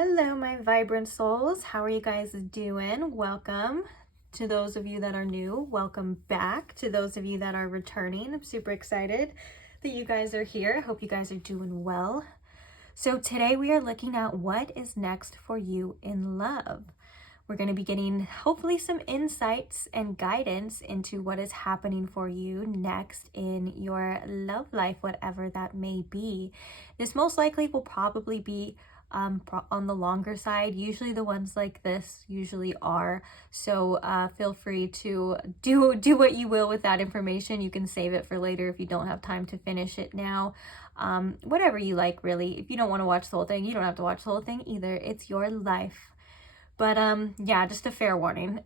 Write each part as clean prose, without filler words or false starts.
Hello, my vibrant souls. How are you guys doing? Welcome to those of you that are new. Welcome back to those of you that are returning. I'm super excited that you guys are here. I hope you guys are doing well. So today we are looking at what is next for you in love. We're going to be getting hopefully some insights and guidance into what is happening for you next in your love life, whatever that may be. This most likely will probably be on the longer side. Usually the ones like this usually are. So feel free to do what you will with that information. You can save it for later if you don't have time to finish it now. Whatever you like, really. If you don't want to watch the whole thing, you don't have to watch the whole thing either. It's your life. But yeah, just a fair warning.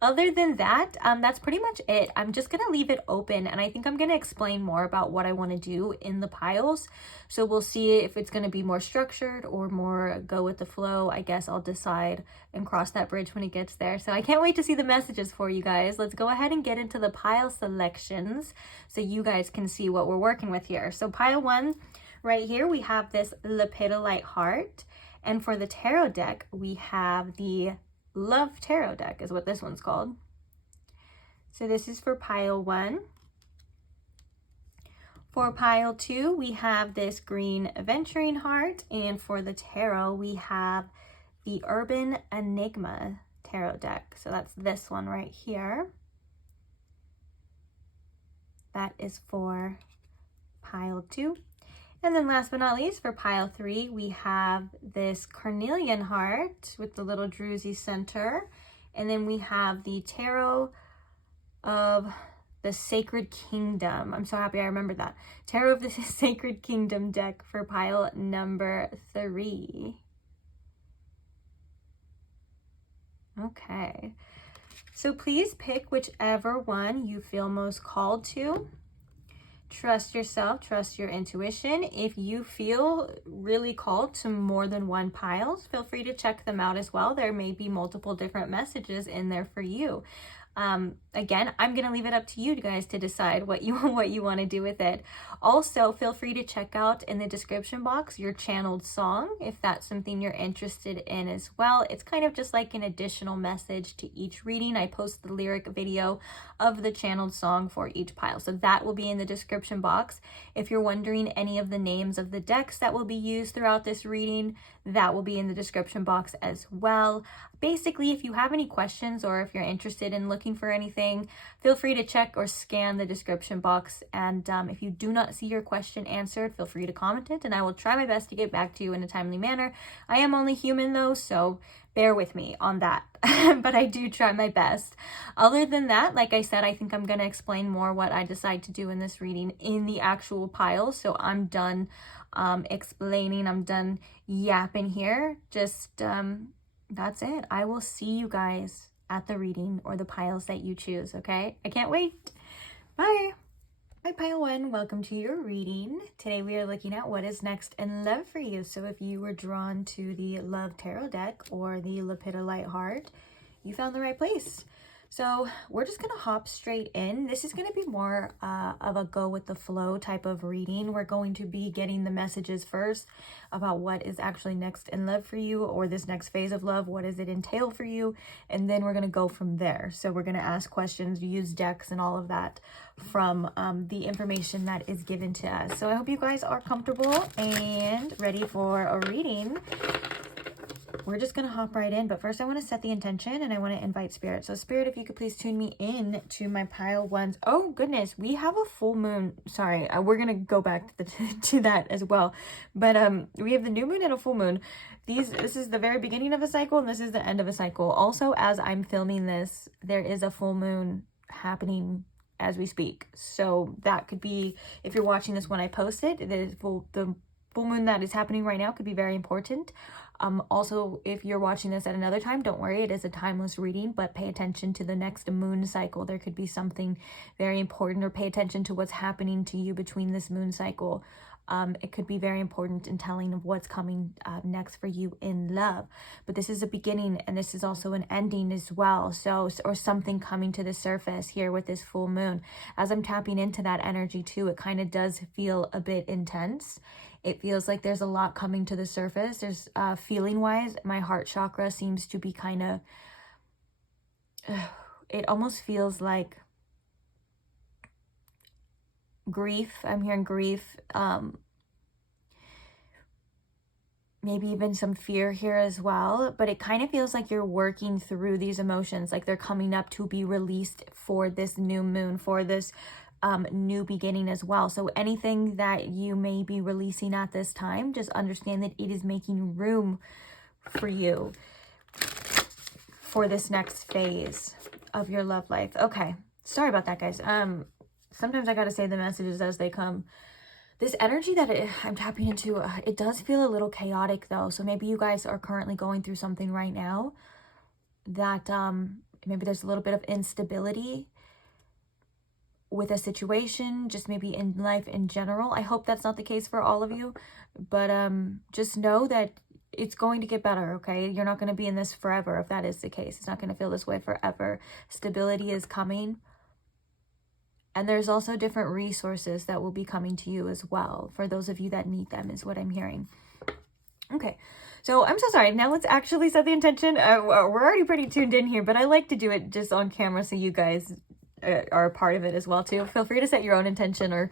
Other than that, that's pretty much it. I'm just gonna leave it open, and I think I'm gonna explain more about what I want to do in the piles. So we'll see if it's gonna be more structured or more go with the flow. I guess I'll decide and cross that bridge when it gets there. So I can't wait to see the messages for you guys. Let's go ahead and get into the pile selections so you guys can see what we're working with here. So pile 1, right here, we have this lepidolite heart. And for the tarot deck, we have the Love Tarot deck is what this one's called. So this is for pile 1. For pile 2, we have this green Aventuring heart. And for the tarot, we have the Urban Enigma tarot deck. So that's this one right here. That is for pile 2. And then last but not least, for pile 3, we have this carnelian heart with the little druzy center. And then we have the Tarot of the Sacred Kingdom. I'm so happy I remembered that. Tarot of the Sacred Kingdom deck for pile number 3. Okay. So please pick whichever one you feel most called to. Trust yourself, trust your intuition. If you feel really called to more than one piles, feel free to check them out as well. There may be multiple different messages in there for you. Again, I'm going to leave it up to you guys to decide what you want to do with it. Also, feel free to check out in the description box your channeled song if that's something you're interested in as well. It's kind of just like an additional message to each reading. I post the lyric video of the channeled song for each pile. So that will be in the description box. If you're wondering any of the names of the decks that will be used throughout this reading, that will be in the description box as well. Basically, if you have any questions or if you're interested in looking for anything, feel free to check or scan the description box. And if you do not see your question answered, feel free to comment it and I will try my best to get back to you in a timely manner. I am only human though, so bear with me on that, but I do try my best. Other than that, like I said, I think I'm going to explain more what I decide to do in this reading in the actual pile. So I'm done explaining, I'm done yapping here. Just that's it. I will see you guys at the reading or the piles that you choose, okay? I can't wait. Bye. Hi, pile 1. Welcome to your reading. Today we are looking at what is next in love for you. So if you were drawn to the Love Tarot deck or the lepidolite heart, you found the right place. So we're just going to hop straight in. This is going to be more of a go with the flow type of reading. We're going to be getting the messages first about what is actually next in love for you or this next phase of love. What does it entail for you? And then we're going to go from there. So we're going to ask questions, use decks and all of that from the information that is given to us. So I hope you guys are comfortable and ready for a reading. We're just going to hop right in, but first I want to set the intention and I want to invite Spirit. So Spirit, if you could please tune me in to my pile 1s. Oh goodness, we have a full moon. Sorry, we're going to go back to that as well. But we have the new moon and a full moon. This is the very beginning of a cycle and this is the end of a cycle. Also, as I'm filming this, there is a full moon happening as we speak. So that could be, if you're watching this when I post it, the full moon that is happening right now could be very important. Also, if you're watching this at another time, don't worry, it is a timeless reading, but pay attention to the next moon cycle. There could be something very important, or pay attention to what's happening to you between this moon cycle. It could be very important in telling of what's coming next for you in love. But this is a beginning and this is also an ending as well. So, or something coming to the surface here with this full moon. As I'm tapping into that energy too, it kind of does feel a bit intense. It feels like there's a lot coming to the surface. There's feeling wise, my heart chakra seems to be kind of, it almost feels like grief. I'm hearing grief, maybe even some fear here as well, but it kind of feels like you're working through these emotions, like they're coming up to be released for this new moon, for this new beginning as well. So anything that you may be releasing at this time, just understand that it is making room for you for this next phase of your love life. Okay, sorry about that, guys. Sometimes I gotta say the messages as they come. This energy that I'm tapping into, it does feel a little chaotic though. So maybe you guys are currently going through something right now that maybe there's a little bit of instability with a situation, just maybe in life in general. I hope that's not the case for all of you, but just know that it's going to get better, okay? You're not going to be in this forever if that is the case. It's not going to feel this way forever. Stability is coming. And there's also different resources that will be coming to you as well, for those of you that need them, is what I'm hearing. Okay, so I'm so sorry. Now let's actually set the intention. We're already pretty tuned in here, but I like to do it just on camera so you guys are a part of it as well too. Feel free to set your own intention or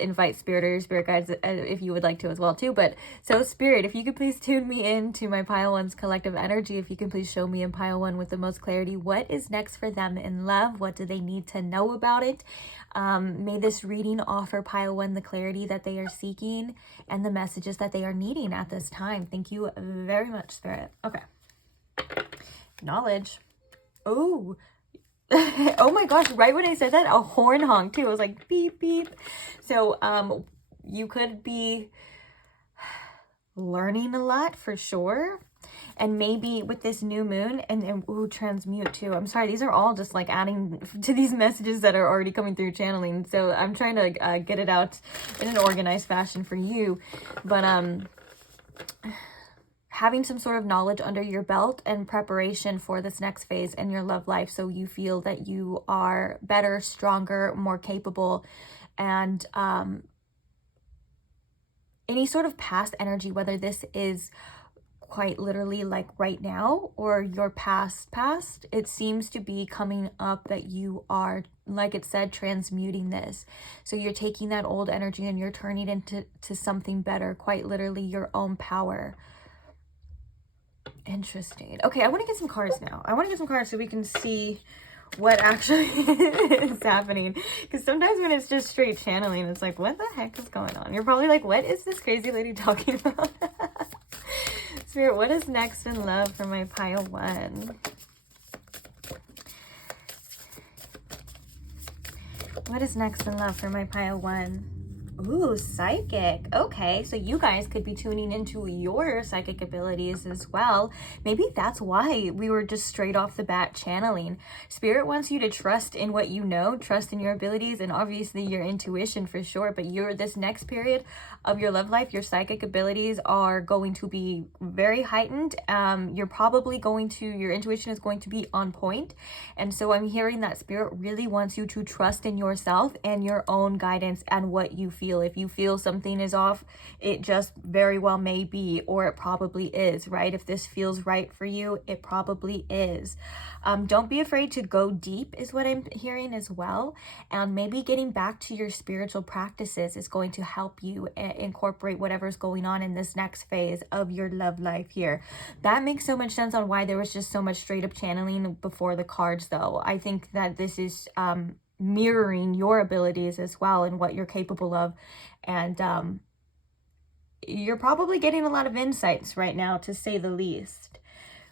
invite spirit or your spirit guides if you would like to as well too. But so spirit, if you could please tune me into my pile one's collective energy, if you can please show me in pile one with the most clarity what is next for them in love. What do they need to know about it? May this reading offer pile one the clarity that they are seeking and the messages that they are needing at this time. Thank you very much, spirit. Okay, knowledge. Oh, oh my gosh, right when I said that, a horn honked too. I was like, beep, beep. So you could be learning a lot for sure. And maybe with this new moon and ooh, transmute too. I'm sorry, these are all just like adding to these messages that are already coming through channeling. So I'm trying to get it out in an organized fashion for you. But having some sort of knowledge under your belt and preparation for this next phase in your love life, so you feel that you are better, stronger, more capable, and any sort of past energy, whether this is quite literally like right now or your past, it seems to be coming up that you are, like it said, transmuting this. So you're taking that old energy and you're turning it into something better, quite literally your own power. Interesting. Okay, I want to get some cards now. I want to get some cards so we can see what actually is happening. Because sometimes when it's just straight channeling, it's like, what the heck is going on? You're probably like, what is this crazy lady talking about? Spirit, what is next in love for my pile one? What is next in love for my pile one? Ooh, psychic. Okay, so you guys could be tuning into your psychic abilities as well. Maybe that's why we were just straight off the bat channeling. Spirit wants you to trust in what you know, trust in your abilities, and obviously your intuition for sure. But this next period of your love life, your psychic abilities are going to be very heightened. You're probably your intuition is going to be on point. And so I'm hearing that Spirit really wants you to trust in yourself and your own guidance and what you feel. If you feel something is off, it just very well may be, or it probably is, right? If this feels right for you, it probably is. Don't be afraid to go deep is what I'm hearing as well. And maybe getting back to your spiritual practices is going to help you incorporate whatever's going on in this next phase of your love life here. That makes so much sense on why there was just so much straight up channeling before the cards though. I think that this is mirroring your abilities as well and what you're capable of, and you're probably getting a lot of insights right now, to say the least.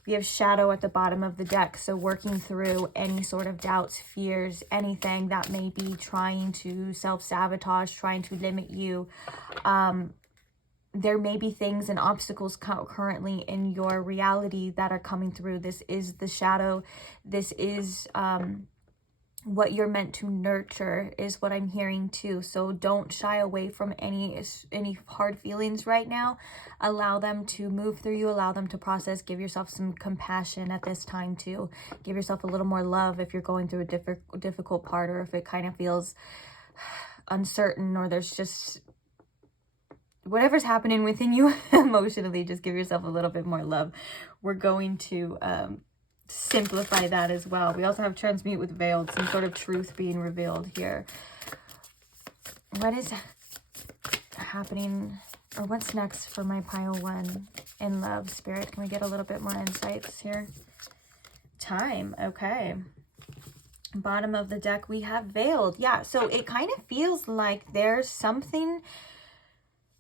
We have shadow at the bottom of the deck, so working through any sort of doubts, fears, anything that may be trying to self-sabotage, trying to limit you. There may be things and obstacles currently in your reality that are coming through. This is the shadow. This is what you're meant to nurture, is what I'm hearing too. So don't shy away from any hard feelings right now. Allow them to move through you, allow them to process. Give yourself some compassion at this time too. Give yourself a little more love if you're going through a difficult part, or if it kind of feels uncertain, or there's just whatever's happening within you emotionally, just give yourself a little bit more love. We're going to simplify that as well. We also have transmute with veiled, some sort of truth being revealed here. What is happening, or what's next for my pile 1 in love, Spirit? Can we get a little bit more insights here? Time. Okay. Bottom of the deck, we have veiled. Yeah, so it kind of feels like there's something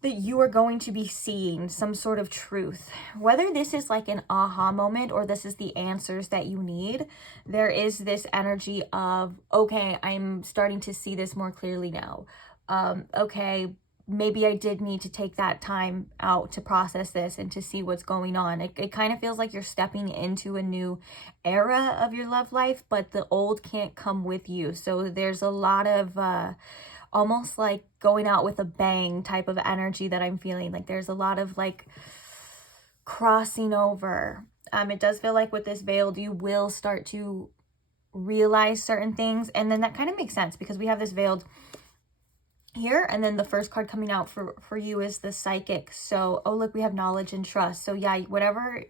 that you are going to be seeing, some sort of truth. Whether this is like an aha moment or this is the answers that you need, there is this energy of, okay, I'm starting to see this more clearly now. Okay, maybe I did need to take that time out to process this and to see what's going on. It kind of feels like you're stepping into a new era of your love life, but the old can't come with you. So there's a lot of almost like going out with a bang type of energy that I'm feeling. Like there's a lot of like crossing over. It does feel like with this veiled, you will start to realize certain things. And then that kind of makes sense because we have this veiled here, and then the first card coming out for you is the psychic. So, oh look, we have knowledge and trust. So yeah, whatever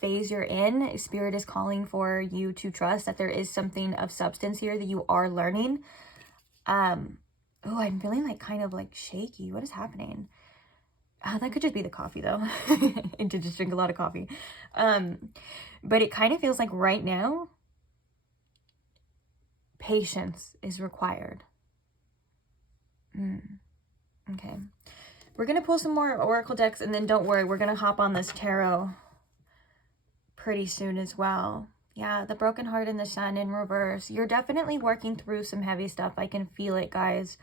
phase you're in, Spirit is calling for you to trust that there is something of substance here that you are learning. Oh, I'm feeling like kind of like shaky. What is happening? That could just be the coffee though. I did just drink a lot of coffee. But it kind of feels like right now, patience is required. Okay. We're going to pull some more oracle decks, and then don't worry, we're going to hop on this tarot pretty soon as well. Yeah, the broken heart and the sun in reverse. You're definitely working through some heavy stuff. I can feel it, guys.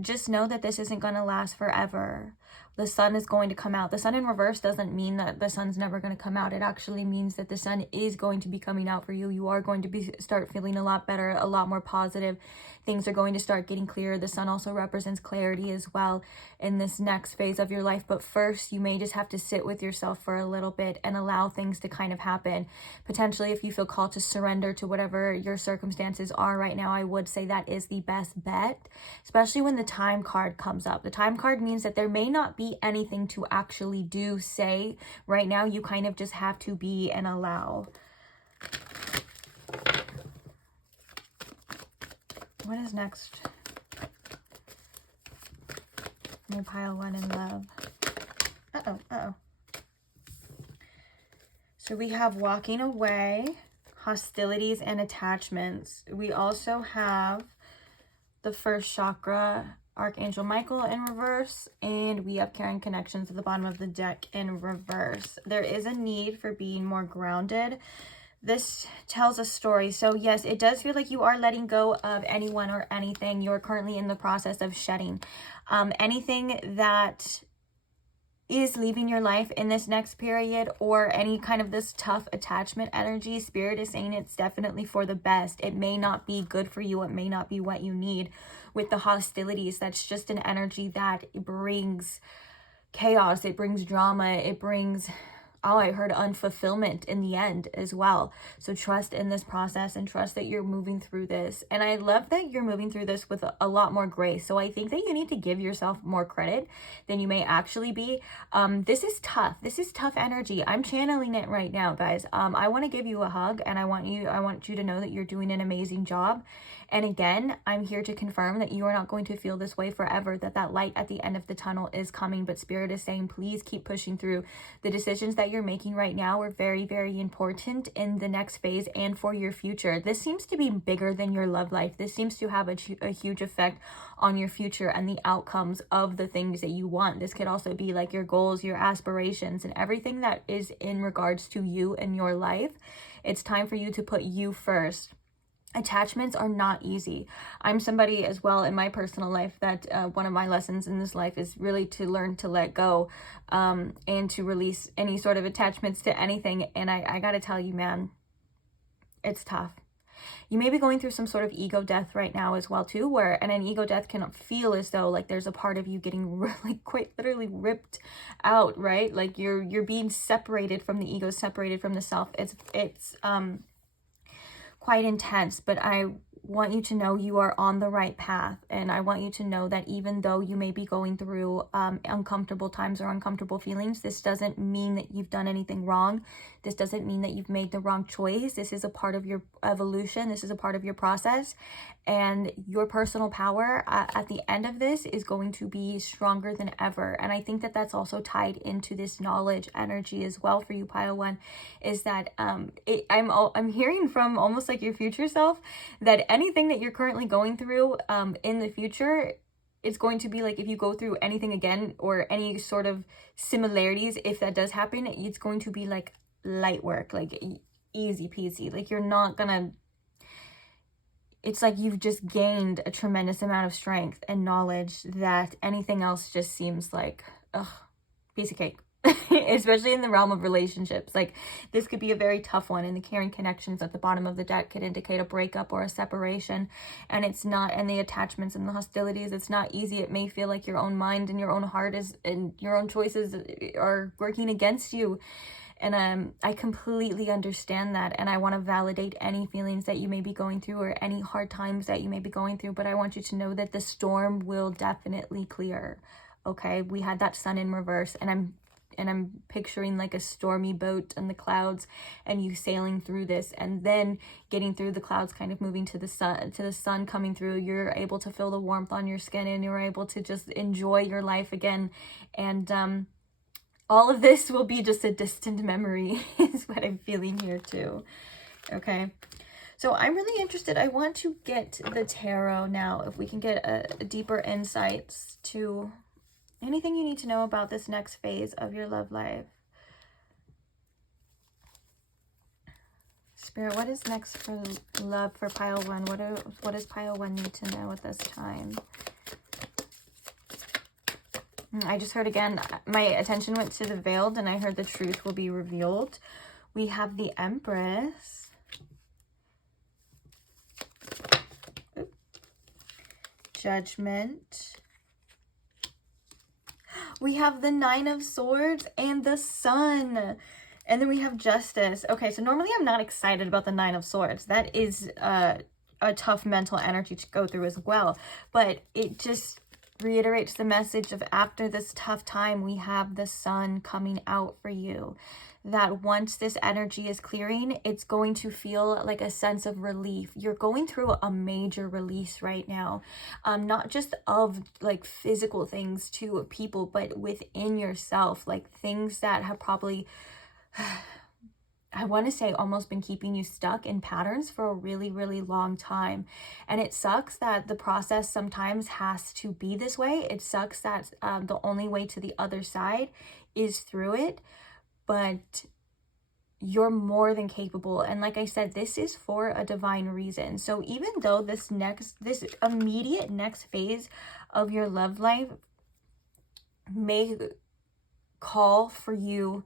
Just know that this isn't going to last forever. The sun is going to come out. The sun in reverse doesn't mean that the sun's never going to come out. It actually means that the sun is going to be coming out for you. You are going to start feeling a lot better, a lot more positive. Things are going to start getting clearer. The sun also represents clarity as well in this next phase of your life. But first, you may just have to sit with yourself for a little bit and allow things to kind of happen. Potentially, if you feel called to surrender to whatever your circumstances are right now, I would say that is the best bet, especially when the time card comes up. The time card means that there may not be anything to actually do, say. Right now, you kind of just have to be and allow. What is next? My pile 1 in love. Uh-oh. So we have walking away, hostilities, and attachments. We also have the first chakra, Archangel Michael in reverse, and we have carrying connections at the bottom of the deck in reverse. There is a need for being more grounded. This tells a story. So yes, it does feel like you are letting go of anyone or anything. You're currently in the process of shedding. Anything that is leaving your life in this next period, or any kind of this tough attachment energy, Spirit is saying it's definitely for the best. It may not be good for you. It may not be what you need. With the hostilities, that's just an energy that brings chaos. It brings drama. It brings, oh, I heard unfulfillment in the end as well. So trust in this process and trust that you're moving through this. And I love that you're moving through this with a lot more grace. So I think that you need to give yourself more credit than you may actually be. This is tough. This is tough energy. I'm channeling it right now, guys. I want to give you a hug, and I want you to know that you're doing an amazing job. And again, I'm here to confirm that you are not going to feel this way forever, that light at the end of the tunnel is coming. But Spirit is saying, please keep pushing through. The decisions that you're making right now are very, very important in the next phase and for your future. This seems to be bigger than your love life. This seems to have a huge effect on your future and the outcomes of the things that you want. This could also be like your goals, your aspirations, and everything that is in regards to you and your life. It's time for you to put you first. Attachments are not easy. I'm somebody as well in my personal life that one of my lessons in this life is really to learn to let go and to release any sort of attachments to anything. And I gotta tell you, man, it's tough. You may be going through some sort of ego death right now as well too, and an ego death can feel as though like there's a part of you getting really quite literally ripped out, right? Like you're being separated from the ego, separated from the self. It's quite intense, but I want you to know you are on the right path. And I want you to know that even though you may be going through uncomfortable times or uncomfortable feelings, this doesn't mean that you've done anything wrong. This doesn't mean that you've made the wrong choice. This is a part of your evolution. This is a part of your process. And your personal power at the end of this is going to be stronger than ever. And I think that that's also tied into this knowledge energy as well for you, Pile 1, is that I'm hearing from almost like your future self that anything that you're currently going through in the future, it's going to be like, if you go through anything again or any sort of similarities, if that does happen, it's going to be like light work, like easy peasy. Like you're not gonna, it's like you've just gained a tremendous amount of strength and knowledge that anything else just seems like, ugh, piece of cake. Especially in the realm of relationships. Like this could be a very tough one, and the caring connections at the bottom of the deck could indicate a breakup or a separation, and it's not, and the attachments and the hostilities, it's not easy. It may feel like your own mind and your own heart is, and your own choices are working against you. And I completely understand that, and I want to validate any feelings that you may be going through or any hard times that you may be going through, but I want you to know that the storm will definitely clear. Okay, we had that sun in reverse, and I'm picturing like a stormy boat in the clouds, and you sailing through this, and then getting through the clouds, kind of moving to the sun coming through. You're able to feel the warmth on your skin, and you're able to just enjoy your life again. And all of this will be just a distant memory is what I'm feeling here too. Okay, so I'm really interested. I want to get the tarot now, if we can get a deeper insights to anything you need to know about this next phase of your love life. Spirit, what is next for love for Pile 1? What does Pile 1 need to know at this time? I just heard again, my attention went to the veiled, and I heard the truth will be revealed. We have the Empress. Oop. Judgment. We have the Nine of Swords and the Sun. And then we have Justice. Okay, so normally I'm not excited about the Nine of Swords. That is a tough mental energy to go through as well. But it just reiterates the message of, after this tough time, we have the sun coming out for you. That once this energy is clearing, it's going to feel like a sense of relief. You're going through a major release right now, not just of like physical things to people, but within yourself, like things that have probably I want to say almost been keeping you stuck in patterns for a really, really long time. And it sucks that the process sometimes has to be this way. It sucks that the only way to the other side is through it. But you're more than capable. And like I said, this is for a divine reason. So even though this immediate next phase of your love life may call for you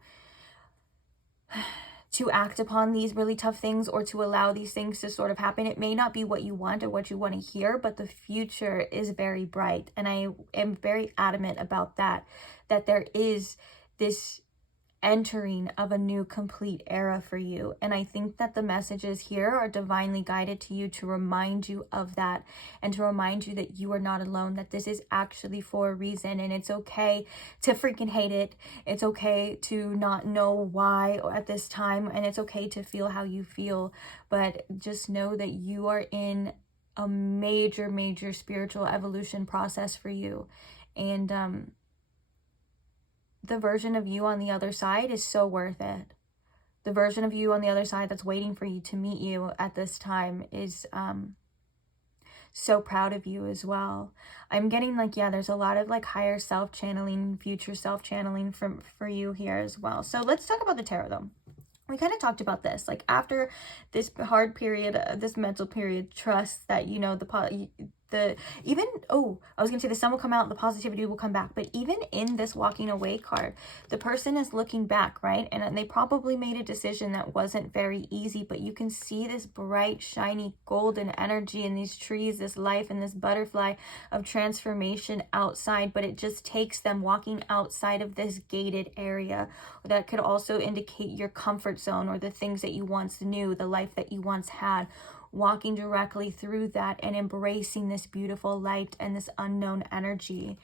to act upon these really tough things, or to allow these things to sort of happen, it may not be what you want or what you want to hear, but the future is very bright. And I am very adamant about that there is this entering of a new complete era for you. And I think that the messages here are divinely guided to you to remind you of that, and to remind you that you are not alone, that this is actually for a reason. And it's okay to freaking hate it. It's okay to not know why at this time, and it's okay to feel how you feel, but just know that you are in a major, major spiritual evolution process for you. And the version of you on the other side is so worth it. The version of you on the other side that's waiting for you to meet you at this time is so proud of you as well. I'm getting like, yeah, there's a lot of like higher self channeling, future self channeling for you here as well. So let's talk about the tarot though. We kind of talked about this, like after this hard period, this mental period, trust that, you know, I was gonna say the sun will come out, the positivity will come back. But even in this walking away card, the person is looking back, right? And they probably made a decision that wasn't very easy, but you can see this bright, shiny, golden energy in these trees, this life and this butterfly of transformation outside. But it just takes them walking outside of this gated area. That could also indicate your comfort zone, or the things that you once knew, the life that you once had. walking directly through that and embracing this beautiful light and this unknown energy.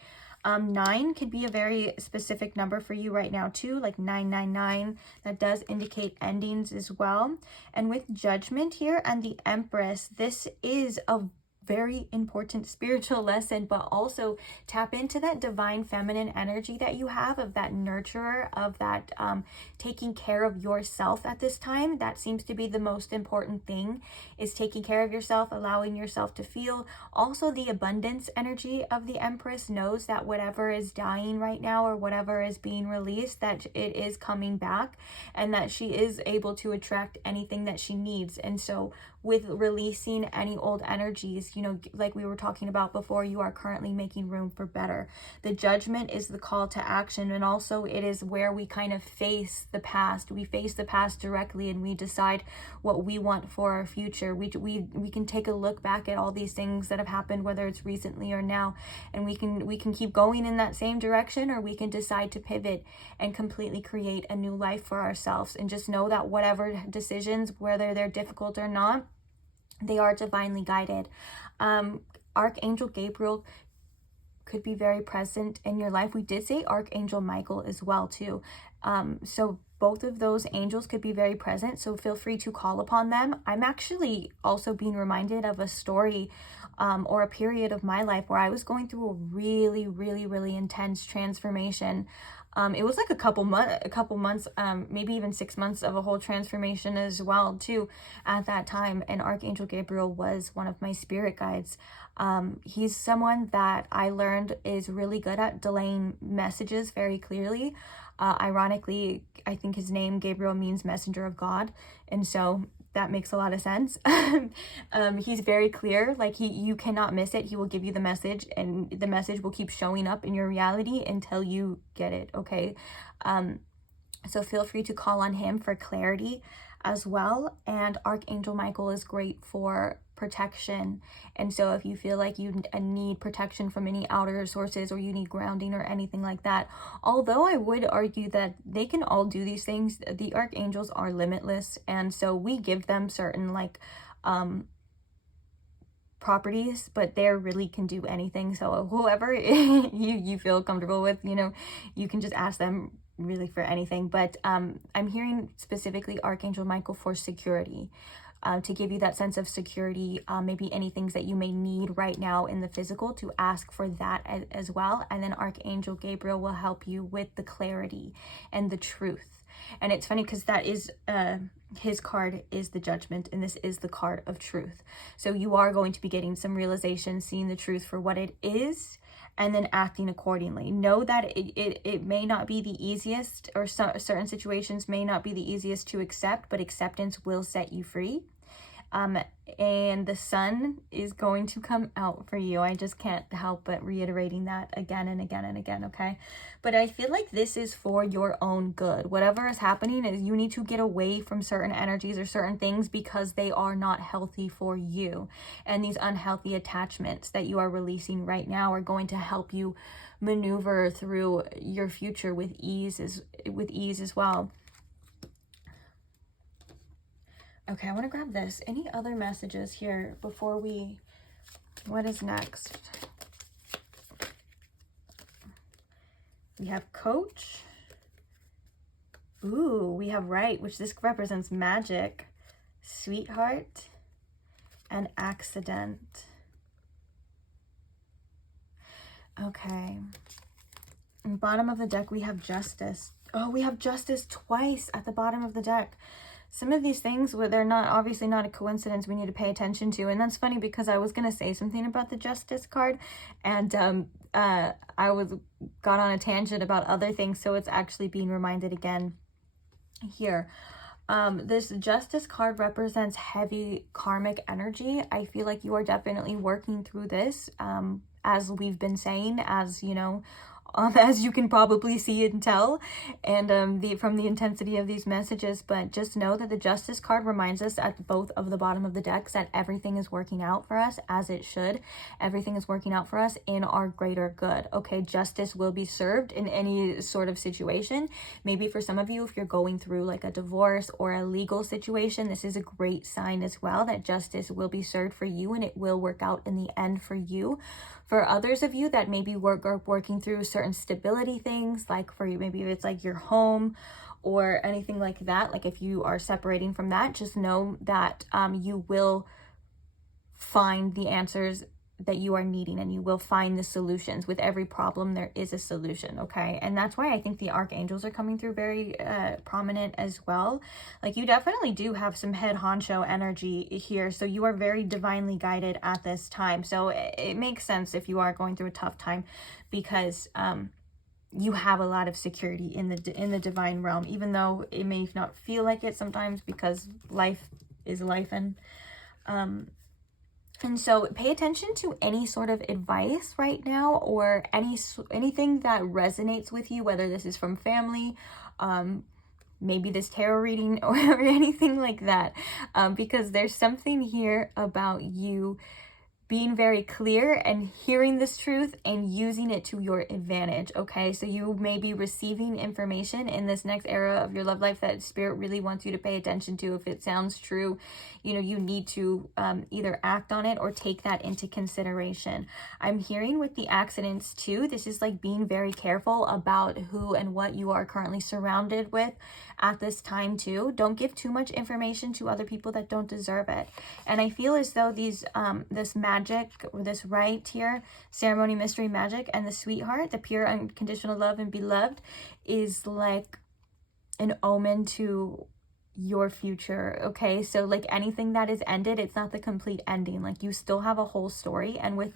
9 could be a very specific number for you right now too, like 999. That does indicate endings as well. And with Judgment here and the Empress, this is a very important spiritual lesson, but also tap into that divine feminine energy that you have, of that nurturer, of that taking care of yourself at this time. That seems to be the most important thing, is taking care of yourself, allowing yourself to feel. Also, the abundance energy of the Empress knows that whatever is dying right now or whatever is being released, that it is coming back, and that she is able to attract anything that she needs. And so with releasing any old energies, you know, like we were talking about before, you are currently making room for better. The Judgment is the call to action, and also it is where we kind of face the past. We face the past directly, and we decide what we want for our future. We can take a look back at all these things that have happened, whether it's recently or now, and we can keep going in that same direction, or we can decide to pivot and completely create a new life for ourselves. And just know that whatever decisions, whether they're difficult or not, they are divinely guided. Archangel Gabriel could be very present in your life. We did say Archangel Michael as well too. So both of those angels could be very present, so feel free to call upon them. I'm actually also being reminded of a story or a period of my life where I was going through a really intense transformation. It was like a couple months, maybe even 6 months of a whole transformation as well too at that time. And Archangel Gabriel was one of my spirit guides. He's someone that I learned is really good at delaying messages very clearly. Ironically, I think his name Gabriel means messenger of God, and so that makes a lot of sense. He's very clear, like you cannot miss it. He will give you the message, and the message will keep showing up in your reality until you get it, okay? So feel free to call on him for clarity as well. And Archangel Michael is great for protection. And so if you feel like you need protection from any outer sources, or you need grounding or anything like that, although I would argue that they can all do these things, the archangels are limitless, and so we give them certain like properties, but they really can do anything. So whoever you feel comfortable with, you know, you can just ask them really for anything. But I'm hearing specifically Archangel Michael for security, to give you that sense of security, maybe any things that you may need right now in the physical, to ask for that as well. And then Archangel Gabriel will help you with the clarity and the truth. And it's funny because that is his card is the Judgment, and this is the card of truth. So you are going to be getting some realization, seeing the truth for what it is, and then acting accordingly. Know that it may not be the easiest, or certain situations may not be the easiest to accept, but acceptance will set you free. And the sun is going to come out for you. I just can't help but reiterating that again and again and again, okay? But I feel like this is for your own good. Whatever is happening is you need to get away from certain energies or certain things because they are not healthy for you. And these unhealthy attachments that you are releasing right now are going to help you maneuver through your future with ease as well. Okay, I want to grab this. Any other messages here before we... What is next? We have Coach. Ooh, we have Right, which this represents magic. Sweetheart. And Accident. Okay. In the bottom of the deck, we have Justice. Oh, we have Justice twice at the bottom of the deck. Some of these things, they're not obviously not a coincidence, we need to pay attention to. And that's funny because I was going to say something about the Justice card, and I got on a tangent about other things, so it's actually being reminded again here. This Justice card represents heavy karmic energy. I feel like you are definitely working through this, as we've been saying, as you know, as you can probably see and tell, and from the intensity of these messages. But just know that the Justice card reminds us at both of the bottom of the decks that everything is working out for us as it should. Everything is working out for us in our greater good. Okay, justice will be served in any sort of situation. Maybe for some of you, if you're going through like a divorce or a legal situation, this is a great sign as well that justice will be served for you and it will work out in the end for you. For others of you that maybe are working through certain stability things, like for you, maybe it's like your home or anything like that, like if you are separating from that, just know that you will find the answers that you are needing, and you will find the solutions. With every problem there is a solution, okay? And that's why I think the archangels are coming through very prominent as well. Like you definitely do have some head honcho energy here, so you are very divinely guided at this time. So it makes sense if you are going through a tough time, because you have a lot of security in the divine realm, even though it may not feel like it sometimes, because life is life. And so pay attention to any sort of advice right now, or anything that resonates with you, whether this is from family, maybe this tarot reading, or anything like that, because there's something here about you being very clear and hearing this truth and using it to your advantage, okay? So you may be receiving information in this next era of your love life that Spirit really wants you to pay attention to. If it sounds true, you know, you need to either act on it or take that into consideration. I'm hearing with the accidents too, this is like being very careful about who and what you are currently surrounded with at this time too. Don't give too much information to other people that don't deserve it. And I feel as though these this magic, or this right here, ceremony, mystery, magic, and the sweetheart, the pure unconditional love and beloved, is like an omen to your future, okay? So like anything that is ended, it's not the complete ending. Like you still have a whole story. And with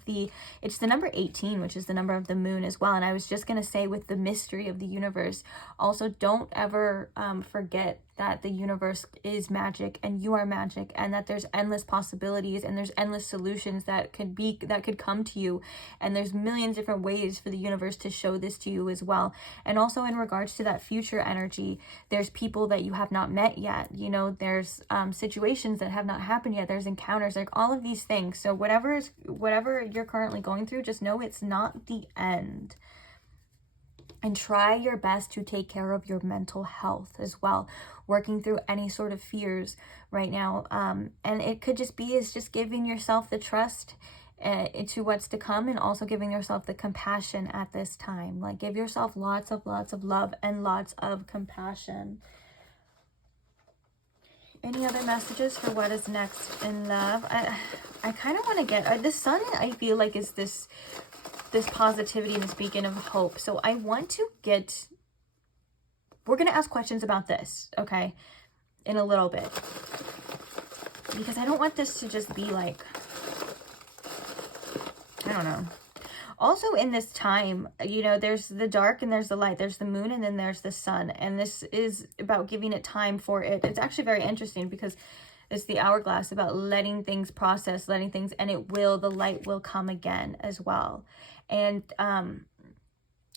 it's the number 18, which is the number of the moon as well. And I was just gonna say, with the mystery of the universe, also don't ever forget that the universe is magic and you are magic, and that there's endless possibilities and there's endless solutions that could come to you, and there's millions different ways for the universe to show this to you as well. And also in regards to that future energy, there's people that you have not met yet, you know, there's situations that have not happened yet, there's encounters, like all of these things. So whatever you're currently going through, just know it's not the end. And try your best to take care of your mental health as well, working through any sort of fears right now. And it could just be just giving yourself the trust to what's to come, and also giving yourself the compassion at this time. Like give yourself lots of love and lots of compassion. Any other messages for what is next in love? I kind of want to get the sun. I feel like is this positivity and this beacon of hope. So I want to we're going to ask questions about this, okay, in a little bit, because I don't want this to just be like, I don't know. Also in this time, you know, there's the dark and there's the light, there's the moon and then there's the sun. And this is about giving it time for it. It's actually very interesting because it's the hourglass, about letting things process, letting things, and the light will come again as well. And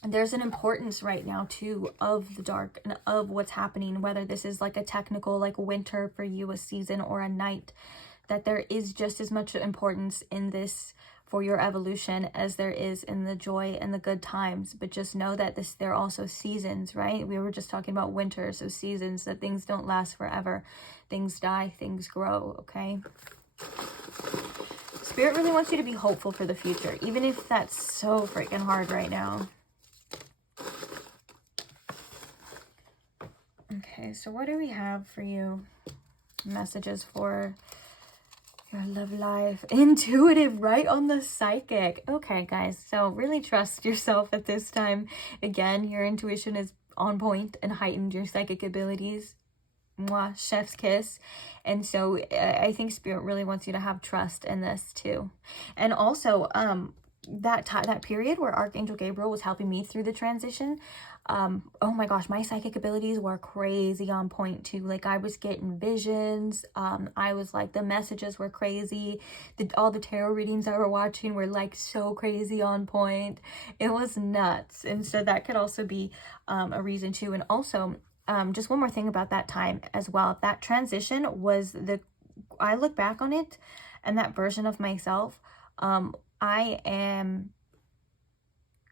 there's an importance right now too of the dark and of what's happening, whether this is like a technical, like winter for you, a season, or a night, that there is just as much importance in this for your evolution as there is in the joy and the good times. But just know that they're also seasons, right? We were just talking about winter, so seasons, that things don't last forever. Things die, things grow, okay? Spirit really wants you to be hopeful for the future, even if that's so freaking hard right now. Okay, so what do we have for you? Messages for your love life. Intuitive, right on the psychic. Okay, guys, so really trust yourself at this time. Again, your intuition is on point and heightened, your psychic abilities. Mwah, chef's kiss. And so I think Spirit really wants you to have trust in this too. And also, that period where Archangel Gabriel was helping me through the transition, oh my gosh, my psychic abilities were crazy on point too. Like I was getting visions. I was like, the messages were crazy. All the tarot readings I were watching were like so crazy on point. It was nuts. And so that could also be a reason too. And also, just one more thing about that time as well. That transition was I look back on it and that version of myself, I am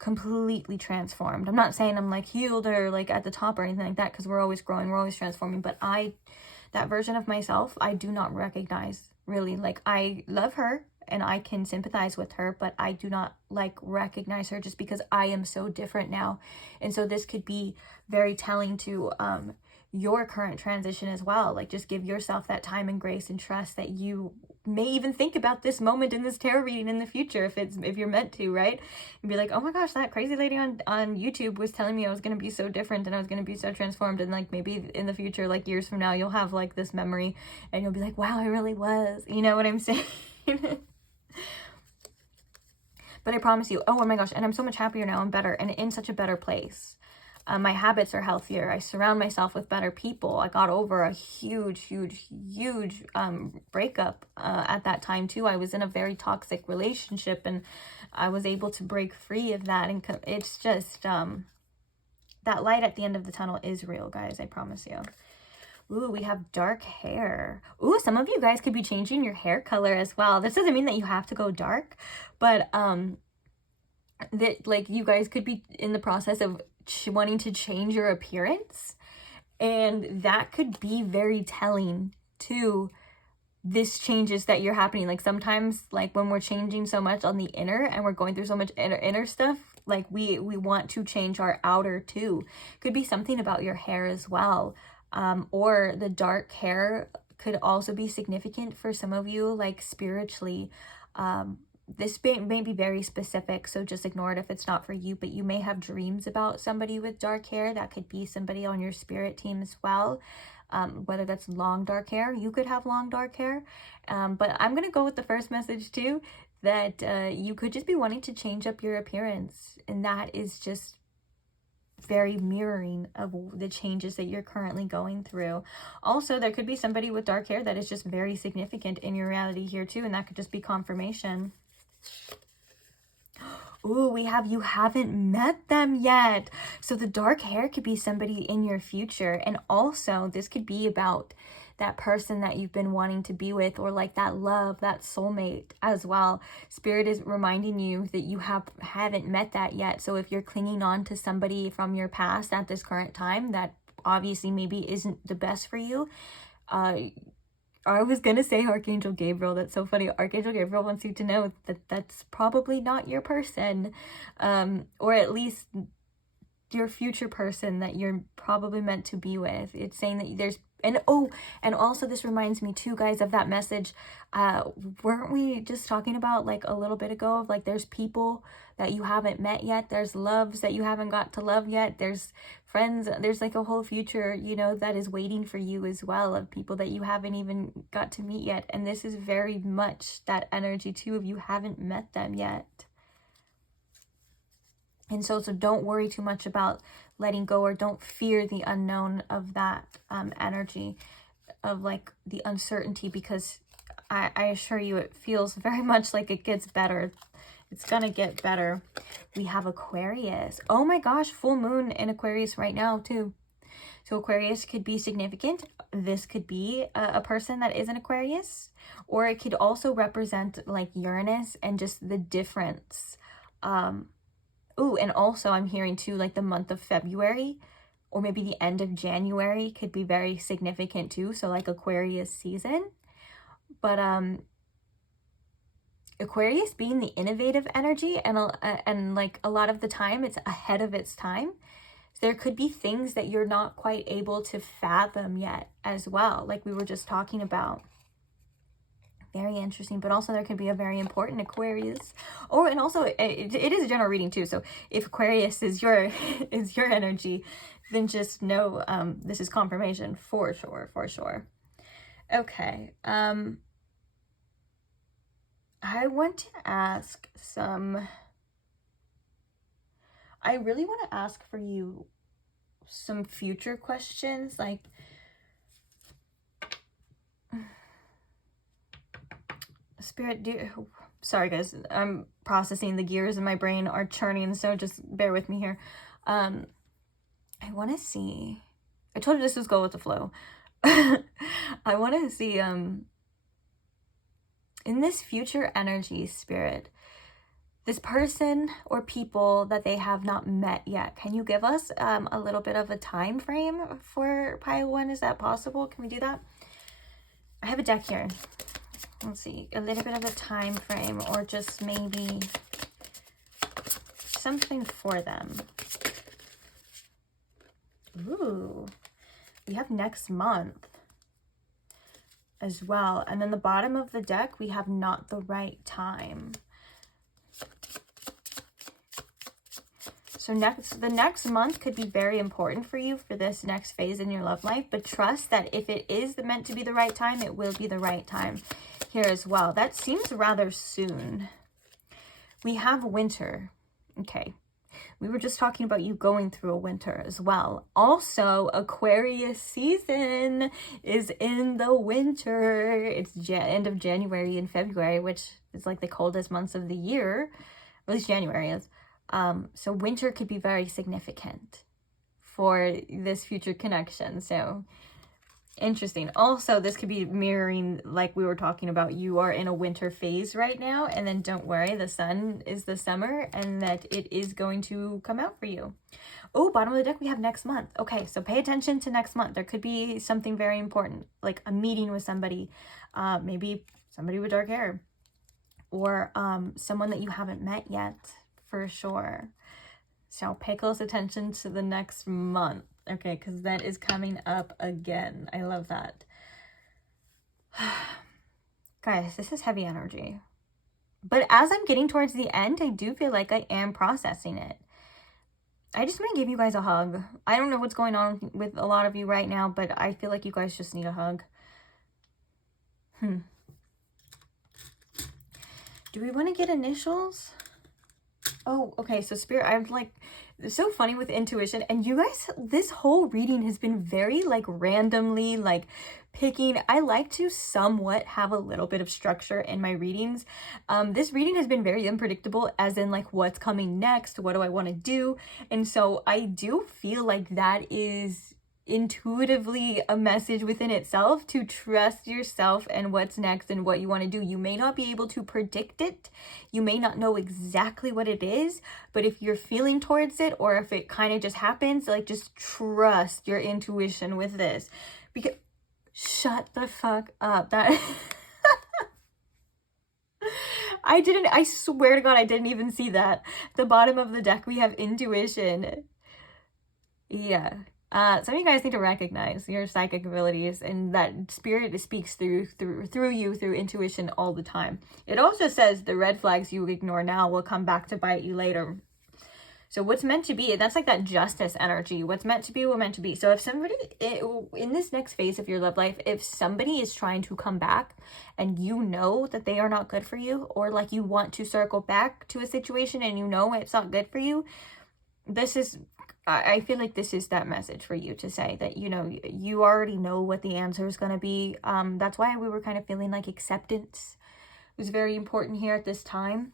completely transformed. I'm not saying I'm like healed or like at the top or anything like that, because we're always growing, we're always transforming, but that version of myself, I do not recognize really. Like I love her and I can sympathize with her, but I do not like recognize her just because I am so different now. And so this could be very telling to your current transition as well. Like just give yourself that time and grace and trust that you may even think about this moment in this tarot reading in the future if you're meant to, right? And be like, oh my gosh, that crazy lady on YouTube was telling me I was going to be so different and I was going to be so transformed. And like maybe in the future, like years from now, you'll have like this memory and you'll be like, wow, I really was. You know what I'm saying? But I promise you, oh my gosh, and I'm so much happier now and better and in such a better place. My habits are healthier. I surround myself with better people. I got over a huge breakup at that time too. I was in a very toxic relationship and I was able to break free of that. And it's just, that light at the end of the tunnel is real, guys. I promise you. Ooh, we have dark hair. Ooh, some of you guys could be changing your hair color as well. This doesn't mean that you have to go dark, but that like you guys could be in the process of wanting to change your appearance, and that could be very telling to this changes that you're happening. Like sometimes, like when we're changing so much on the inner and we're going through so much inner stuff, like we want to change our outer too. Could be something about your hair as well, or the dark hair could also be significant for some of you, like spiritually. This may be very specific, so just ignore it if it's not for you, but you may have dreams about somebody with dark hair. That could be somebody on your spirit team as well. Whether that's long dark hair, you could have long dark hair. But I'm going to go with the first message too, that you could just be wanting to change up your appearance. And that is just very mirroring of the changes that you're currently going through. Also, there could be somebody with dark hair that is just very significant in your reality here too, and that could just be confirmation. Ooh, we have you haven't met them yet. So the dark hair could be somebody in your future. And also this could be about that person that you've been wanting to be with, or like that love, that soulmate as well. Spirit is reminding you that you haven't met that yet. So if you're clinging on to somebody from your past at this current time that obviously maybe isn't the best for you, I was going to say Archangel Gabriel. That's so funny. Archangel Gabriel wants you to know that that's probably not your person, or at least your future person that you're probably meant to be with. It's saying that there's, and also this reminds me too, guys, of that message. Weren't we just talking about like a little bit ago of like there's people that you haven't met yet, there's loves that you haven't got to love yet, there's friends, there's like a whole future, you know, that is waiting for you as well, of people that you haven't even got to meet yet. And this is very much that energy too, of you haven't met them yet. And so don't worry too much about letting go, or don't fear the unknown of that energy of like the uncertainty, because I assure you it feels very much like it gets better. It's gonna get better. We have Aquarius. Oh my gosh, full moon in Aquarius right now too. So Aquarius could be significant. This could be a person that is an Aquarius, or it could also represent like Uranus and just the difference. Ooh, and also I'm hearing too, like the month of February or maybe the end of January could be very significant too. So like Aquarius season. But Aquarius being the innovative energy, and like a lot of the time it's ahead of its time. So there could be things that you're not quite able to fathom yet as well, like we were just talking about. Very interesting. But also there could be a very important Aquarius. Oh, and also it is a general reading too. So if Aquarius is your energy, then just know this is confirmation for sure, for sure. Okay. I want to ask I really want to ask for you some future questions, like Spirit, sorry guys, I'm processing, the gears in my brain are churning, so just bear with me here. I want to see, I told you this was go with the flow. I want to see, in this future energy, Spirit, this person or people that they have not met yet, can you give us a little bit of a time frame for pile 1? Is that possible? Can we do that? I have a deck here. Let's see, a little bit of a time frame, or just maybe something for them. Ooh, we have next month as well. And then the bottom of the deck, we have not the right time. So the next month could be very important for you for this next phase in your love life, but trust that if it is meant to be the right time, it will be the right time here as well. That seems rather soon. We have winter. Okay. We were just talking about you going through a winter as well. Also, Aquarius season is in the winter. It's end of January and February, which is like the coldest months of the year. At least January is. So winter could be very significant for this future connection. So interesting. Also, this could be mirroring, like we were talking about, you are in a winter phase right now, and then don't worry, the sun is the summer, and that it is going to come out for you. Oh, bottom of the deck, we have next month. Okay, so pay attention to next month. There could be something very important, like a meeting with somebody, maybe somebody with dark hair, or someone that you haven't met yet. For sure. So pay close attention to the next month, okay, because that is coming up again. I love that. Guys, this is heavy energy. But as I'm getting towards the end, I do feel like I am processing it. I just want to give you guys a hug. I don't know what's going on with a lot of you right now, but I feel like you guys just need a hug. Do we want to get initials? Oh, okay, so Spirit, I'm like, it's so funny with intuition, and you guys, this whole reading has been very, like, randomly, like, picking. I like to somewhat have a little bit of structure in my readings. This reading has been very unpredictable, as in, like, what's coming next, what do I want to do, and so I do feel like that is intuitively a message within itself, to trust yourself and what's next and what you want to do. You may not be able to predict it, you may not know exactly what it is, but if you're feeling towards it, or if it kind of just happens, like, just trust your intuition with this. Because shut the fuck up. That I swear to God, I didn't even see that. The bottom of the deck, we have intuition. Yeah. Some of you guys need to recognize your psychic abilities, and that Spirit speaks through you through intuition all the time. It also says the red flags you ignore now will come back to bite you later. So what's meant to be, that's like that justice energy. What's meant to be will meant to be. So if somebody, in this next phase of your love life, if somebody is trying to come back and you know that they are not good for you, or like you want to circle back to a situation and you know it's not good for you, this is, I feel like this is that message for you to say that, you know, you already know what the answer is going to be. That's why we were kind of feeling like acceptance was very important here at this time.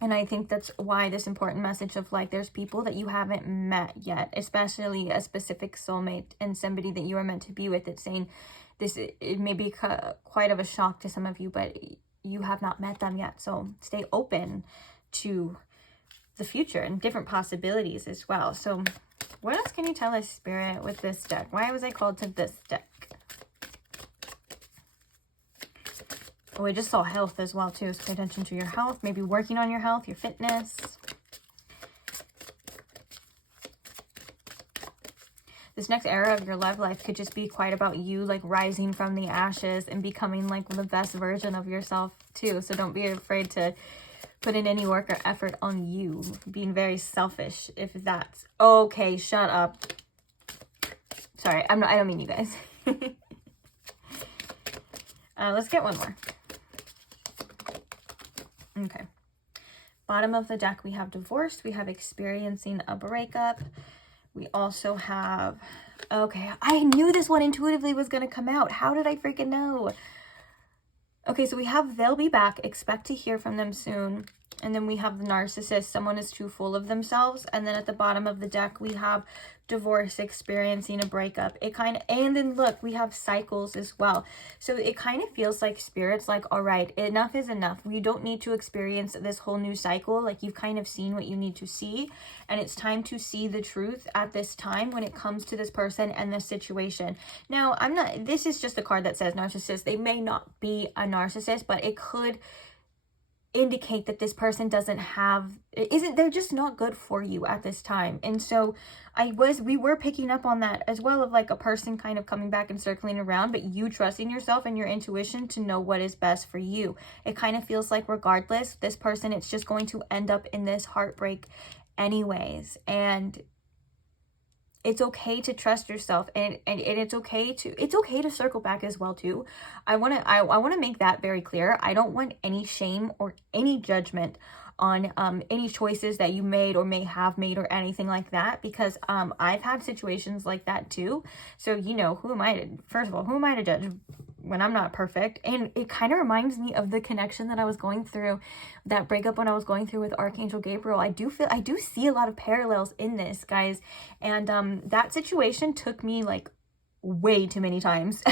And I think that's why this important message of, like, there's people that you haven't met yet, especially a specific soulmate and somebody that you are meant to be with. It's saying this, it may be quite of a shock to some of you, but you have not met them yet. So stay open to the future and different possibilities as well. So what else can you tell us, Spirit, with this deck? Why was I called to this deck? Oh, I just saw health as well too, so pay attention to your health, maybe working on your health, your fitness. This next era of your love life could just be quite about you, like, rising from the ashes and becoming, like, the best version of yourself too. So don't be afraid to put in any work or effort on you, being very selfish, if that's okay. Shut up. Sorry, I don't mean you guys. Let's get one more. Okay. Bottom of the deck, we have divorced. We have experiencing a breakup. We also have, okay, I knew this one intuitively was going to come out. How did I freaking know? Okay, so we have they'll be back. Expect to hear from them soon. And then we have the narcissist. Someone is too full of themselves. And then at the bottom of the deck, we have divorce, experiencing a breakup. It kind of, and then look, we have cycles as well. So it kind of feels like Spirit's like, all right, enough is enough. You don't need to experience this whole new cycle. Like, you've kind of seen what you need to see. And it's time to see the truth at this time when it comes to this person and this situation. Now, this is just a card that says narcissist. They may not be a narcissist, but it could indicate that this person they're just not good for you at this time. And so we were picking up on that as well, of like a person kind of coming back and circling around, but you trusting yourself and your intuition to know what is best for you. It kind of feels like regardless, this person, it's just going to end up in this heartbreak anyways. And it's okay to trust yourself, and it's okay to circle back as well too. I want to make that very clear. I don't want any shame or any judgment on any choices that you made or may have made or anything like that, because I've had situations like that too. So, you know, who am I to judge when I'm not perfect? And it kind of reminds me of the connection that I was going through, that breakup when I was going through with Archangel Gabriel. I do see a lot of parallels in this, guys. And that situation took me like way too many times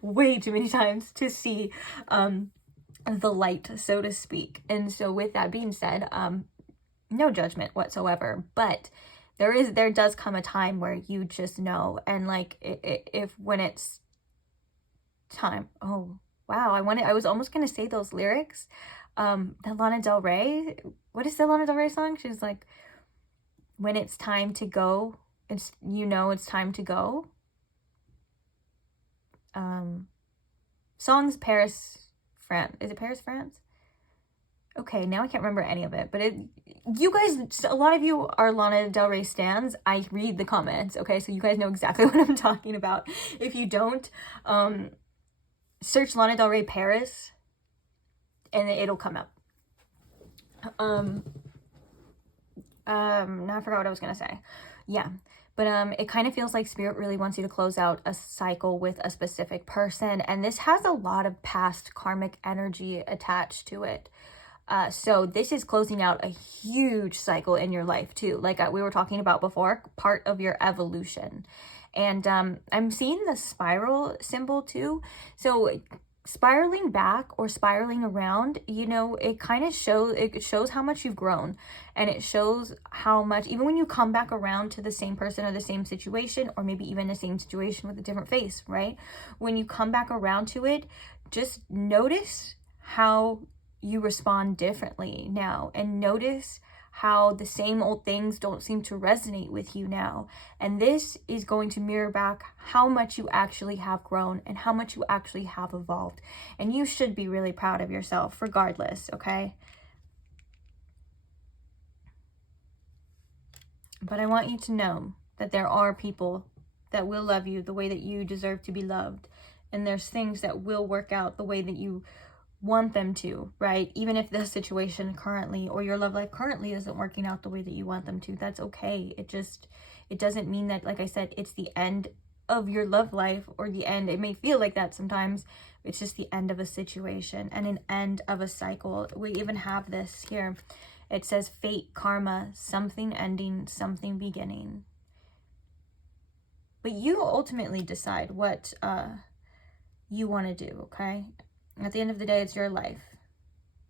way too many times to see the light, so to speak. And so with that being said, no judgment whatsoever, but there does come a time where you just know. And like, when it's time, oh wow, I was almost gonna say those lyrics, that Lana Del Rey, what is the Lana Del Rey song? She's like, when it's time to go, it's time to go. Songs Paris, France. Is it Paris, France? Okay, now I can't remember any of it, but you guys, a lot of you are Lana Del Rey stans. I read the comments, okay? So you guys know exactly what I'm talking about. If you don't, search Lana Del Rey Paris, and it'll come up. Now I forgot what I was gonna say. Yeah. But it kind of feels like Spirit really wants you to close out a cycle with a specific person. And this has a lot of past karmic energy attached to it. So this is closing out a huge cycle in your life too. Like we were talking about before, part of your evolution. And I'm seeing the spiral symbol too. So spiraling back or spiraling around, you know, it shows how much you've grown, and it shows how much, even when you come back around to the same person or the same situation, or maybe even the same situation with a different face, right? When you come back around to it, just notice how you respond differently now, and notice how the same old things don't seem to resonate with you now. And this is going to mirror back how much you actually have grown and how much you actually have evolved. And you should be really proud of yourself regardless, okay? But I want you to know that there are people that will love you the way that you deserve to be loved. And there's things that will work out the way that you want them to, right? Even if the situation currently or your love life currently isn't working out the way that you want them to, that's okay. It doesn't mean that, like I said, it's the end of your love life, or the end. It may feel like that sometimes. It's just the end of a situation and an end of a cycle. We even have this here. It says fate, karma, something ending, something beginning. But you ultimately decide what you want to do, okay? At the end of the day, it's your life.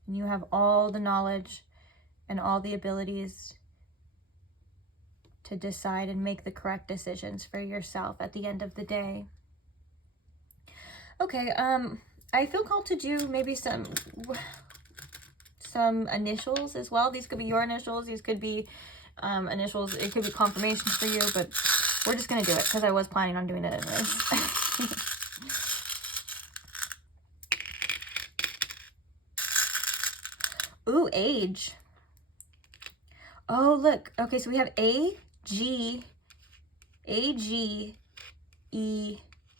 And you have all the knowledge and all the abilities to decide and make the correct decisions for yourself at the end of the day. Okay, I feel called to do maybe some initials as well. These could be your initials. These could be initials. It could be confirmations for you, but we're just going to do it because I was planning on doing it anyways. Ooh, age. Oh, look. Okay, so we have A, G, E,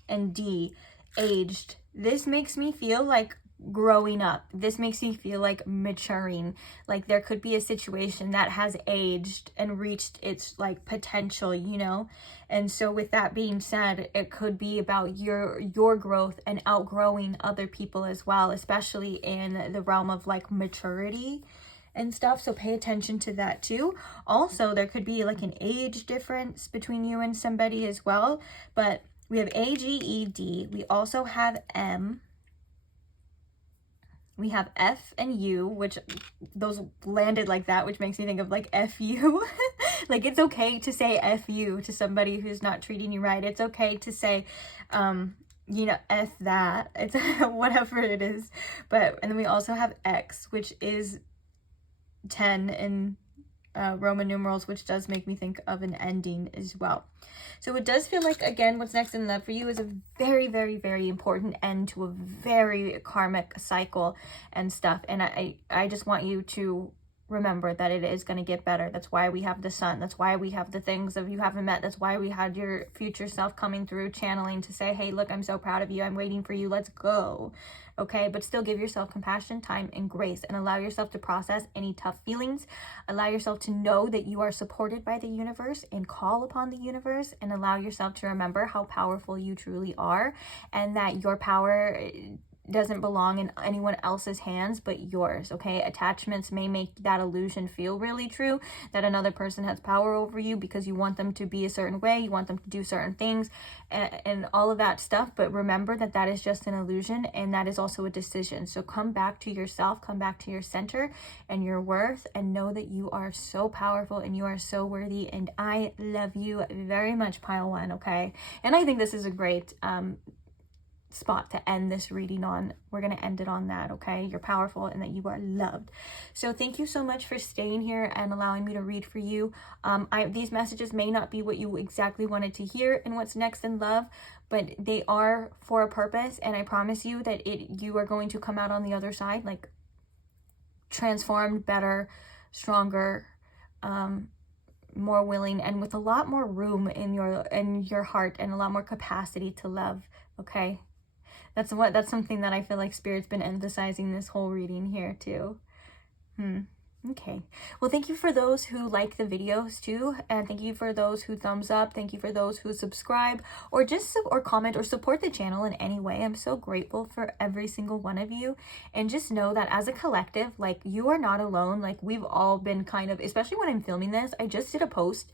and D. Aged. This makes me feel like growing up. This makes me feel like maturing. Like there could be a situation that has aged and reached its like potential, you know? And so with that being said, it could be about your growth and outgrowing other people as well, especially in the realm of like maturity and stuff. So pay attention to that too. Also, there could be like an age difference between you and somebody as well. But we have A, G, E, D. We also have M. We have F and U, which those landed like that, which makes me think of like F-U. Like it's okay to say F-U to somebody who's not treating you right. It's okay to say, you know, F that. It's whatever it is. But, and then we also have X, which is 10 in Roman numerals, which does make me think of an ending as well. So it does feel like, again, what's next in love for you is a very, very, very important end to a very karmic cycle and stuff. And I just want you to remember that it is going to get better. That's why we have the sun. That's why we have the things of you haven't met. That's why we had your future self coming through, channeling to say, hey, look, I'm so proud of you. I'm waiting for you. Let's go. Okay, but still give yourself compassion, time, and grace, and allow yourself to process any tough feelings. Allow yourself to know that you are supported by the universe and call upon the universe, and allow yourself to remember how powerful you truly are and that your power doesn't belong in anyone else's hands but yours. Okay, attachments may make that illusion feel really true, that another person has power over you because you want them to be a certain way, you want them to do certain things, and all of that stuff. But remember that that is just an illusion, and that is also a decision. So come back to yourself, come back to your center and your worth, and know that you are so powerful and you are so worthy. And I love you very much, pile one. Okay, and I think this is a great spot to end this reading on. We're going to end it on that. Okay, you're powerful and that you are loved. So thank you so much for staying here and allowing me to read for you. These messages may not be what you exactly wanted to hear in What's Next in Love, but they are for a purpose, and I promise you that you are going to come out on the other side like transformed, better, stronger, more willing, and with a lot more room in your heart and a lot more capacity to love. Okay, that's something that I feel like Spirit's been emphasizing this whole reading here too. Okay, well, thank you for those who like the videos too, and thank you for those who thumbs up, thank you for those who subscribe or comment or support the channel in any way. I'm so grateful for every single one of you, and just know that as a collective, like, you are not alone. Like, we've all been kind of, especially when I'm filming this, I just did a post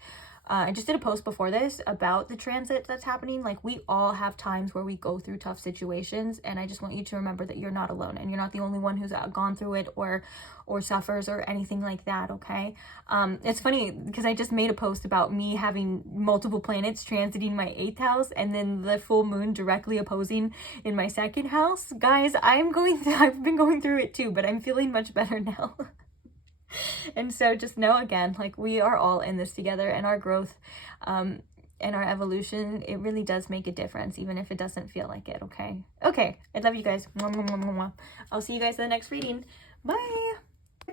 before this about the transit that's happening. Like, we all have times where we go through tough situations, and I just want you to remember that you're not alone, and you're not the only one who's gone through it or suffers or anything like that. Okay, it's funny because I just made a post about me having multiple planets transiting my 8th house, and then the full moon directly opposing in my 2nd house. Guys, I've been going through it too, but I'm feeling much better now. And so just know, again, like, we are all in this together, and our growth and our evolution, it really does make a difference, even if it doesn't feel like it. Okay, I love you guys. Mwah, mwah, mwah, mwah. I'll see you guys in the next reading. Bye.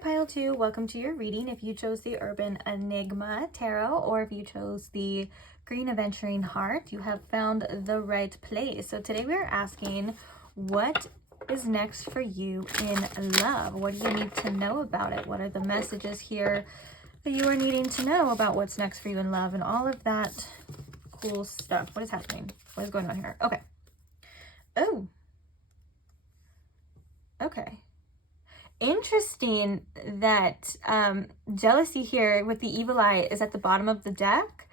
Pile 2, welcome to your reading. If you chose the Urban Enigma Tarot, or if you chose the Green Aventuring Heart, you have found the right place. So today we are asking, what is next for you in love? What do you need to know about it? What are the messages here that you are needing to know about what's next for you in love, and all of that cool stuff? What is happening? What is going on here? Okay. Oh. Okay. Interesting that jealousy here with the evil eye is at the bottom of the deck,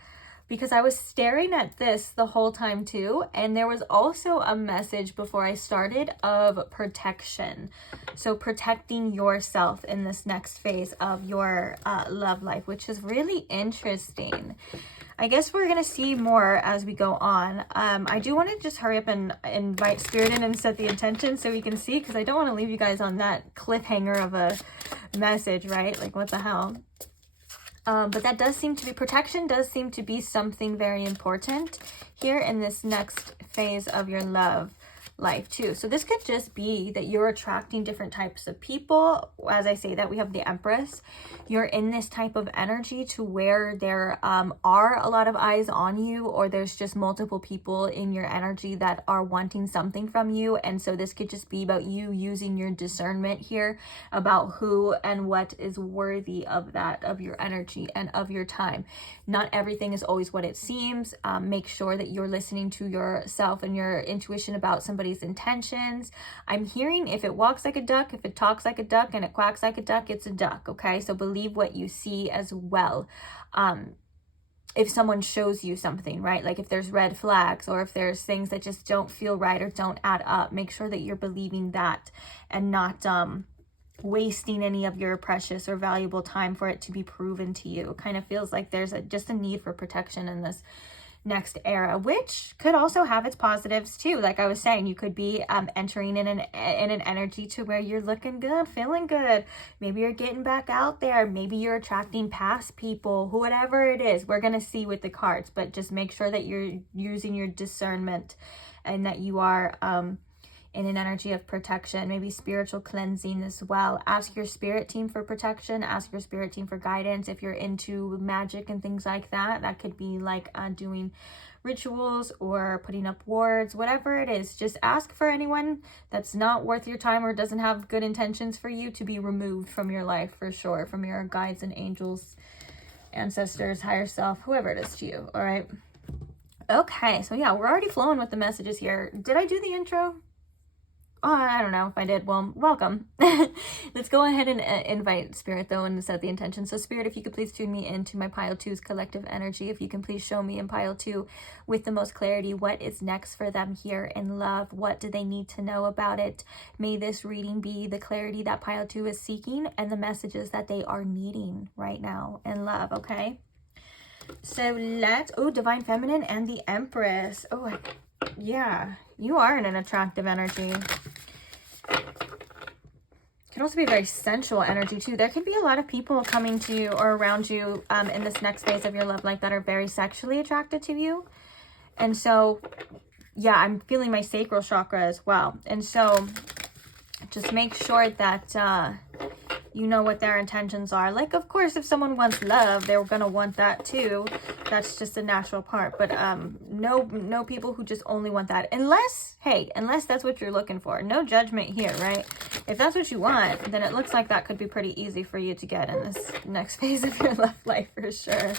because I was staring at this the whole time too, and there was also a message before I started of protection. So protecting yourself in this next phase of your love life, which is really interesting. I guess we're gonna see more as we go on. I do want to just hurry up and invite Spirit in and set the intention so we can see, because I don't want to leave you guys on that cliffhanger of a message, right? Like, what the hell? But that does seem to be, protection does seem to be something very important here in this next phase of your love life too. So this could just be that you're attracting different types of people. As I say that, we have the Empress. You're in this type of energy to where there are a lot of eyes on you, or there's just multiple people in your energy that are wanting something from you. And so this could just be about you using your discernment here about who and what is worthy of that, of your energy and of your time. Not everything is always what it seems. Make sure that you're listening to yourself and your intuition about somebody's intentions. I'm hearing if it walks like a duck, if it talks like a duck, and it quacks like a duck, it's a duck, okay? So believe what you see as well. If someone shows you something, right? Like if there's red flags, or if there's things that just don't feel right or don't add up, make sure that you're believing that and not wasting any of your precious or valuable time for it to be proven to you. It kind of feels like there's just a need for protection in this next era, which could also have its positives too. Like I was saying, you could be entering in an energy to where you're looking good, feeling good. Maybe you're getting back out there. Maybe you're attracting past people, whatever it is. We're going to see with the cards, but just make sure that you're using your discernment and that you are in an energy of protection, maybe spiritual cleansing as well. Ask your spirit team for protection. Ask your spirit team for guidance. If you're into magic and things like that, that could be like doing rituals or putting up wards, whatever it is. Just ask for anyone that's not worth your time or doesn't have good intentions for you to be removed from your life, for sure, from your guides and angels, ancestors, higher self, whoever it is to you. All right. Okay. So yeah, we're already flowing with the messages here. Did I do the intro? Oh, I don't know if I did. Well, welcome. Let's go ahead and invite Spirit, though, and set the intention. So, Spirit, if you could please tune me into my Pile 2's collective energy. If you can please show me in Pile 2 with the most clarity what is next for them here in love. What do they need to know about it? May this reading be the clarity that Pile 2 is seeking and the messages that they are needing right now in love, okay? So, Divine Feminine and the Empress. Oh, yeah, you are in an attractive energy. Can also be a very sensual energy too. There could be a lot of people coming to you or around you in this next phase of your love life that are very sexually attracted to you. And so, yeah, I'm feeling my sacral chakra as well. And so just make sure that you know what their intentions are. Like, of course, if someone wants love, they're gonna want that too. That's just a natural part. But no people who just only want that. Unless that's what you're looking for. No judgment here, right? If that's what you want, then it looks like that could be pretty easy for you to get in this next phase of your love life for sure.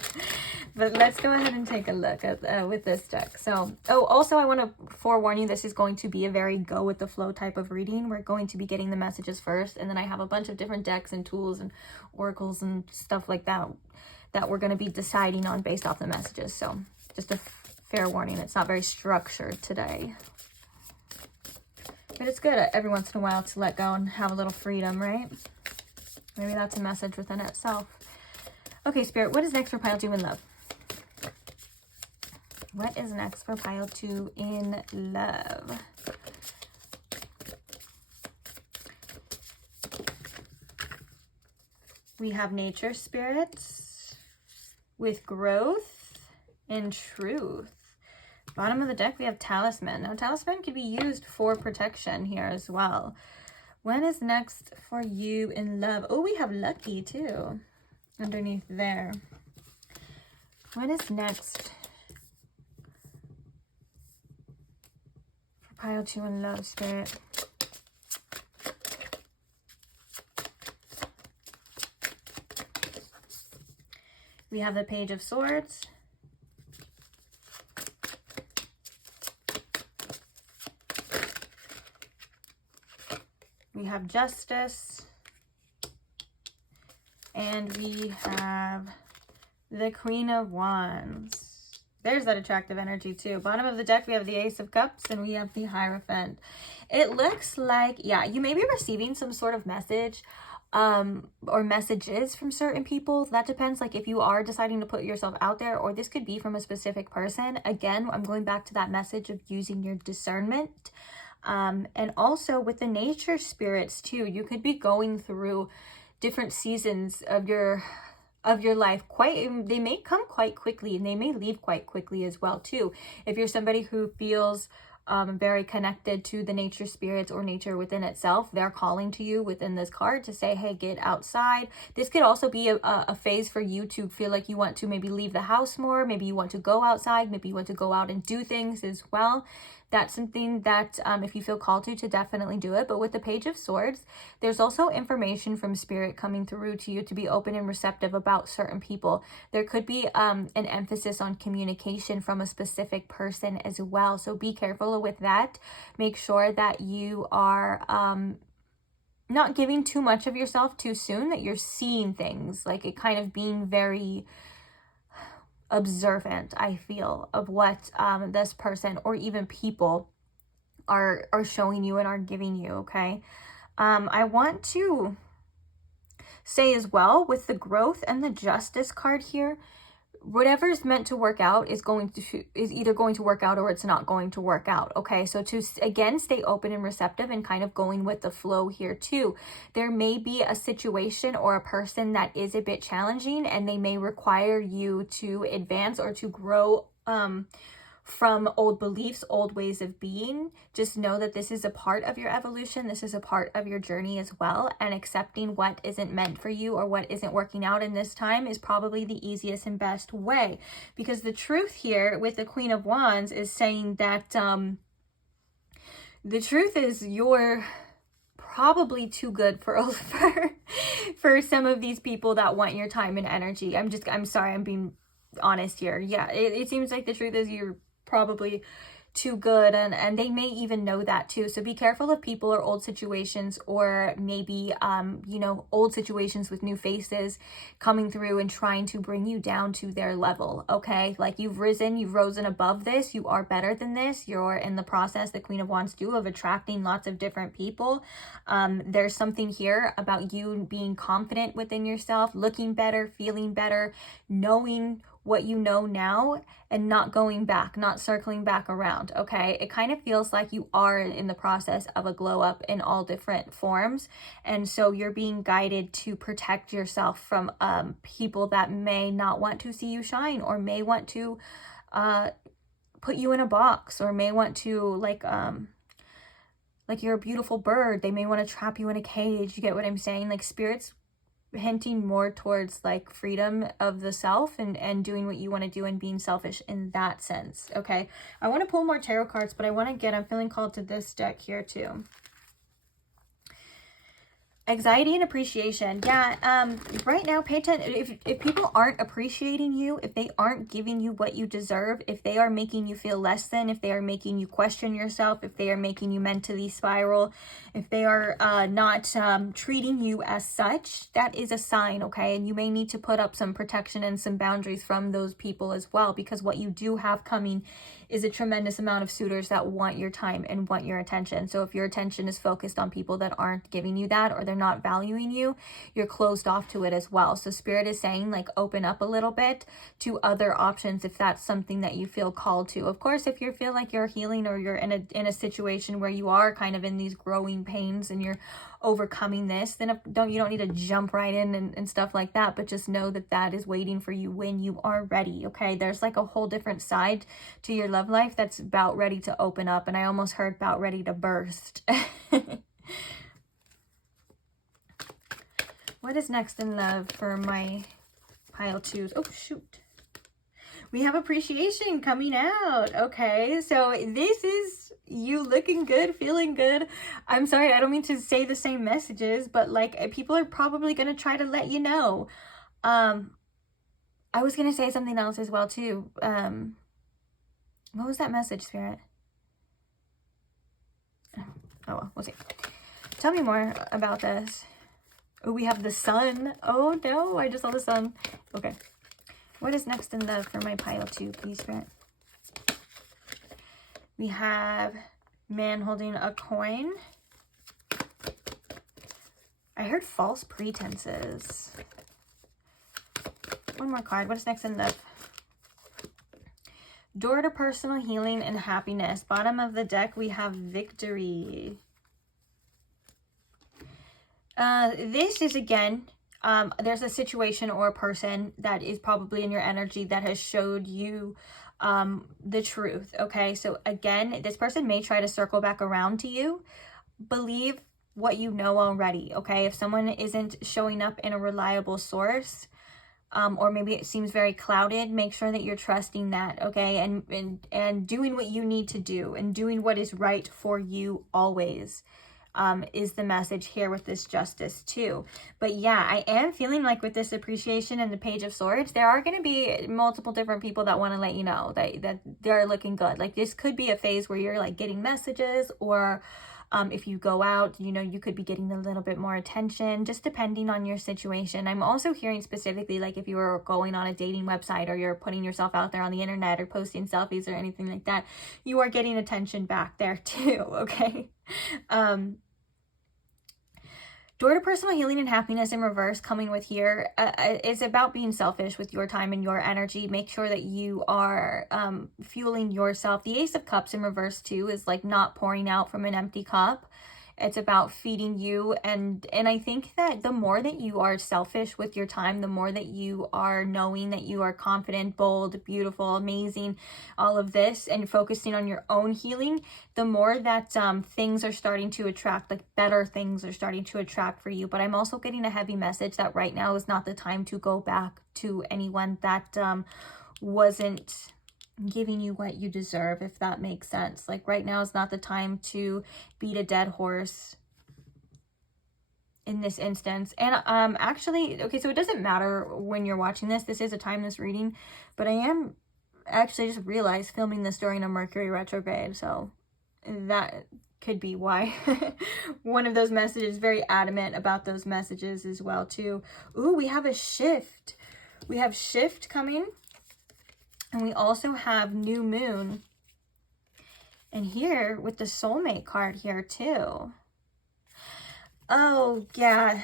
But let's go ahead and take a look at with this deck. So, also I want to forewarn you, this is going to be a very go with the flow type of reading. We're going to be getting the messages first, and then I have a bunch of different decks and tools and oracles and stuff like that that we're going to be deciding on based off the messages. So, just a fair warning, it's not very structured today. But it's good every once in a while to let go and have a little freedom, right? Maybe that's a message within itself. Okay, Spirit, what is next for Pile 2 in love? What is next for Pile 2 in love? We have nature spirits with growth and truth. Bottom of the deck, we have talisman. Now, talisman could be used for protection here as well. When is next for you in love? Oh, we have lucky too underneath there. What is next for Pile 2 in love, Spirit? We have the Page of Swords. We have Justice. And we have the Queen of Wands. There's that attractive energy too. Bottom of the deck, we have the Ace of Cups and we have the Hierophant. It looks like, yeah, you may be receiving some sort of message or messages from certain people. That depends, like if you are deciding to put yourself out there, or this could be from a specific person. Again, I'm going back to that message of using your discernment. And also with the nature spirits too, you could be going through different seasons of your life. They may come quite quickly and they may leave quite quickly as well too. If you're somebody who feels very connected to the nature spirits or nature within itself. They're calling to you within this card to say, hey, get outside. This could also be a phase for you to feel like you want to maybe leave the house more. Maybe you want to go outside. Maybe you want to go out and do things as well. That's something that if you feel called to definitely do it. But with the Page of Swords, there's also information from Spirit coming through to you to be open and receptive about certain people. There could be an emphasis on communication from a specific person as well. So be careful with that. Make sure that you are not giving too much of yourself too soon, that you're seeing things, like it kind of being very observant, I feel, of what this person or even people are showing you and are giving you, okay? I want to say as well, with the Growth and the Justice card here, whatever is meant to work out is either going to work out or it's not going to work out, okay? So to again stay open and receptive and kind of going with the flow here too. There may be a situation or a person that is a bit challenging, and they may require you to advance or to grow from old beliefs, old ways of being. Just know that this is a part of your evolution. This is a part of your journey as well. And accepting what isn't meant for you or what isn't working out in this time is probably the easiest and best way. Because the truth here with the Queen of Wands is saying that the truth is you're probably too good for some of these people that want your time and energy. I'm sorry, I'm being honest here. Yeah, it seems like the truth is you're probably too good, and they may even know that too. So be careful of people or old situations, or maybe you know, old situations with new faces coming through and trying to bring you down to their level, okay? Like you've risen above this. You are better than this. You're in the process, the Queen of Wands do, of attracting lots of different people. There's something here about you being confident within yourself, looking better, feeling better, knowing what you know now, and not going back, not circling back around, okay? It kind of feels like you are in the process of a glow up in all different forms, and so you're being guided to protect yourself from people that may not want to see you shine, or may want to put you in a box, or may want to like you're a beautiful bird. They may want to trap you in a cage. You get what I'm saying? Like Spirit's hinting more towards like freedom of the self and doing what you want to do and being selfish in that sense, okay? I want to pull more tarot cards, but I'm feeling called to this deck here too. Anxiety and appreciation. Yeah, right now, pay attention. If people aren't appreciating you, if they aren't giving you what you deserve, if they are making you feel less than, if they are making you question yourself, if they are making you mentally spiral, if they are not treating you as such, that is a sign, okay? And you may need to put up some protection and some boundaries from those people as well, because what you do have coming is a tremendous amount of suitors that want your time and want your attention. So if your attention is focused on people that aren't giving you that, or they're not valuing you, you're closed off to it as well. So Spirit is saying, like, open up a little bit to other options if that's something that you feel called to. Of course, if you feel like you're healing, or you're in a situation where you are kind of in these growing pains and you're overcoming this, then you don't need to jump right in and stuff like that, but just know that that is waiting for you when you are ready, okay? There's like a whole different side to your love life that's about ready to open up, and I almost heard about ready to burst. What is next in love for my pile twos? Oh shoot, we have appreciation coming out. Okay, so this is you looking good, feeling good. I'm sorry, I don't mean to say the same messages, but like people are probably gonna try to let you know. I was gonna say something else as well too. What was that message, Spirit? Oh well, we'll see. Tell me more about this. Oh, we have the sun. Oh no, I just saw the sun. Okay. What is next in love for my pile two, please, Spirit? We have man holding a coin. I heard false pretenses. One more card. What is next in love? Door to personal healing and happiness. Bottom of the deck, we have victory. This is, again, there's a situation or a person that is probably in your energy that has showed you the truth, okay? So again, this person may try to circle back around to you. Believe what you know already, okay? If someone isn't showing up in a reliable source, or maybe it seems very clouded, make sure that you're trusting that, okay? And doing what you need to do and doing what is right for you always, is the message here with this Justice too. But yeah, I am feeling like with this appreciation and the Page of Swords, there are going to be multiple different people that want to let you know that they're looking good. Like this could be a phase where you're like getting messages, or if you go out, you know, you could be getting a little bit more attention, just depending on your situation. I'm also hearing specifically, like if you were going on a dating website, or you're putting yourself out there on the internet, or posting selfies or anything like that, you are getting attention back there too, okay? Door to personal healing and happiness in reverse coming with here. It's about being selfish with your time and your energy. Make sure that you are fueling yourself. The Ace of Cups in reverse too is like not pouring out from an empty cup. It's about feeding you. And I think that the more that you are selfish with your time, the more that you are knowing that you are confident, bold, beautiful, amazing, all of this, and focusing on your own healing, the more that things are starting to attract, like better things are starting to attract for you. But I'm also getting a heavy message that right now is not the time to go back to anyone that wasn't giving you what you deserve, if that makes sense. Like right now is not the time to beat a dead horse in this instance. And actually, okay, so it doesn't matter when you're watching this. This is a timeless reading, but I am actually just realized filming this during a Mercury retrograde, so that could be why one of those messages, very adamant about those messages as well too. Ooh, we have a shift. We have shift coming. And we also have new moon. And here with the soulmate card here too. Oh yeah,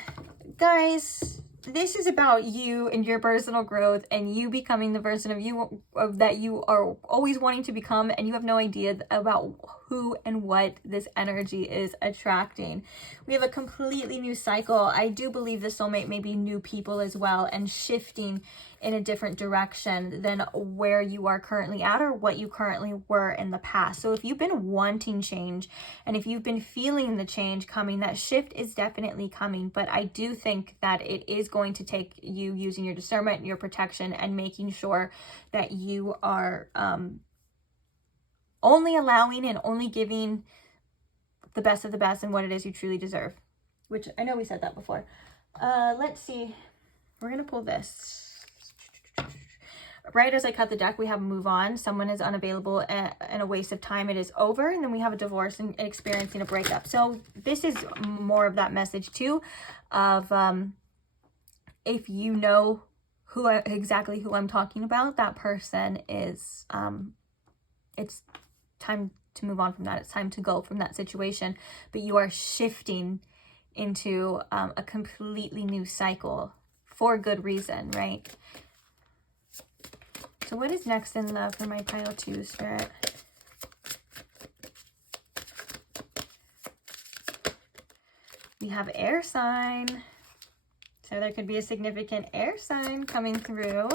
guys, this is about you and your personal growth and you becoming the version of you that you are always wanting to become, and you have no idea about who and what this energy is attracting. We have a completely new cycle. I do believe the soulmate may be new people as well, and shifting in a different direction than where you are currently at or what you currently were in the past. So if you've been wanting change and if you've been feeling the change coming, that shift is definitely coming. But I do think that it is going to take you using your discernment, your protection, and making sure that you are only allowing and only giving the best of the best and what it is you truly deserve. Which I know we said that before. Let's see. We're going to pull this. Right as I cut the deck, we have move on. Someone is unavailable and a waste of time. It is over. And then we have a divorce and experiencing a breakup. So this is more of that message too of if you know exactly who I'm talking about, that person is, it's time to move on from that. It's time to go from that situation. But you are shifting into a completely new cycle for good reason, right? So what is next in love for my pile 2, Spirit? We have air sign. So there could be a significant air sign coming through.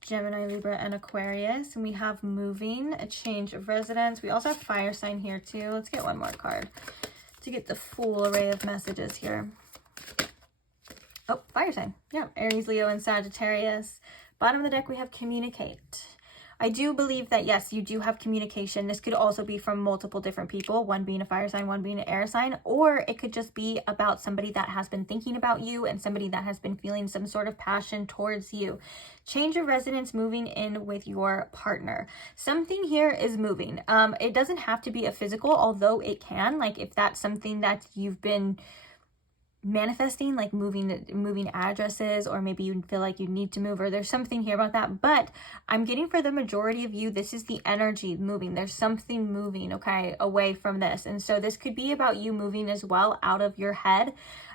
Gemini, Libra, and Aquarius. And we have moving, a change of residence. We also have fire sign here too. Let's get one more card to get the full array of messages here. Oh, fire sign. Yeah, Aries, Leo, and Sagittarius. Bottom of the deck, we have communicate. I do believe that, yes, you do have communication. This could also be from multiple different people, one being a fire sign, one being an air sign, or it could just be about somebody that has been thinking about you and somebody that has been feeling some sort of passion towards you. Change of residence, moving in with your partner. Something here is moving. It doesn't have to be a physical, although it can. Like if that's something that you've been manifesting, like moving addresses, or maybe you feel like you need to move, or there's something here about that. But I'm getting for the majority of you, this is the energy moving. There's something moving, okay, away from this. And so this could be about you moving as well, out of your head,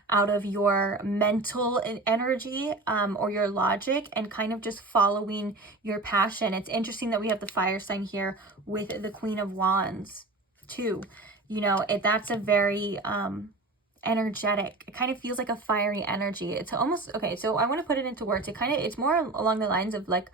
out of your mental energy, or your logic, and kind of just following your passion. It's interesting that we have the fire sign here with the Queen of Wands too. You know, that's a very energetic. It kind of feels like a fiery energy. It's almost, okay, so I want to put it into words. It's more along the lines of like,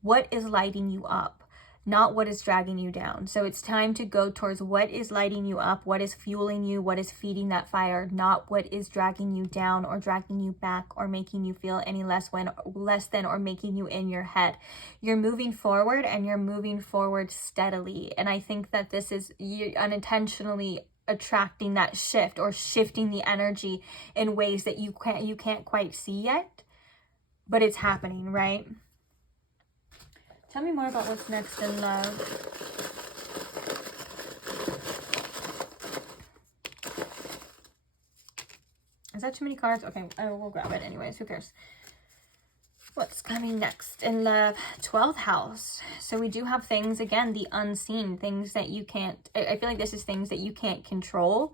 what is lighting you up, not what is dragging you down. So it's time to go towards what is lighting you up, what is fueling you, what is feeding that fire, not what is dragging you down or dragging you back or making you feel any less than or making you in your head. You're moving forward, and you're moving forward steadily. And I think that this is you unintentionally attracting that shift, or shifting the energy in ways that you can't quite see yet, but it's happening, right? Tell me more about what's next in love. Is that too many cards? Okay, I will grab it anyways. Who cares? What's coming next in love? 12th house. So we do have things, again, the unseen, things that you can't, I feel like this is things that you can't control.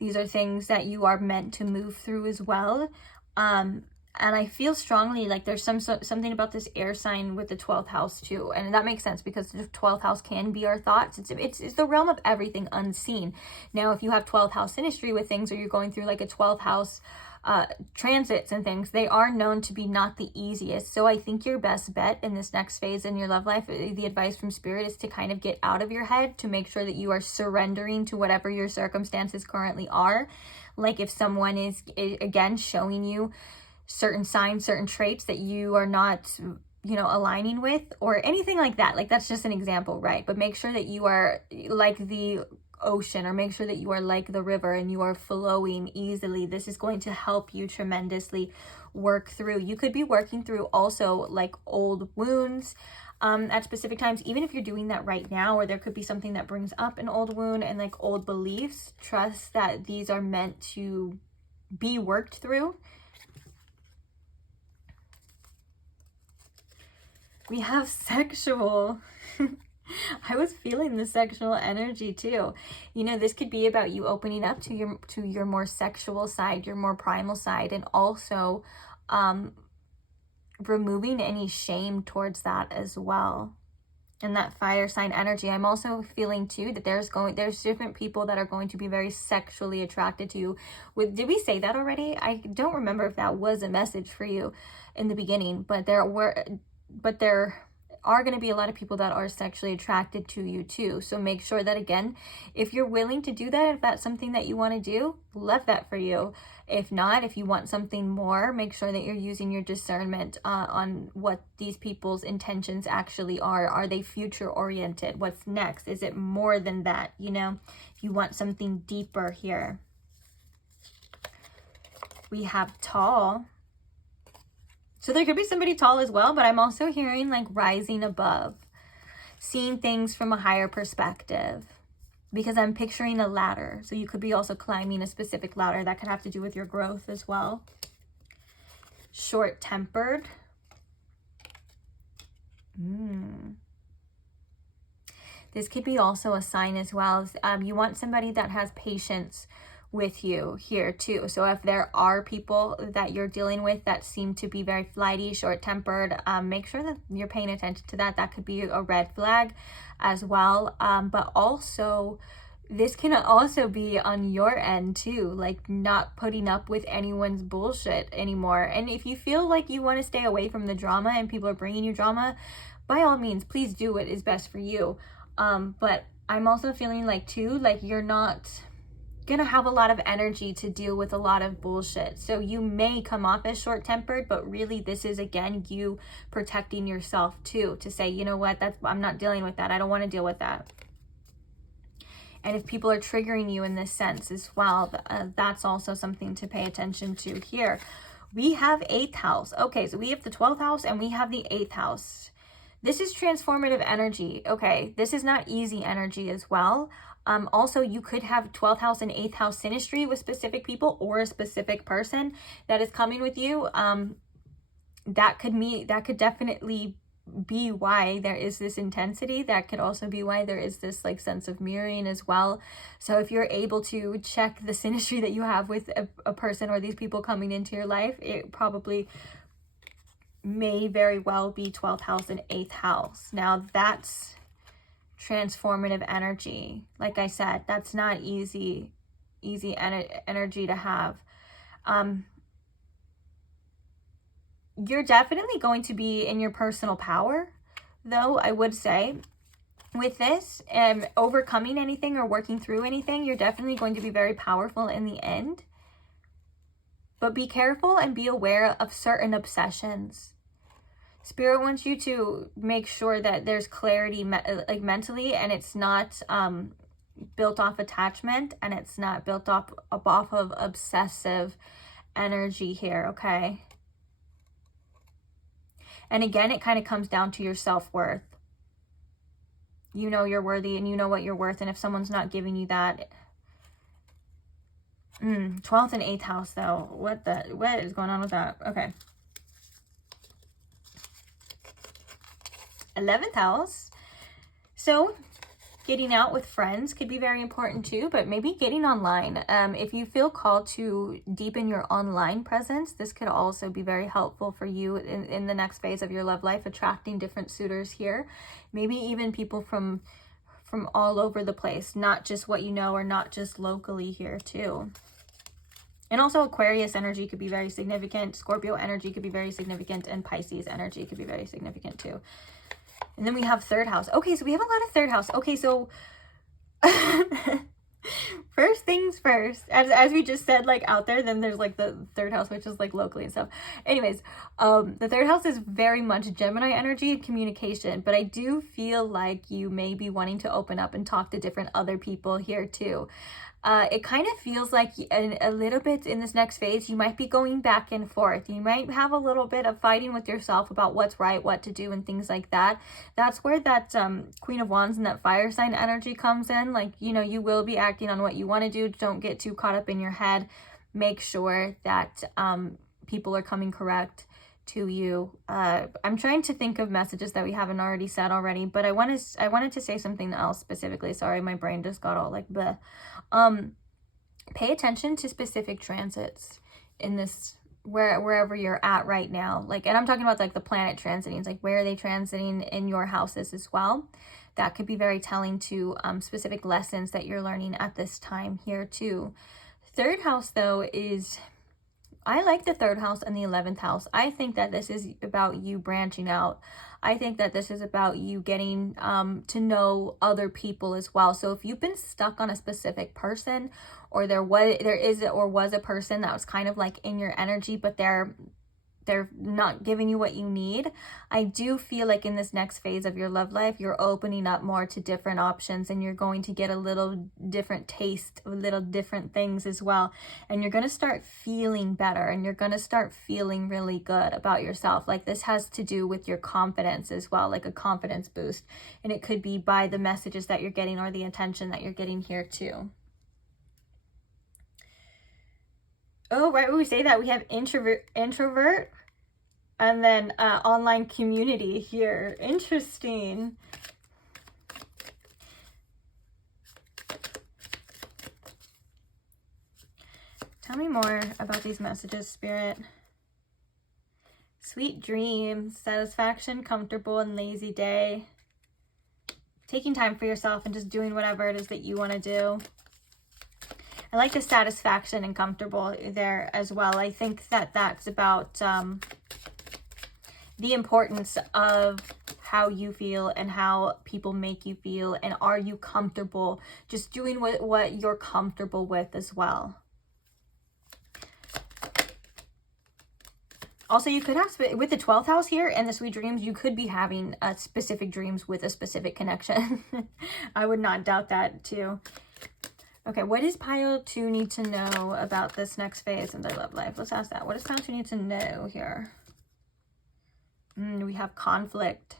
These are things that you are meant to move through as well. And I feel strongly like there's something about this air sign with the 12th house too. And that makes sense because the 12th house can be our thoughts. It's the realm of everything unseen. Now, if you have 12th house synastry with things, or you're going through like a 12th house transits and things, they are known to be not the easiest. So I think your best bet in this next phase in your love life, the advice from spirit is to kind of get out of your head, to make sure that you are surrendering to whatever your circumstances currently are. Like if someone is, again, showing you certain signs, certain traits that you are not, aligning with, or anything like that. Like that's just an example, right? But make sure that you are like the ocean, or make sure that you are like the river and you are flowing easily. This is going to help you tremendously work through. You could be working through also like old wounds at specific times, even if you're doing that right now, or there could be something that brings up an old wound and like old beliefs. Trust that these are meant to be worked through. We have sexual. I was feeling the sexual energy too. This could be about you opening up to your more sexual side, your more primal side, and also removing any shame towards that as well. And that fire sign energy, I'm also feeling too that there's different people that are going to be very sexually attracted to you. Did we say that already? I don't remember if that was a message for you in the beginning, but there are going to be a lot of people that are sexually attracted to you too. So make sure that, again, if you're willing to do that, if that's something that you want to do, love that for you. If not, if you want something more, make sure that you're using your discernment on what these people's intentions actually are. Are they future oriented? What's next? Is it more than that? If you want something deeper here. We have tall. So there could be somebody tall as well, but I'm also hearing like rising above, seeing things from a higher perspective, because I'm picturing a ladder. So you could be also climbing a specific ladder that could have to do with your growth as well. Short-tempered. This could be also a sign as well. You want somebody that has patience with you here too. So if there are people that you're dealing with that seem to be very flighty, short-tempered, make sure that you're paying attention to that. That could be a red flag as well. But also, this can also be on your end too, like not putting up with anyone's bullshit anymore. And if you feel like you want to stay away from the drama and people are bringing you drama, by all means, please do what is best for you. But I'm also feeling like too, like you're not gonna have a lot of energy to deal with a lot of bullshit. So you may come off as short-tempered, but really this is, again, you protecting yourself too, to say, you know what, I'm not dealing with that. I don't want to deal with that. And if people are triggering you in this sense as well, that's also something to pay attention to here. We have 8th house. Okay, so we have the 12th house and we have the 8th house. This is transformative energy. Okay, this is not easy energy as well. Also, you could have 12th house and 8th house synastry with specific people or a specific person that is coming with you. That could definitely be why there is this intensity. That could also be why there is this like sense of mirroring as well. So if you're able to check the synastry that you have with a person or these people coming into your life, it probably may very well be 12th house and 8th house. Now that's transformative energy. Like I said, that's not easy energy to have. You're definitely going to be in your personal power, though, I would say. With this, overcoming anything or working through anything, you're definitely going to be very powerful in the end. But be careful and be aware of certain obsessions. Spirit wants you to make sure that there's clarity like mentally, and it's not built off attachment, and it's not built off of obsessive energy here, okay? And again, it kind of comes down to your self-worth. You know you're worthy and you know what you're worth. And if someone's not giving you that. 12th and 8th house, though. What is going on with that? Okay. 11th house. So getting out with friends could be very important too, but maybe getting online. If you feel called to deepen your online presence, this could also be very helpful for you in the next phase of your love life, attracting different suitors here. Maybe even people from all over the place, not just what you know, or not just locally here too. And also Aquarius energy could be very significant. Scorpio energy could be very significant, and Pisces energy could be very significant too. And then we have 3rd house. Okay, so we have a lot of 3rd house. Okay, so first things first, as we just said, like out there, then there's like the 3rd house, which is like locally and stuff. Anyways, the 3rd house is very much Gemini energy and communication, but I do feel like you may be wanting to open up and talk to different other people here too. It kind of feels like a little bit in this next phase, you might be going back and forth. You might have a little bit of fighting with yourself about what's right, what to do, and things like that. That's where that Queen of Wands and that fire sign energy comes in. Like, you know, you will be acting on what you want to do. Don't get too caught up in your head. Make sure that people are coming correct to you. I'm trying to think of messages that we haven't already said already, but I wanted to say something else specifically. Sorry, my brain just got all like bleh. Pay attention to specific transits in this, wherever you're at right now. Like, and I'm talking about like the planet transiting, like where are they transiting in your houses as well. That could be very telling to specific lessons that you're learning at this time here too. 3rd house though is, I like the 3rd house and the 11th house. I think that this is about you branching out. I think that this is about you getting to know other people as well. So if you've been stuck on a specific person, or there was a person that was kind of like in your energy, but they're not giving you what you need, I do feel like in this next phase of your love life, you're opening up more to different options, and you're going to get a little different taste of little different things as well. And you're going to start feeling better, and you're going to start feeling really good about yourself. Like, this has to do with your confidence as well, like a confidence boost. And it could be by the messages that you're getting or the attention that you're getting here too. Oh, right when we say that, we have introvert, and then online community here. Interesting. Tell me more about these messages, Spirit. Sweet dreams, satisfaction, comfortable and lazy day. Taking time for yourself and just doing whatever it is that you want to do. I like the satisfaction and comfortable there as well. I think that that's about the importance of how you feel and how people make you feel. And are you comfortable just doing what you're comfortable with as well? Also, you could have, with the 12th house here and the sweet dreams, you could be having specific dreams with a specific connection. I would not doubt that too. Okay, what does Pile 2 need to know about this next phase in their love life? Let's ask that. What does Pile 2 need to know here? We have conflict,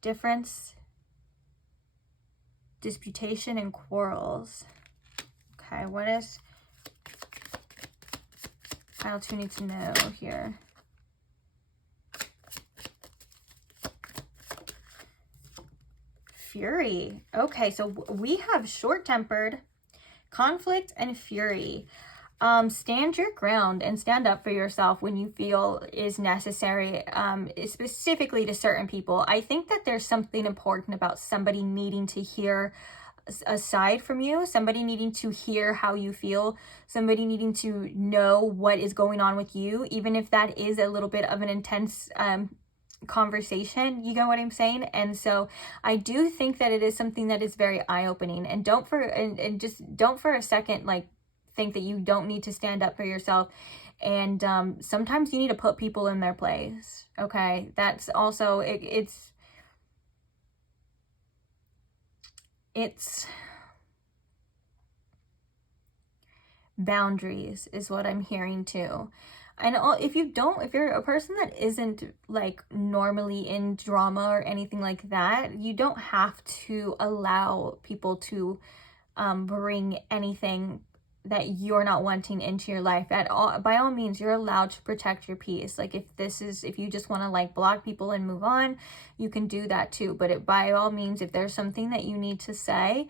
difference, disputation, and quarrels. Okay, what does Pile 2 need to know here? Fury. Okay, so we have short-tempered, conflict, and fury. Stand your ground and stand up for yourself when you feel is necessary, specifically to certain people. I think that there's something important about somebody needing to hear aside from you, somebody needing to hear how you feel, somebody needing to know what is going on with you, even if that is a little bit of an intense conversation, you know what I'm saying? And so I do think that it is something that is very eye-opening, and just don't for a second like think that you don't need to stand up for yourself. And sometimes you need to put people in their place. Okay, that's also it's boundaries is what I'm hearing too. And if you're a person that isn't like normally in drama or anything like that, you don't have to allow people to bring anything that you're not wanting into your life at all. By all means, you're allowed to protect your peace. Like if you just want to like block people and move on, you can do that too. But by all means, if there's something that you need to say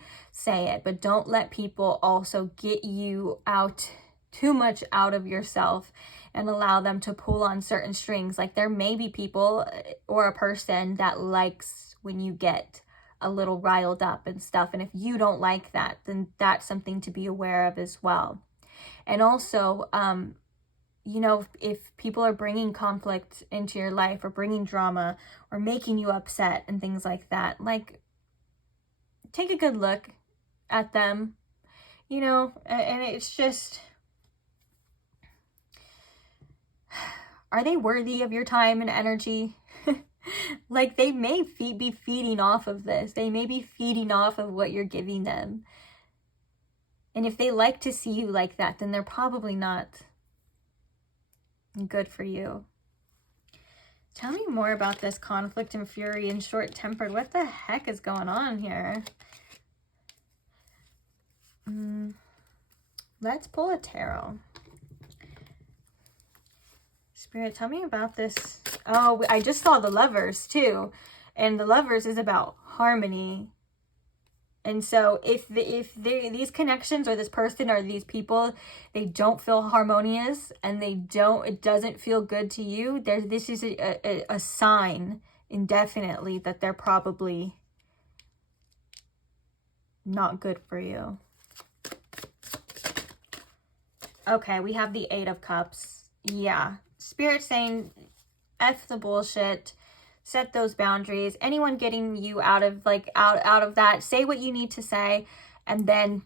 it. But don't let people also get you too much out of yourself and allow them to pull on certain strings. Like there may be people or a person that likes when you get a little riled up and stuff, and if you don't like that, then that's something to be aware of as well. And also you know, if people are bringing conflict into your life or bringing drama or making you upset and things like that, like take a good look at them, you know. And it's just, are they worthy of your time and energy? Like they may be feeding off of this. They may be feeding off of what you're giving them. And if they like to see you like that, then they're probably not good for you. Tell me more about this conflict and fury and short-tempered. What the heck is going on here? Let's pull a tarot. Spirit, tell me about this. Oh, I just saw the Lovers too. And the Lovers is about harmony. And so if these connections or this person or these people, they don't feel harmonious and it doesn't feel good to you, this is a sign indefinitely that they're probably not good for you. Okay, we have the Eight of Cups. Yeah. Spirit saying, F the bullshit, set those boundaries. Anyone getting you out of that, say what you need to say and then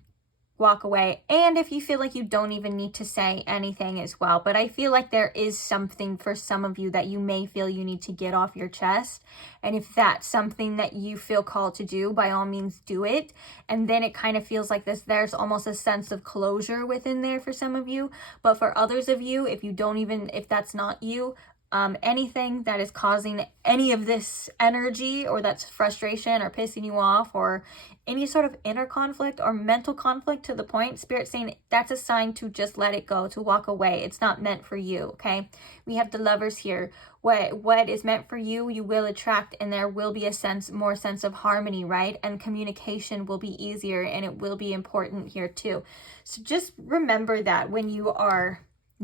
walk away. And if you feel like you don't even need to say anything as well. But I feel like there is something for some of you that you may feel you need to get off your chest. And if that's something that you feel called to do, by all means do it. And then it kind of feels like there's almost a sense of closure within there for some of you. But for others of you, if that's not you, anything that is causing any of this energy or that's frustration or pissing you off or any sort of inner conflict or mental conflict to the point, Spirit saying that's a sign to just let it go, to walk away. It's not meant for you, okay? We have the Lovers here. What is meant for you, you will attract, and there will be more sense of harmony, right? And communication will be easier, and it will be important here too. So just remember that when you are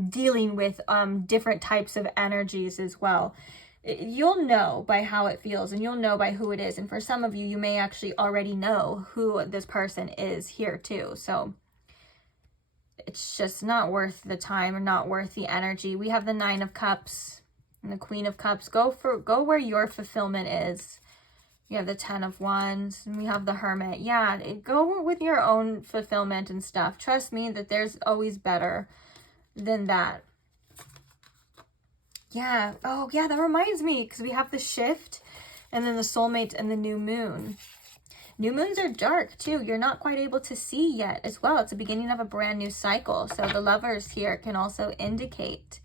dealing with different types of energies as well. You'll know by how it feels, and you'll know by who it is. And for some of you, you may actually already know who this person is here too. So it's just not worth the time or not worth the energy. We have the Nine of Cups and the Queen of Cups. Go where your fulfillment is. You have the Ten of Wands, and we have the Hermit. Yeah, go with your own fulfillment and stuff. Trust me that there's always better than that. Yeah. Oh, yeah, that reminds me, because we have the Shift and then the Soulmate and the New Moon. New moons are dark too. You're not quite able to see yet as well. It's the beginning of a brand new cycle. So the Lovers here can also indicate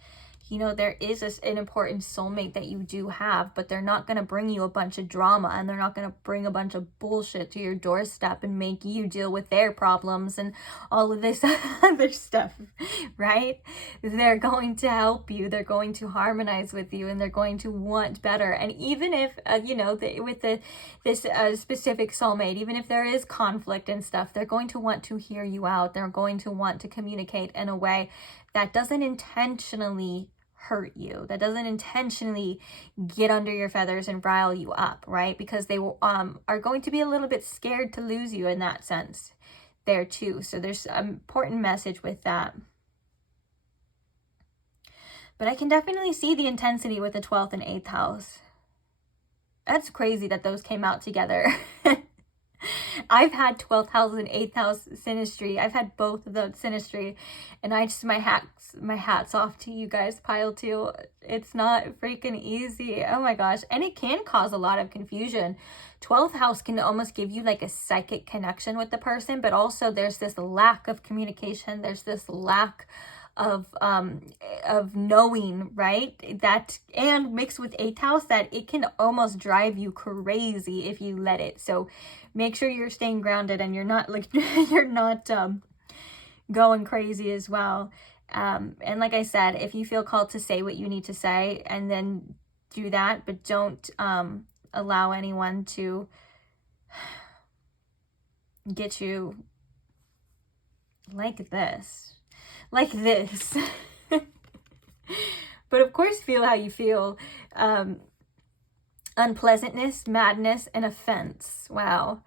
You know, there is an important soulmate that you do have, but they're not going to bring you a bunch of drama, and they're not going to bring a bunch of bullshit to your doorstep and make you deal with their problems and all of this other stuff, right? They're going to help you. They're going to harmonize with you, and they're going to want better. And even if, you know, with this specific soulmate, even if there is conflict and stuff, they're going to want to hear you out. They're going to want to communicate in a way that doesn't intentionally hurt you, that doesn't intentionally get under your feathers and rile you up, right? Because they are going to be a little bit scared to lose you in that sense there too. So there's an important message with that. But I can definitely see the intensity with the 12th and 8th house. That's crazy that those came out together. I've had 12th house and 8th house synastry. I've had both of those synastry, and I just, my hats off to you guys, pile 2. It's not freaking easy. Oh my gosh. And it can cause a lot of confusion. 12th house can almost give you like a psychic connection with the person, but also there's this lack of communication. There's this lack of knowing, right? That, and mixed with 8th house, that it can almost drive you crazy if you let it. So make sure you're staying grounded and you're not like you're not going crazy as well. And like I said, if you feel called to say what you need to say, and then do that, but don't allow anyone to get you like this. But of course, feel how you feel. Unpleasantness, madness, and offense. Wow.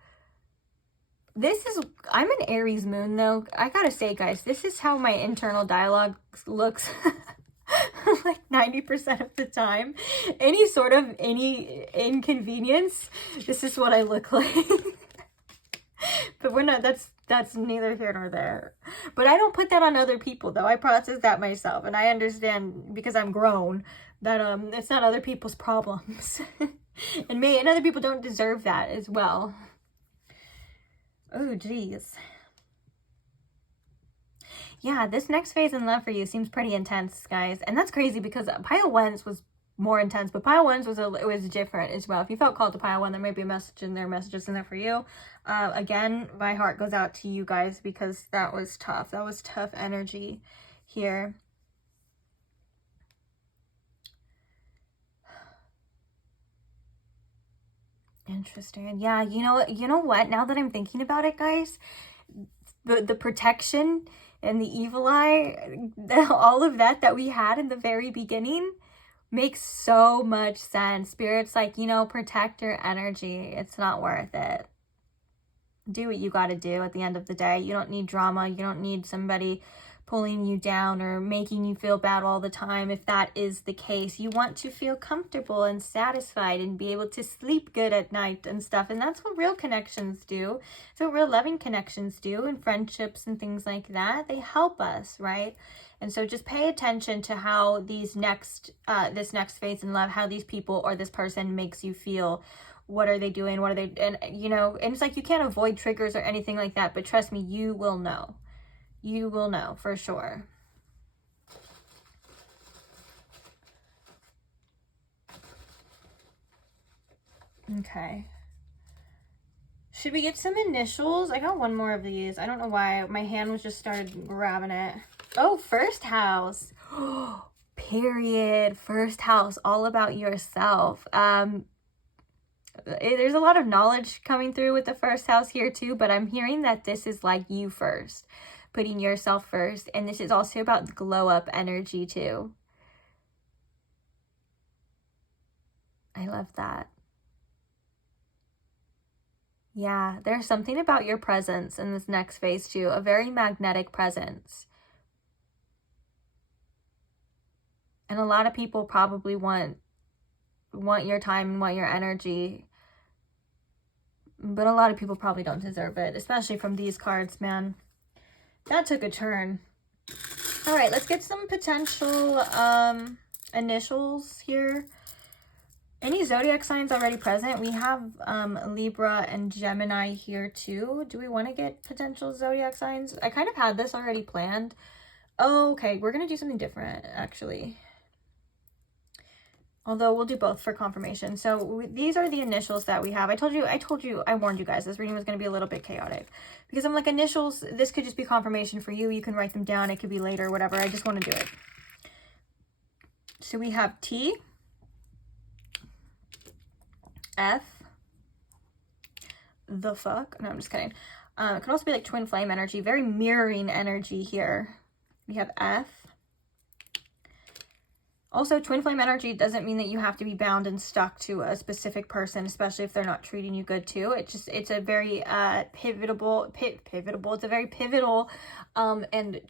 I'm an Aries moon though. I gotta say, guys, this is how my internal dialogue looks like 90% of the time. Any inconvenience, this is what I look like. But we're not, that's neither here nor there. But I don't put that on other people though. I process that myself, and I understand, because I'm grown, that it's not other people's problems. and other people don't deserve that as well. Oh geez. Yeah, this next phase in love for you seems pretty intense, guys. And that's crazy, because pile 1's was more intense, but pile 1's was different as well. If you felt called to pile 1, there might be a message in there, messages in there for you. Again, my heart goes out to you guys, because that was tough. That was tough energy here. Interesting. Yeah, you know what? Now that I'm thinking about it, guys, the protection and the evil eye, all of that we had in the very beginning makes so much sense. Spirit's like, protect your energy. It's not worth it. Do what you got to do at the end of the day. You don't need drama. You don't need somebody pulling you down or making you feel bad all the time. If that is the case, you want to feel comfortable and satisfied and be able to sleep good at night and stuff. And that's what real connections do. It's what real loving connections do, and friendships and things like that. They help us, right? And so just pay attention to how this next phase in love, how these people or this person makes you feel. What are they doing? What are they, and it's like, you can't avoid triggers or anything like that, but trust me, you will know. You will know for sure. Okay. Should we get some initials? I got one more of these. I don't know why. My hand was just started grabbing it. Oh, first house. Period. First house. All about yourself. There's a lot of knowledge coming through with the first house here too, but I'm hearing that this is like you first. Putting yourself first, and this is also about the glow up energy too. I love that. Yeah, there's something about your presence in this next phase too, a very magnetic presence. And a lot of people probably want your time and want your energy, but a lot of people probably don't deserve it, especially from these cards, man. That took a turn. All right, let's get some potential initials here. Any zodiac signs already present? We have Libra and Gemini here too. Do we want to get potential zodiac signs? I kind of had this already planned. Oh, okay, we're going to do something different, actually. Although we'll do both for confirmation. So these are the initials that we have. I told you, I warned you guys, this reading was going to be a little bit chaotic. Because I'm like, initials, this could just be confirmation for you. You can write them down. It could be later, whatever. I just want to do it. So we have T, F, the fuck. No, I'm just kidding. It could also be like twin flame energy, very mirroring energy here. We have F. Also, twin flame energy doesn't mean that you have to be bound and stuck to a specific person, especially if they're not treating you good too. It's a very pivotal, it's a very pivotal and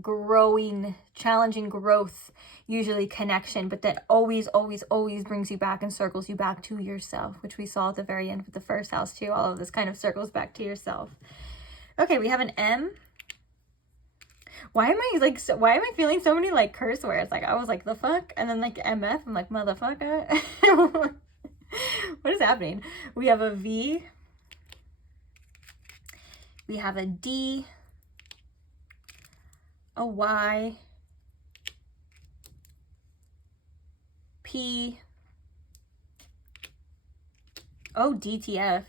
growing, challenging growth, usually connection, but that always, always, always brings you back and circles you back to yourself, which we saw at the very end with the first house too. All of this kind of circles back to yourself. Okay, we have an M. Why am I feeling so many like curse words? Like I was like the fuck, and then like MF, I'm like motherfucker. What is happening? We have a V. We have a D. A Y. P. Oh, DTF.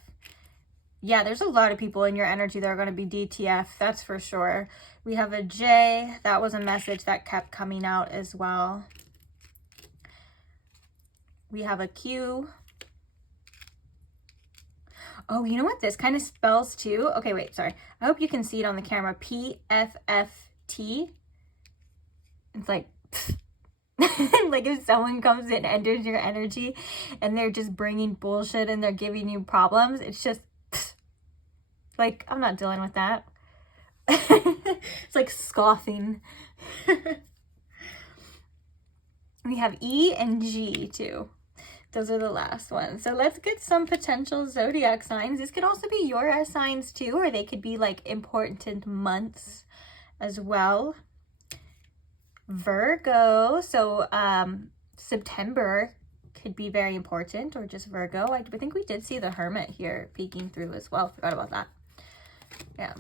Yeah, there's a lot of people in your energy that are going to be DTF, that's for sure. We have a J. That was a message that kept coming out as well. We have a Q. Oh, you know what this kind of spells too? Okay, wait, sorry. I hope you can see it on the camera. PFFT. It's like, like if someone comes in, enters your energy, and they're just bringing bullshit and they're giving you problems, it's just, like, I'm not dealing with that. It's like scoffing. We have E and G too. Those are the last ones. So let's get some potential zodiac signs. This could also be your signs too, or they could be like important months as well. Virgo. So September could be very important, or just Virgo. I think we did see the Hermit here peeking through as well. Forgot about that. Yeah.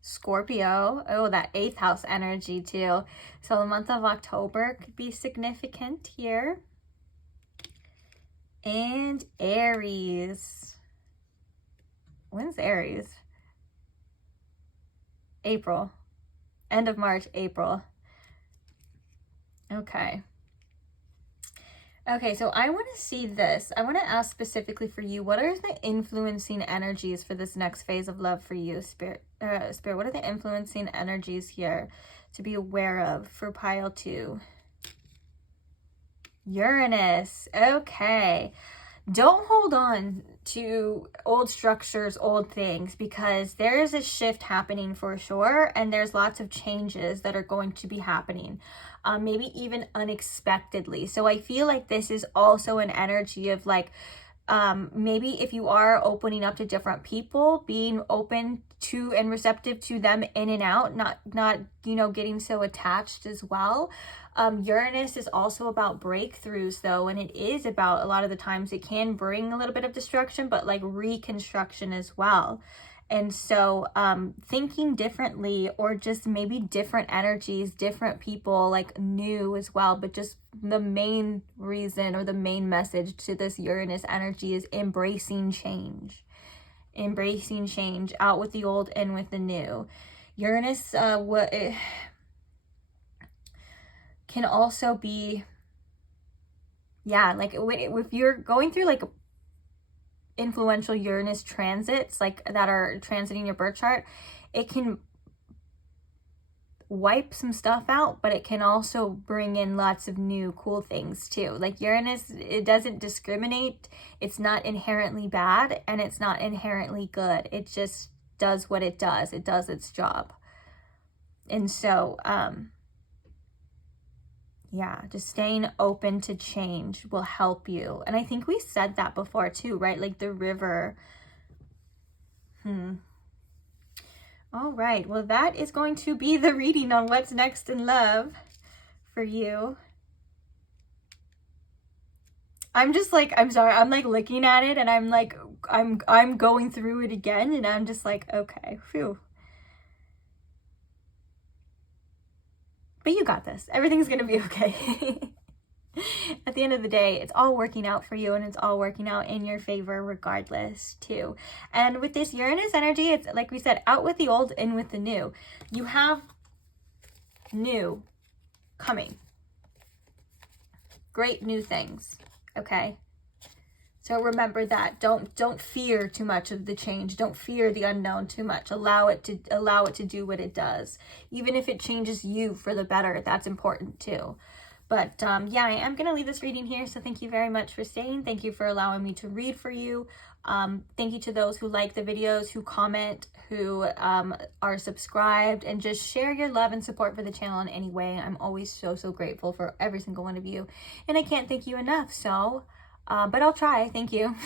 Scorpio. Oh, that 8th house energy too. So the month of October could be significant here. And Aries. When's Aries? April. End of March, April. Okay. Okay, so I want to see this. I want to ask specifically for you, what are the influencing energies for this next phase of love for you, Spirit? What are the influencing energies here to be aware of for pile 2? Uranus. Okay. Don't hold on to old structures, old things, because there is a shift happening for sure, and there's lots of changes that are going to be happening, maybe even unexpectedly. So I feel like this is also an energy of like, maybe if you are opening up to different people, being open to and receptive to them in and out, not you know, getting so attached as well. Uranus is also about breakthroughs though, and it is about, a lot of the times it can bring a little bit of destruction, but like reconstruction as well. And so thinking differently, or just maybe different energies, different people, like new as well, but just the main reason or the main message to this Uranus energy is embracing change. Embracing change, out with the old, in with the new. Uranus can also be, yeah, like if you're going through like influential Uranus transits, like that are transiting your birth chart, it can wipe some stuff out, but it can also bring in lots of new cool things too. Like Uranus, it doesn't discriminate. It's not inherently bad, and it's not inherently good. It just does what it does. It does its job. And so yeah, just staying open to change will help you. And I think we said that before too, right? Like the river. All right, well, that is going to be the reading on what's next in love for you. I'm just like, I'm sorry, I'm like looking at it, and I'm like, I'm going through it again, and I'm just like, okay, phew. But you got this. Everything's going to be okay. At the end of the day, it's all working out for you, and it's all working out in your favor regardless too. And with this Uranus energy, it's like we said, out with the old, in with the new. You have new coming. Great new things, okay? So remember that. Don't fear too much of the change. Don't fear the unknown too much. Allow it to do what it does. Even if it changes you for the better, that's important too. But yeah, I am going to leave this reading here. So thank you very much for staying. Thank you for allowing me to read for you. Thank you to those who like the videos, who comment, who are subscribed, and just share your love and support for the channel in any way. I'm always so grateful for every single one of you. And I can't thank you enough. So, but I'll try. Thank you.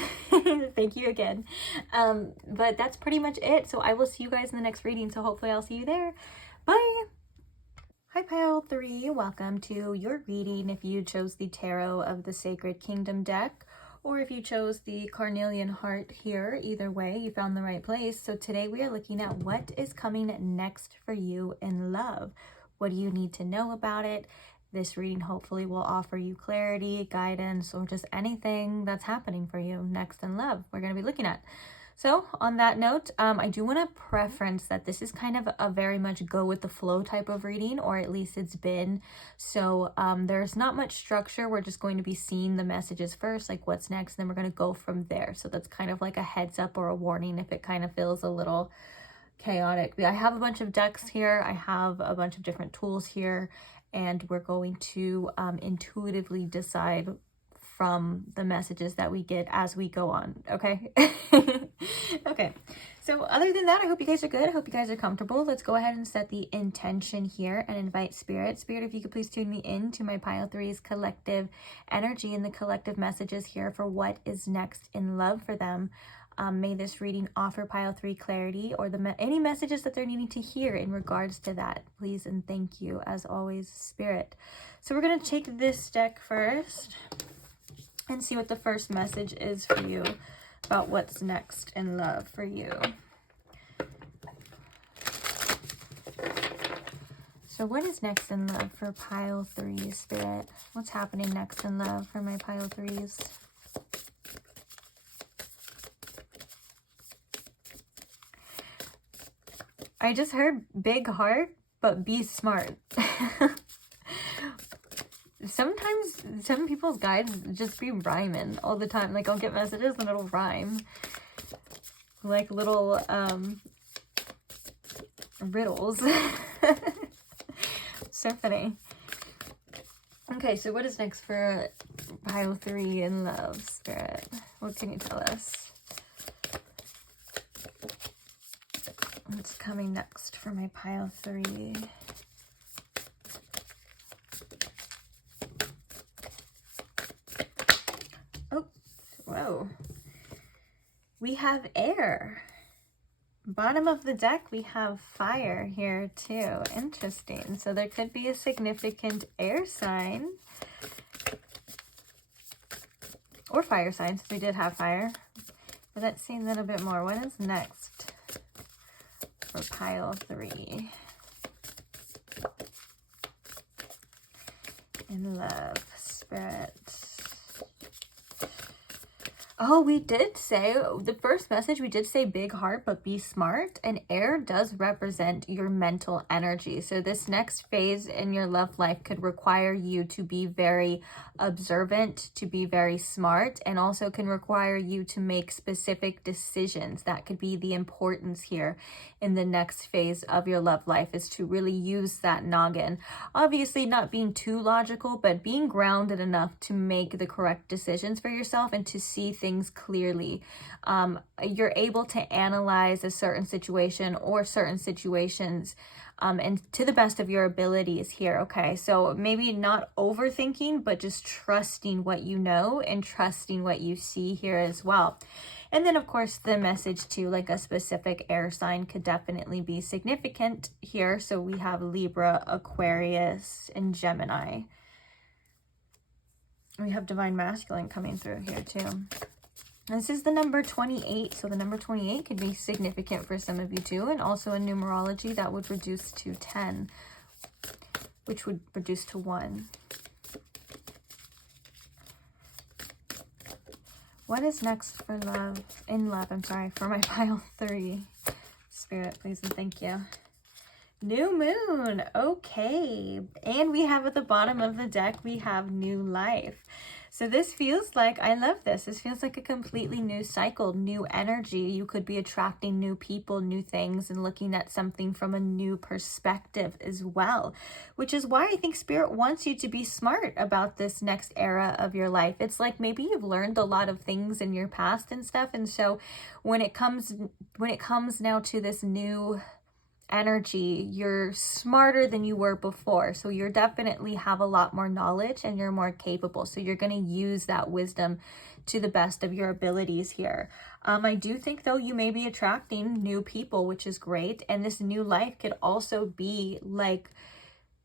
Thank you again. But that's pretty much it. So I will see you guys in the next reading. So hopefully I'll see you there. Bye. Hi Pile 3, welcome to your reading if you chose the Tarot of the Sacred Kingdom deck, or if you chose the Carnelian Heart here. Either way, you found the right place. So today we are looking at what is coming next for you in love. What do you need to know about it? This reading hopefully will offer you clarity, guidance, or just anything that's happening for you next in love we're going to be looking at. So on that note, I do want to preference that this is kind of a very much go with the flow type of reading, or at least it's been. So there's not much structure. We're just going to be seeing the messages first, like what's next, and then we're going to go from there. So that's kind of like a heads up or a warning if it kind of feels a little chaotic. I have a bunch of decks here. I have a bunch of different tools here, and we're going to intuitively decide from the messages that we get as we go on, okay? Okay, so other than that, I hope you guys are good. I hope you guys are comfortable. Let's go ahead and set the intention here and invite Spirit. Spirit, if you could please tune me in to my Pile 3's collective energy and the collective messages here for what is next in love for them. May this reading offer Pile 3 clarity or any messages that they're needing to hear in regards to that. Please and thank you, as always, Spirit. So we're going to take this deck first and see what the first message is for you about what's next in love for you. So what is next in love for Pile 3, Spirit? What's happening next in love for my Pile 3s? I just heard big heart, but be smart. Sometimes some people's guides just be rhyming all the time. Like I'll get messages and it'll rhyme. Like little riddles. So funny. Okay, so what is next for Pile 3 in love, Spirit? What can you tell us? What's coming next for my Pile 3? Oh, whoa. We have air. Bottom of the deck, we have fire here too. Interesting. So there could be a significant air sign. Or fire sign, since we did have fire. But let's see a little bit more. What is next for Pile 3? In love, Spirit. Oh, we did say, the first message, we did say big heart, but be smart. And air does represent your mental energy. So this next phase in your love life could require you to be very observant, to be very smart, and also can require you to make specific decisions. That could be the importance here in the next phase of your love life, is to really use that noggin. Obviously not being too logical, but being grounded enough to make the correct decisions for yourself and to see things clearly. You're able to analyze a certain situation or certain situations and to the best of your abilities here. Okay, so maybe not overthinking, but just trusting what you know and trusting what you see here as well. And then of course the message to like a specific air sign could definitely be significant here. So we have Libra, Aquarius, and Gemini. We have Divine Masculine coming through here too. This is the number 28, so the number 28 could be significant for some of you too, and also in numerology that would reduce to 10. which would reduce to 1. What is next for love? In love, I'm sorry, for my pile 3. Spirit, please and thank you. New moon. Okay. And we have at the bottom of the deck, we have new life. So this feels like, I love this. This feels like a completely new cycle, new energy. You could be attracting new people, new things, and looking at something from a new perspective as well, which is why I think Spirit wants you to be smart about this next era of your life. It's like maybe you've learned a lot of things in your past and stuff. And so when it comes now to this new energy, you're smarter than you were before. So you're definitely have a lot more knowledge and you're more capable. So you're going to use that wisdom to the best of your abilities here. I do think though you may be attracting new people, which is great. And this new life could also be like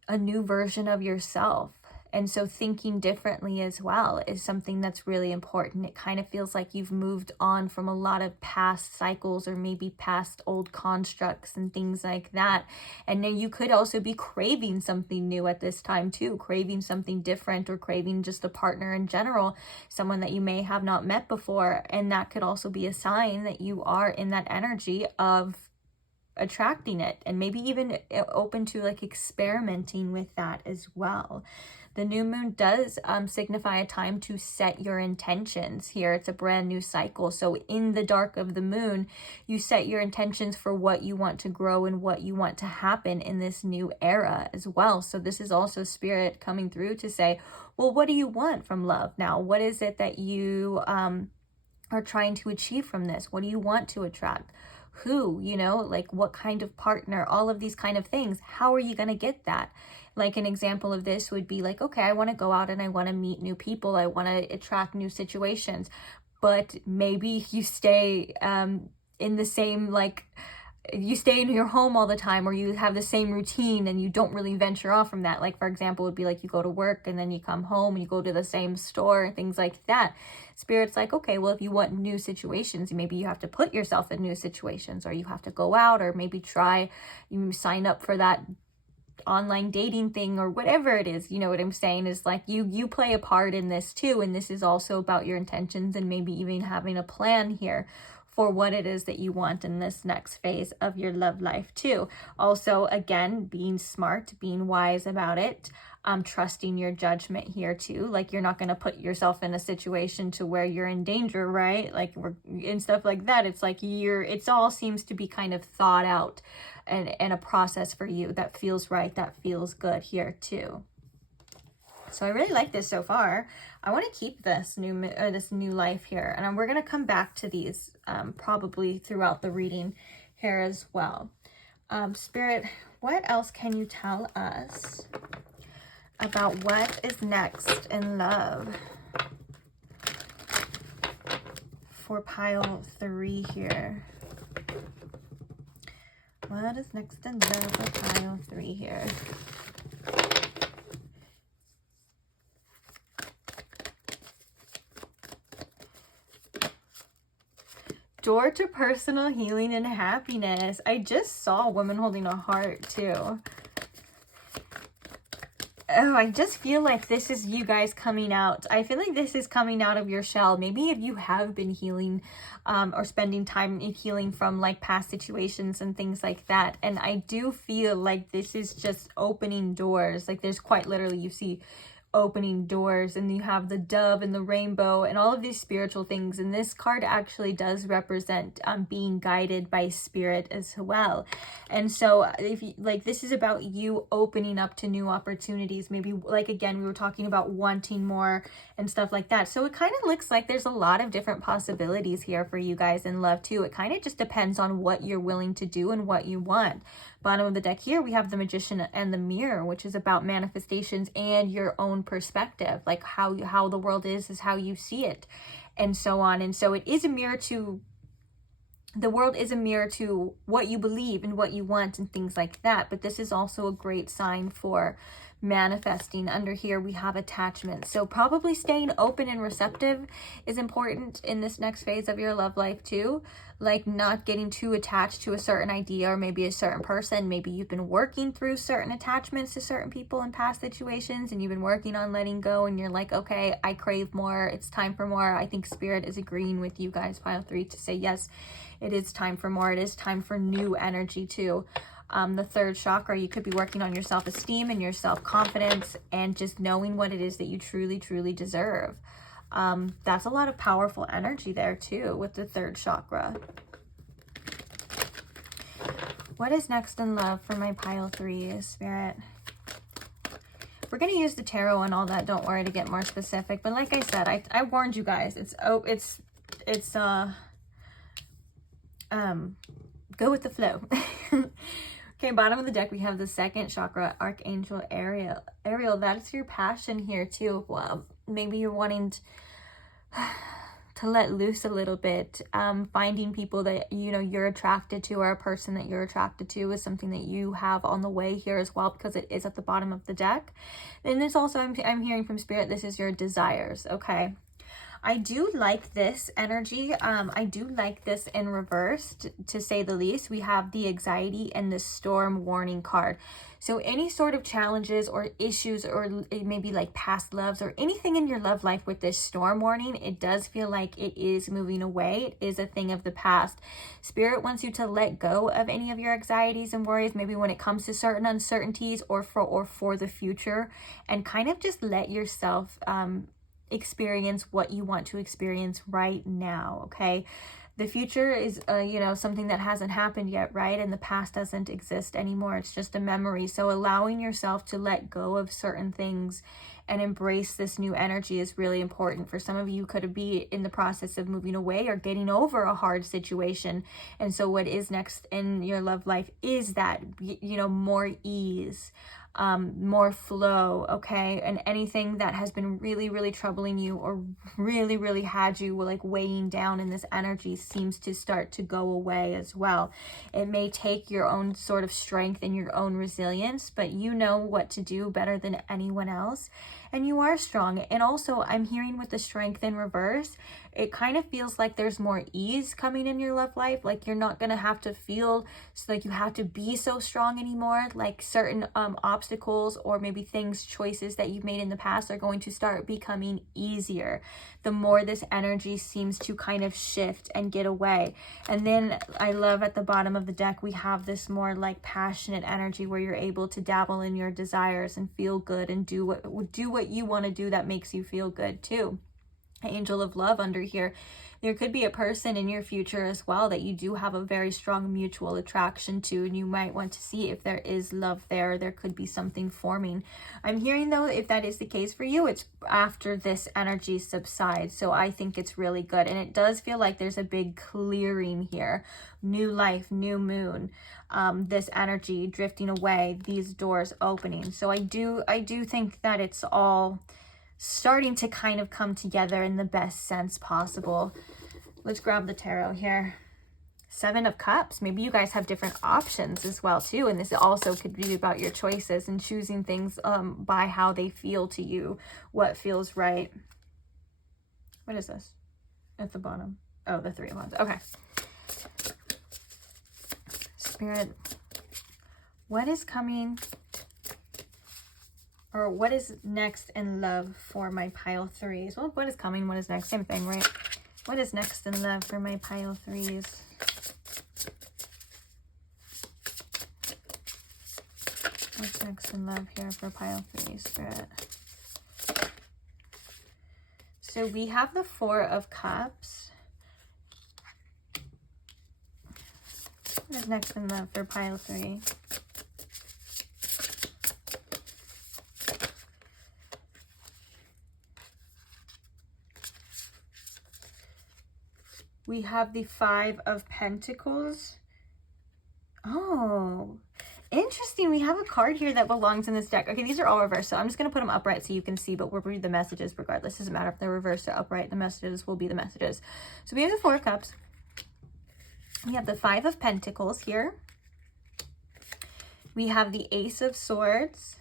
a new version of yourself. And so thinking differently as well is something that's really important. It kind of feels like you've moved on from a lot of past cycles or maybe past old constructs and things like that. And then you could also be craving something new at this time too, craving something different or craving just a partner in general, someone that you may have not met before. And that could also be a sign that you are in that energy of attracting it and maybe even open to like experimenting with that as well. The new moon does signify a time to set your intentions here. It's a brand new cycle. So in the dark of the moon, you set your intentions for what you want to grow and what you want to happen in this new era as well. So this is also Spirit coming through to say, well, what do you want from love now? What is it that you are trying to achieve from this? What do you want to attract? Who, you know, like what kind of partner, all of these kind of things. How are you going to get that? Like an example of this would be like, okay, I want to go out and I want to meet new people. I want to attract new situations, but maybe you stay in the same, like you stay in your home all the time, or you have the same routine and you don't really venture off from that. Like, for example, would be like you go to work and then you come home and you go to the same store and things like that. Spirit's like, okay, well, if you want new situations, maybe you have to put yourself in new situations, or you have to go out, or maybe you sign up for that online dating thing or whatever it is. You know what I'm saying? Is like you play a part in this too, and this is also about your intentions and maybe even having a plan here for what it is that you want in this next phase of your love life too. Also, again, being smart, being wise about it, trusting your judgment here too. Like you're not going to put yourself in a situation to where you're in danger, right? Like and stuff like that. It's like it all seems to be kind of thought out and a process for you that feels right, that feels good here too. So I really like this so far. I want to keep this new life here, and we're going to come back to these probably throughout the reading here as well. Spirit, what else can you tell us about what is next in love for pile 3 here? What is next in love for pile 3 here? Door to personal healing and happiness. I just saw a woman holding a heart too. Oh, I just feel like this is you guys coming out. I feel like this is coming out of your shell. Maybe if you have been healing or spending time in healing from like past situations and things like that. And I do feel like this is just opening doors. Like there's quite literally, you see opening doors, and you have the dove and the rainbow and all of these spiritual things, and this card actually does represent being guided by Spirit as well. And so if you, like, this is about you opening up to new opportunities, maybe like again we were talking about wanting more and stuff like that. So it kind of looks like there's a lot of different possibilities here for you guys in love too. It kind of just depends on what you're willing to do and what you want. Bottom of the deck here we have the Magician and the Mirror, which is about manifestations and your own perspective, like how the world is how you see it, and so on. And so it is a mirror to the world, is a mirror to what you believe and what you want and things like that. But this is also a great sign for manifesting. Under here we have attachment. So probably staying open and receptive is important in this next phase of your love life too. Like not getting too attached to a certain idea or maybe a certain person. Maybe you've been working through certain attachments to certain people in past situations and you've been working on letting go and you're like, okay, I crave more. It's time for more. I think Spirit is agreeing with you guys, pile 3, to say yes, it is time for more. It is time for new energy too. The third chakra, you could be working on your self-esteem and your self-confidence and just knowing what it is that you truly, truly deserve. That's a lot of powerful energy there too with the third chakra. What is next in love for my pile 3, Spirit? We're going to use the tarot and all that. Don't worry to get more specific. But like I said, I warned you guys. Go with the flow. Okay, bottom of the deck, we have the second chakra, Archangel Ariel. Ariel, that's your passion here too. Well, maybe you're wanting to let loose a little bit. Finding people that, you know, you're attracted to, or a person that you're attracted to is something that you have on the way here as well, because it is at the bottom of the deck. And this also, I'm hearing from Spirit, this is your desires, okay? I do like this energy. I do like this in reverse, to say the least. We have the anxiety and the storm warning card. So any sort of challenges or issues, or maybe like past loves or anything in your love life with this storm warning, it does feel like it is moving away. It is a thing of the past. Spirit wants you to let go of any of your anxieties and worries, maybe when it comes to certain uncertainties or for the future, and kind of just let yourself experience what you want to experience right now, okay? The future is, you know, something that hasn't happened yet, right? And the past doesn't exist anymore. It's just a memory. So allowing yourself to let go of certain things and embrace this new energy is really important. For some of you, could be in the process of moving away or getting over a hard situation. And so what is next in your love life is that, you know, more ease, more flow, okay? And anything that has been really, really troubling you or really, really had you like weighing down in this energy seems to start to go away as well. It may take your own sort of strength and your own resilience, but you know what to do better than anyone else. And you are strong. And also, I'm hearing with the strength in reverse, it kind of feels like there's more ease coming in your love life. Like you're not going to have to feel like you have to be so strong anymore. Like certain obstacles or maybe things, choices that you've made in the past are going to start becoming easier the more this energy seems to kind of shift and get away. And then I love at the bottom of the deck, we have this more like passionate energy where you're able to dabble in your desires and feel good and do what you want to do that makes you feel good too. Angel of Love under here. There could be a person in your future as well that you do have a very strong mutual attraction to, and you might want to see if there is love there. There could be something forming. I'm hearing though, if that is the case for you, it's after this energy subsides. So I think it's really good. And it does feel like there's a big clearing here. New life, new moon, this energy drifting away, these doors opening. So I do think that it's all starting to kind of come together in the best sense possible. Let's grab the tarot here. 7 of Cups. Maybe you guys have different options as well too, and this also could be about your choices and choosing things by how they feel to you, what feels right. What is this at the bottom? Oh, the 3 of Wands. Okay. Spirit, what is coming, or what is next in love for my pile 3s? Well, what is coming, what is next? Same thing, right? What is next in love for my pile 3s? What's next in love here for pile 3, Spirit? So we have the 4 of Cups. What is next in love for pile 3? We have the 5 of Pentacles. Oh, interesting. We have a card here that belongs in this deck. Okay, these are all reversed, so I'm just going to put them upright so you can see, but we'll read the messages regardless. It doesn't matter if they're reversed or upright. The messages will be the messages. So we have the 4 of Cups. We have the 5 of Pentacles here. We have the Ace of Swords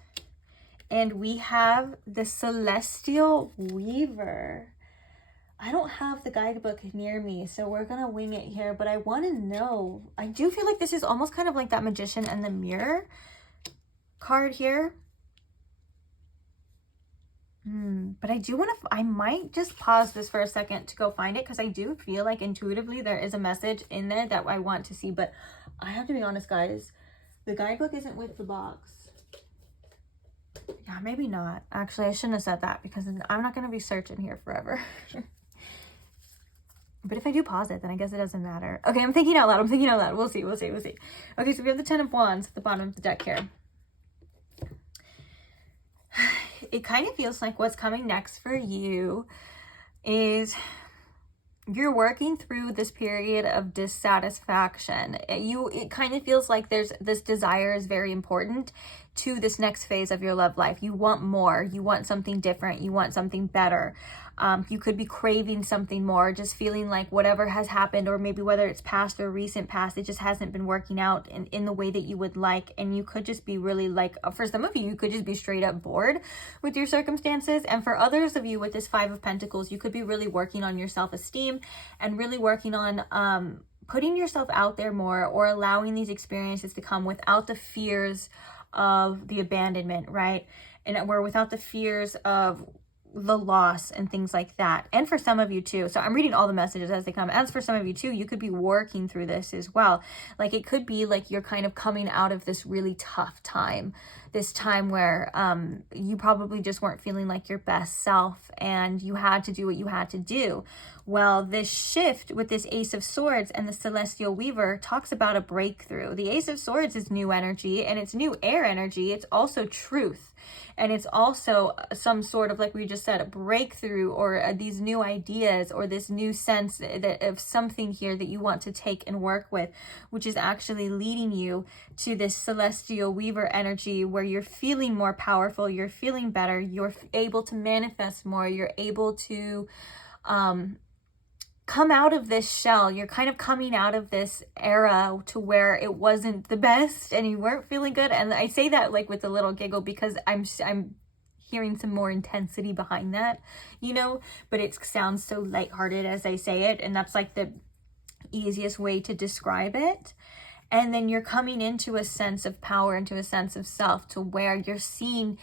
And we have the Celestial Weaver. I don't have the guidebook near me, so we're going to wing it here. But I want to know. I do feel like this is almost kind of like that Magician and the Mirror card here. But I do want to, I might just pause this for a second to go find it, because I do feel like intuitively there is a message in there that I want to see. But I have to be honest, guys, the guidebook isn't with the box. Yeah, maybe not. Actually, I shouldn't have said that, because I'm not going to be searching here forever. But if I do pause it, then I guess it doesn't matter. Okay, I'm thinking out loud. We'll see. Okay, so we have the 10 of Wands at the bottom of the deck here. It kind of feels like what's coming next for you is you're working through this period of dissatisfaction. It kind of feels like there's this desire is very important to this next phase of your love life. You want more, you want something different, you want something better. You could be craving something more, just feeling like whatever has happened, or maybe whether it's past or recent past, it just hasn't been working out in the way that you would like. And you could just be really like, for some of you, you could just be straight up bored with your circumstances. And for others of you with this 5 of Pentacles, you could be really working on your self-esteem and really working on putting yourself out there more, or allowing these experiences to come without the fears of the abandonment, right? And we're without the fears of the loss and things like that. And for some of you too, so I'm reading all the messages as they come. As for some of you too, you could be working through this as well. Like it could be like you're kind of coming out of this really tough time, this time where you probably just weren't feeling like your best self, and you had to do what you had to do. Well, this shift with this Ace of Swords and the Celestial Weaver talks about a breakthrough. The Ace of Swords is new energy, and it's new air energy. It's also truth. And it's also some sort of, like we just said, a breakthrough, or these new ideas, or this new sense of something here that you want to take and work with, which is actually leading you to this Celestial Weaver energy where you're feeling more powerful, you're feeling better, you're able to manifest more, you're able to come out of this shell. You're kind of coming out of this era to where it wasn't the best and you weren't feeling good. And I say that like with a little giggle, because I'm hearing some more intensity behind that, you know, but it sounds so lighthearted as I say it. And that's like the easiest way to describe it. And then you're coming into a sense of power, into a sense of self, to where you're seeing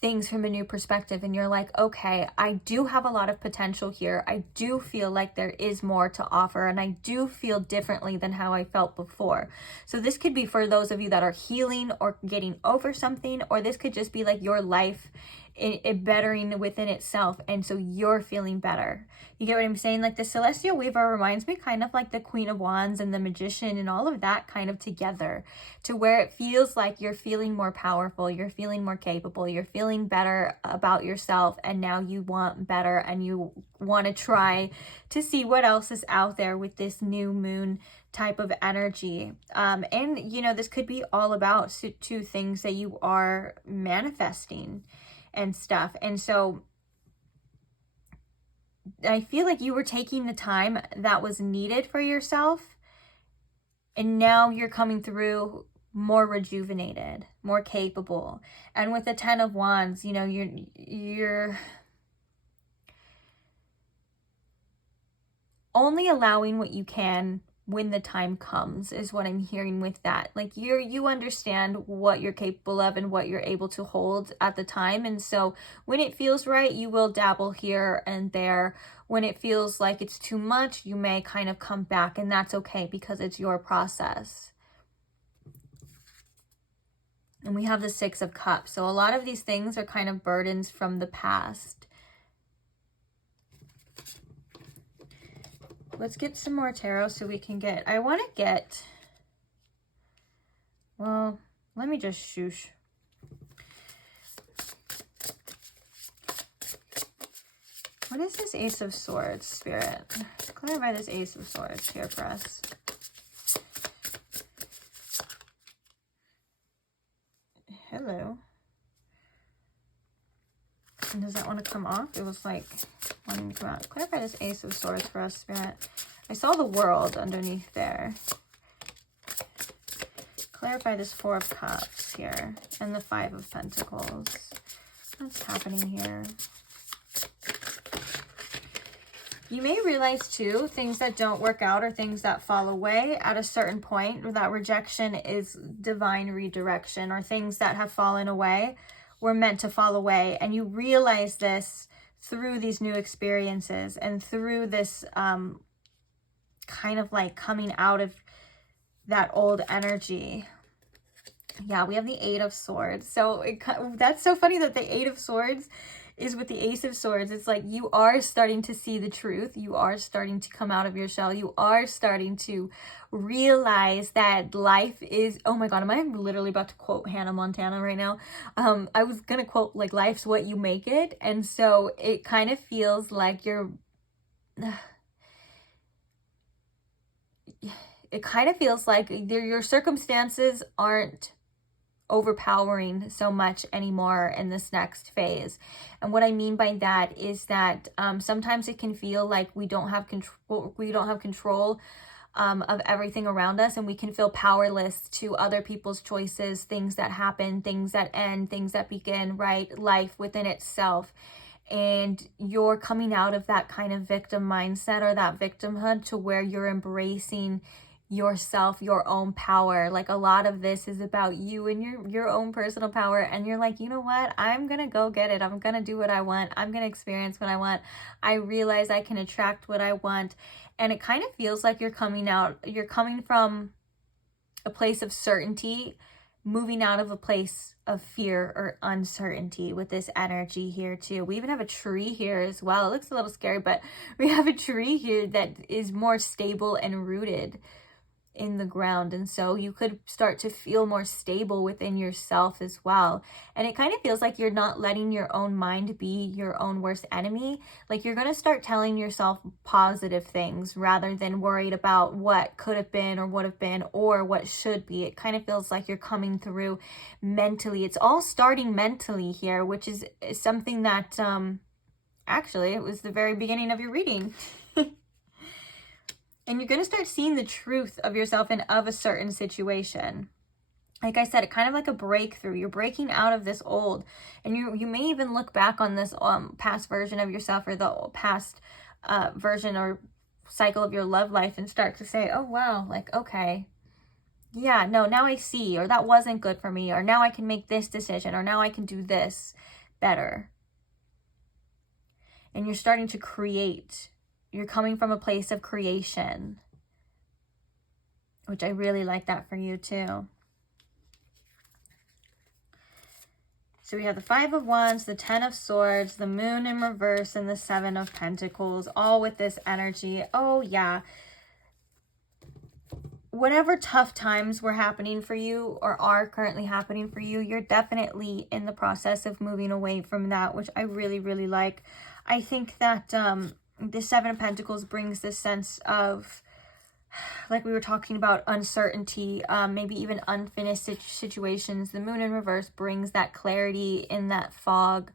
things from a new perspective, and you're like, okay, I do have a lot of potential here. I do feel like there is more to offer, and I do feel differently than how I felt before. So this could be for those of you that are healing or getting over something, or this could just be like your life it bettering within itself, and so you're feeling better. You get what I'm saying? Like the Celestial Weaver reminds me kind of like the Queen of Wands and the Magician and all of that kind of together, to where it feels like you're feeling more powerful, you're feeling more capable, you're feeling better about yourself, and now you want better, and you want to try to see what else is out there with this new moon type of energy. And you know, this could be all about two things that you are manifesting and stuff. And so I feel like you were taking the time that was needed for yourself, and now you're coming through more rejuvenated, more capable. And with the 10 of Wands, you know, you're only allowing what you can when the time comes, is what I'm hearing with that. Like you understand what you're capable of and what you're able to hold at the time. And so when it feels right, you will dabble here and there. When it feels like it's too much, you may kind of come back, and that's okay, because it's your process. And we have the 6 of Cups. So a lot of these things are kind of burdens from the past. Let's get some more tarot so we can get, I want to get, well, let me just shoosh. What is this Ace of Swords, Spirit? Clarify this Ace of Swords here for us. Hello. And does that want to come off? It was like wanting to come out. Clarify this Ace of Swords for us, Spirit. I saw the World underneath there. Clarify this 4 of Cups here and the 5 of Pentacles. What's happening here? You may realize too, things that don't work out or things that fall away at a certain point, or that rejection is divine redirection, or things that have fallen away were meant to fall away. And you realize this through these new experiences and through this kind of like coming out of that old energy. Yeah, we have the Eight of Swords. So that's so funny that the Eight of Swords is with the Ace of Swords. It's like you are starting to see the truth. You are starting to come out of your shell. You are starting to realize that life is, oh my God, am I literally about to quote Hannah Montana right now? I was going to quote like, life's what you make it. And so it kind of feels like you're, it kind of feels like your circumstances aren't overpowering so much anymore in this next phase. And what I mean by that is that sometimes it can feel like we don't have control of everything around us, and we can feel powerless to other people's choices, things that happen, things that end, things that begin, right? Life within itself. And you're coming out of that kind of victim mindset or that victimhood to where you're embracing yourself, your own power. Like a lot of this is about you and your own personal power, and you're like, you know what, I'm gonna go get it. I'm gonna do what I want. I'm gonna experience what I want. I realize I can attract what I want. And it kind of feels like you're coming from a place of certainty, moving out of a place of fear or uncertainty with this energy here too. We even have a tree here as well. It looks a little scary, but we have a tree here that is more stable and rooted in the ground. And so you could start to feel more stable within yourself as well. And it kind of feels like you're not letting your own mind be your own worst enemy. Like you're going to start telling yourself positive things rather than worried about what could have been or would have been or what should be. It kind of feels like you're coming through mentally. It's all starting mentally here, which is something that actually it was the very beginning of your reading. And you're going to start seeing the truth of yourself and of a certain situation. Like I said, it kind of like a breakthrough. You're breaking out of this old. And you may even look back on this past version of yourself, or the past version or cycle of your love life, and start to say, oh, wow, like, okay. Yeah, no, now I see. Or that wasn't good for me. Or now I can make this decision. Or now I can do this better. And you're starting to create. You're coming from a place of creation, which I really like that for you too. So we have the Five of Wands, the Ten of Swords, the Moon in reverse, and the Seven of Pentacles, all with this energy. Oh yeah. Whatever tough times were happening for you or are currently happening for you, you're definitely in the process of moving away from that, which I really, really like. I think that the Seven of Pentacles brings this sense of, like we were talking about, uncertainty, maybe even unfinished situations. The Moon in reverse brings that clarity in that fog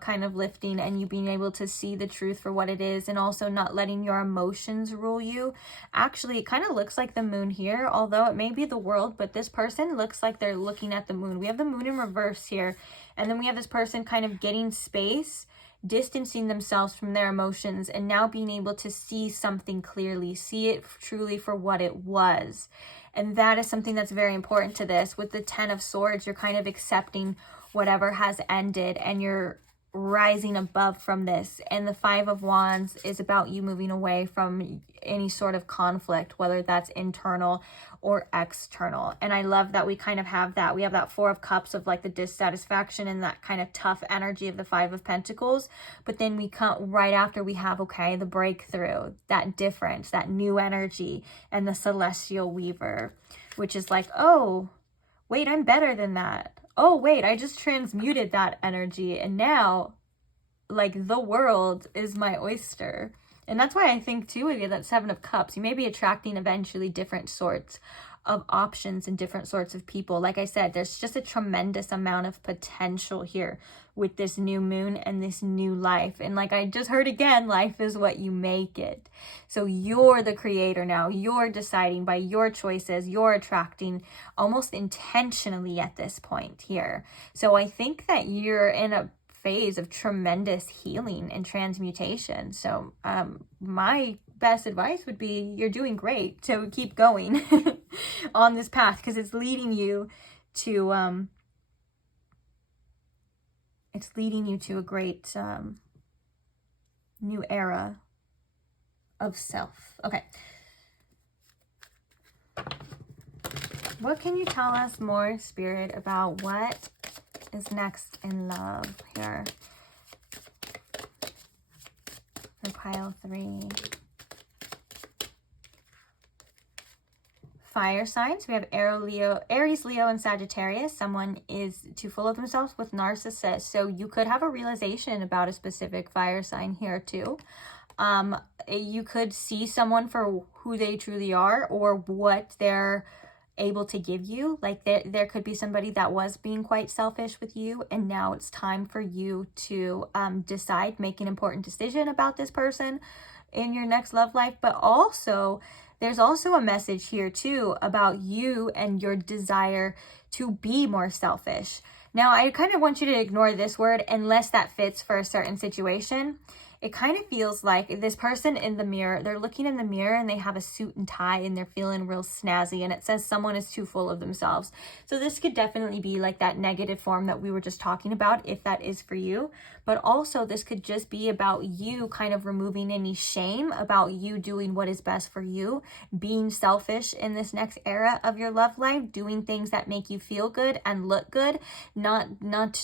kind of lifting, and you being able to see the truth for what it is, and also not letting your emotions rule you. Actually, it kind of looks like the moon here, although it may be the world, but this person looks like they're looking at the moon. We have the Moon in reverse here, and then we have this person kind of getting space, distancing themselves from their emotions, and now being able to see something clearly, see it truly for what it was. And that is something that's very important to this. With the Ten of Swords, you're kind of accepting whatever has ended, and you're rising above from this. And the Five of Wands is about you moving away from any sort of conflict, whether that's internal or external. And I love that we kind of have that. We have that Four of Cups of like the dissatisfaction and that kind of tough energy of the Five of Pentacles. But then we come right after, we have, okay, the breakthrough, that difference, that new energy, and the Celestial Weaver, which is like, oh, wait, I'm better than that. Oh, wait, I just transmuted that energy, and now, like, the world is my oyster. And that's why I think, too, with that Seven of Cups, you may be attracting eventually different sorts of options and different sorts of people. Like I said, there's just a tremendous amount of potential here with this new moon and this new life. And like I just heard again, life is what you make it. So you're the creator now. You're deciding by your choices. You're attracting almost intentionally at this point here. So I think that you're in a phase of tremendous healing and transmutation. So my best advice would be you're doing great. So keep going on this path, because it's leading you to a great new era of self. Okay. What can you tell us more, Spirit, about what is next in love here for pile 3? Fire signs. We have Aries, Leo, and Sagittarius. Someone is too full of themselves with narcissists. So you could have a realization about a specific fire sign here too. You could see someone for who they truly are or what they're able to give you. Like there could be somebody that was being quite selfish with you, and now it's time for you to decide, make an important decision about this person in your next love life. But also there's also a message here too about you and your desire to be more selfish. Now, I kind of want you to ignore this word unless that fits for a certain situation. It kind of feels like this person in the mirror, they're looking in the mirror and they have a suit and tie and they're feeling real snazzy, and it says someone is too full of themselves. So this could definitely be like that negative form that we were just talking about, if that is for you. But also this could just be about you kind of removing any shame about you doing what is best for you, being selfish in this next era of your love life, doing things that make you feel good and look good, not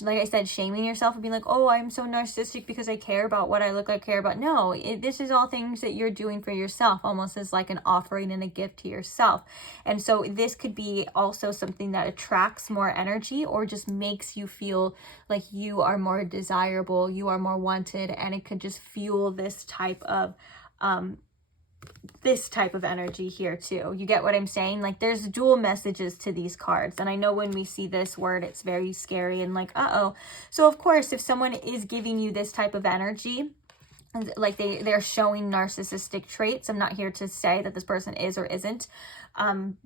like I said, shaming yourself and being like, oh, I'm so narcissistic because I care about what I look like, care about. No, this is all things that you're doing for yourself, almost as like an offering and a gift to yourself. And so this could be also something that attracts more energy or just makes you feel like you are more desirable, you are more wanted, and it could just fuel this type of energy here too. You get what I'm saying? Like there's dual messages to these cards, and I know when we see this word it's very scary and like uh-oh. So of course, if someone is giving you this type of energy, like they're showing narcissistic traits, I'm not here to say that this person is or isn't.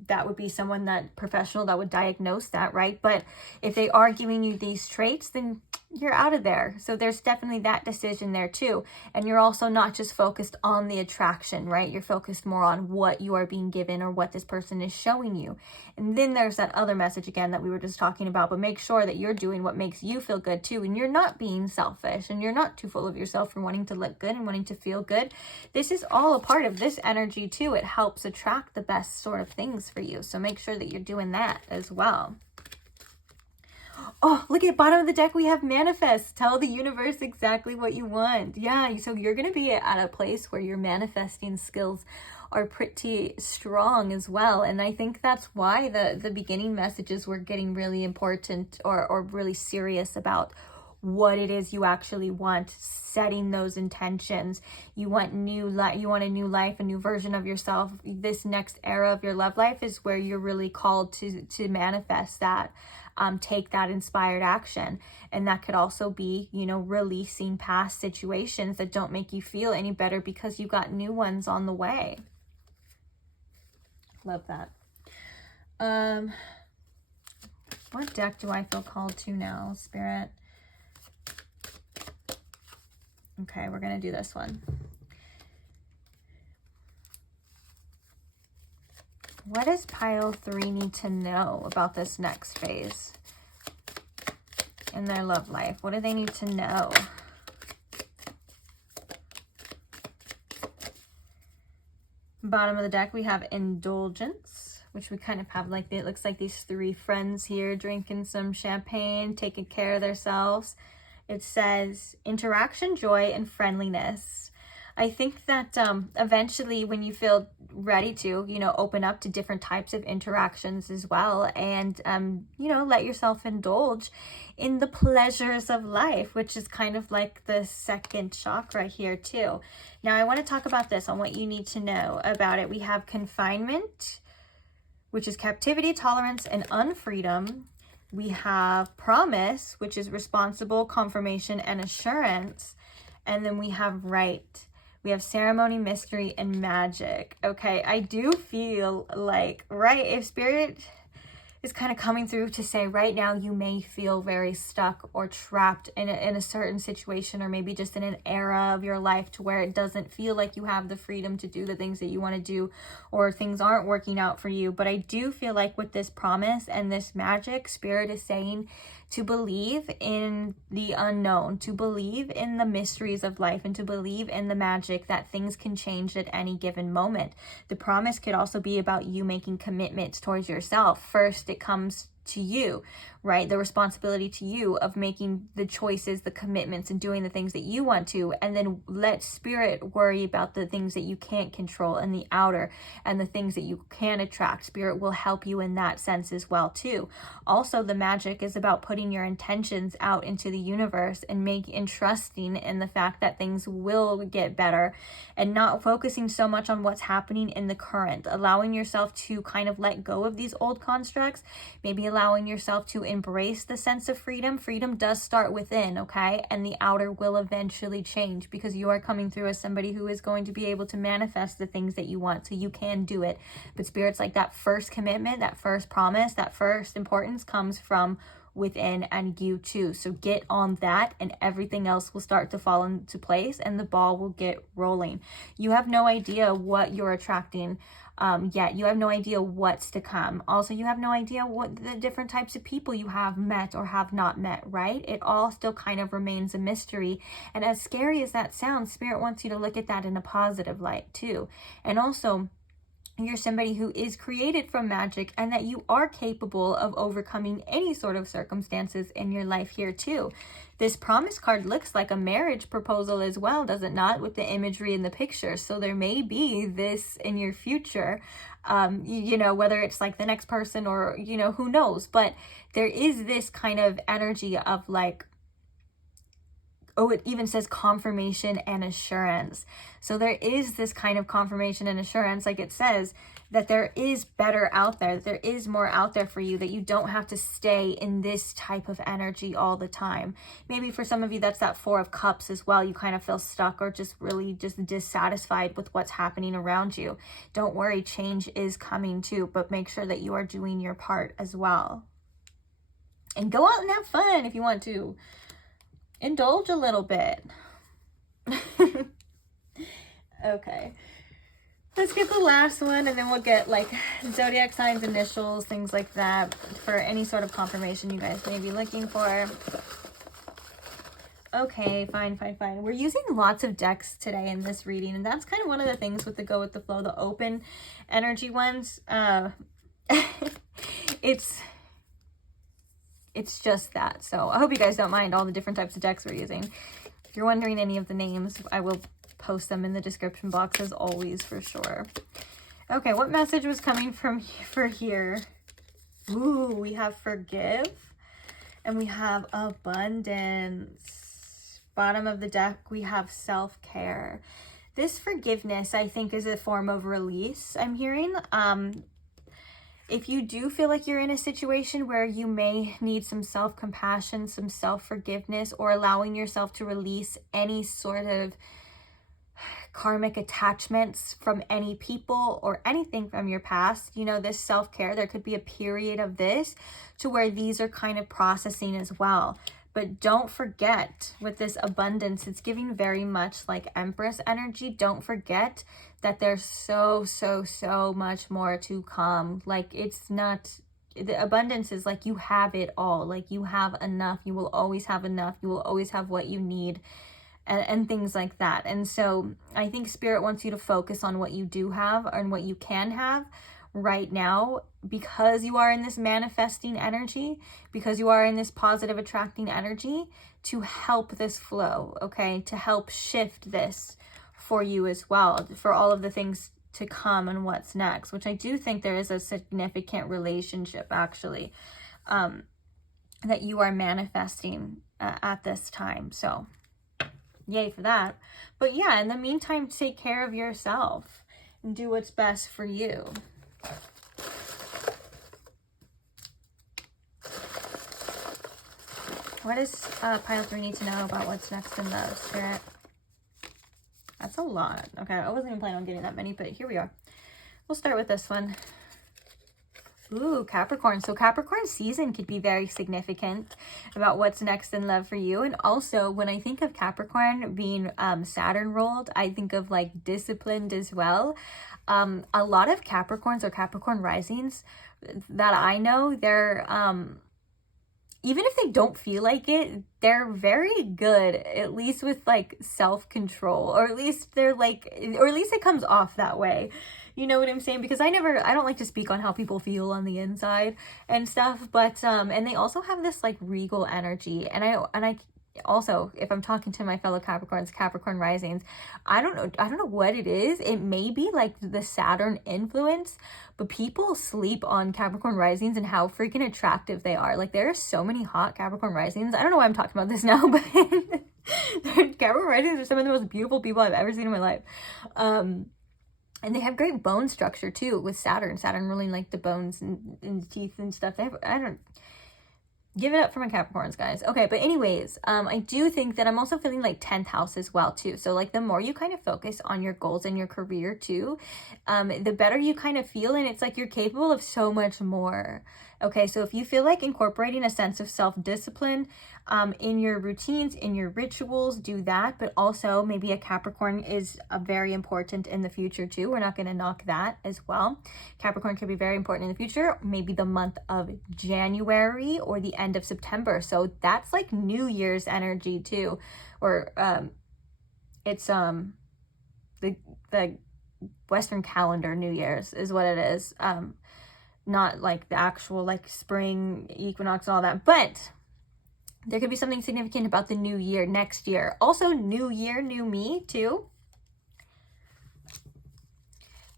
That would be someone that professional that would diagnose that, right? But if they are giving you these traits, then you're out of there. So there's definitely that decision there too. And you're also not just focused on the attraction, right? You're focused more on what you are being given or what this person is showing you. And then there's that other message again that we were just talking about, but make sure that you're doing what makes you feel good too. And you're not being selfish, and you're not too full of yourself for wanting to look good and wanting to feel good. This is all a part of this energy too. It helps attract the best sort of things for you. So make sure that you're doing that as well. Oh, look at the bottom of the deck. We have manifest. Tell the universe exactly what you want. Yeah, so you're going to be at a place where your manifesting skills are pretty strong as well. And I think that's why the beginning messages were getting really important or really serious about what it is you actually want, setting those intentions. You want new life, you want a new life, a new version of yourself. This next era of your love life is where you're really called to manifest that. Take that inspired action. And that could also be, you know, releasing past situations that don't make you feel any better because you got new ones on the way. Love that. What deck do I feel called to now, Spirit? Okay, we're going to do this one. What does pile 3 need to know about this next phase in their love life? What do they need to know? Bottom of the deck, we have indulgence, which we kind of have like, it looks like these 3 friends here drinking some champagne, taking care of themselves. It says interaction, joy, and friendliness. I think that eventually when you feel ready to, you know, open up to different types of interactions as well, and, you know, let yourself indulge in the pleasures of life, which is kind of like the second chakra here too. Now, I want to talk about this on what you need to know about it. We have confinement, which is captivity, tolerance, and unfreedom. We have promise, which is responsible, confirmation, and assurance. And then we have right. We have ceremony, mystery, and magic. Okay, I do feel like, right, if spirit is kind of coming through to say right now you may feel very stuck or trapped in a certain situation, or maybe just in an era of your life to where it doesn't feel like you have the freedom to do the things that you want to do, or things aren't working out for you. But I do feel like with this promise and this magic, spirit is saying to believe in the unknown, to believe in the mysteries of life, and to believe in the magic that things can change at any given moment. The promise could also be about you making commitments towards yourself. First, it comes to you, right? The responsibility to you of making the choices, the commitments, and doing the things that you want to, and then let spirit worry about the things that you can't control and the outer, and the things that you can attract. Spirit will help you in that sense as well too. Also, the magic is about putting your intentions out into the universe and trusting in the fact that things will get better, and not focusing so much on what's happening in the current, allowing yourself to kind of let go of these old constructs, maybe allowing yourself to embrace the sense of freedom. Freedom does start within, okay? And the outer will eventually change, because you are coming through as somebody who is going to be able to manifest the things that you want, so you can do it. But spirit's like that first commitment, that first promise, that first importance comes from within and you too. So get on that, and everything else will start to fall into place, and the ball will get rolling. You have no idea what you're attracting yet. You have no idea what's to come. Also, you have no idea what the different types of people you have met or have not met, right? It all still kind of remains a mystery. And as scary as that sounds, spirit wants you to look at that in a positive light too. And also, you're somebody who is created from magic, and that you are capable of overcoming any sort of circumstances in your life here too. This promise card looks like a marriage proposal as well, does it not, with the imagery in the picture? So there may be this in your future, you know, whether it's like the next person or, you know, who knows. But there is this kind of energy of like, oh, it even says confirmation and assurance. So there is this kind of confirmation and assurance, like it says, that there is better out there, that there is more out there for you, that you don't have to stay in this type of energy all the time. Maybe for some of you, that's that Four of Cups as well. You kind of feel stuck or just really just dissatisfied with what's happening around you. Don't worry, change is coming too, but make sure that you are doing your part as well. And go out and have fun if you want to. Indulge a little bit. Okay. Let's get the last one, and then we'll get like zodiac signs, initials, things like that, for any sort of confirmation you guys may be looking for. Okay, fine. We're using lots of decks today in this reading, and that's kind of one of the things with the go with the flow, the open energy ones. It's just that. So I hope you guys don't mind all the different types of decks we're using. If you're wondering any of the names, I will post them in the description box as always, for sure. Okay, what message was coming for here? Ooh, we have forgive, and we have abundance. Bottom of the deck, we have self-care. This forgiveness, I think, is a form of release, I'm hearing. If you do feel like you're in a situation where you may need some self-compassion, some self-forgiveness, or allowing yourself to release any sort of karmic attachments from any people or anything from your past, you know, this self-care, there could be a period of this to where these are kind of processing as well. But don't forget, with this abundance, it's giving very much like Empress energy. Don't forget that there's so much more to come. Like, it's not, the abundance is like you have it all. Like, you have enough. You will always have enough. You will always have what you need, and things like that. And so I think spirit wants you to focus on what you do have and what you can have right now, because you are in this manifesting energy, because you are in this positive attracting energy, to help this flow, okay? To help shift this for you as well, for all of the things to come and what's next, which I do think there is a significant relationship actually that you are manifesting at this time. So yay for that. But yeah, in the meantime, take care of yourself and do what's best for you. What does pile 3 need to know about what's next in the Spirit? That's a lot. Okay, I wasn't even planning on getting that many, but here we are. We'll start with this one. Ooh, Capricorn. So Capricorn season could be very significant about what's next in love for you. And also, when I think of Capricorn being Saturn rolled, I think of like disciplined as well. A lot of Capricorns or Capricorn risings that I know, they're even if they don't feel like it, they're very good, at least with like self-control, or at least they're like, or at least it comes off that way. You know what I'm saying? Because I don't like to speak on how people feel on the inside and stuff, but, and they also have this like regal energy. And I also, if I'm talking to my fellow Capricorns, Capricorn risings, I don't know what it is. It may be like the Saturn influence, but people sleep on Capricorn risings and how freaking attractive they are. Like, there are so many hot Capricorn risings. I don't know why I'm talking about this now, but Capricorn risings are some of the most beautiful people I've ever seen in my life. And they have great bone structure too with Saturn. Saturn ruling like the bones and teeth and stuff. I don't give it up for my Capricorns, guys. Okay, but anyways, I do think that I'm also feeling like 10th house as well too. So like the more you kind of focus on your goals and your career too, the better you kind of feel, and it's like you're capable of so much more. Okay, so if you feel like incorporating a sense of self-discipline in your routines, in your rituals, do that. But also maybe a Capricorn is very important in the future too. We're not going to knock that as well. Capricorn could be very important in the future, maybe the month of January or the end of September. So that's like New Year's energy too, or it's the Western calendar New Year's is what it is. Not like the actual like spring equinox and all that, but there could be something significant about the new year next year. Also, new year, new me too.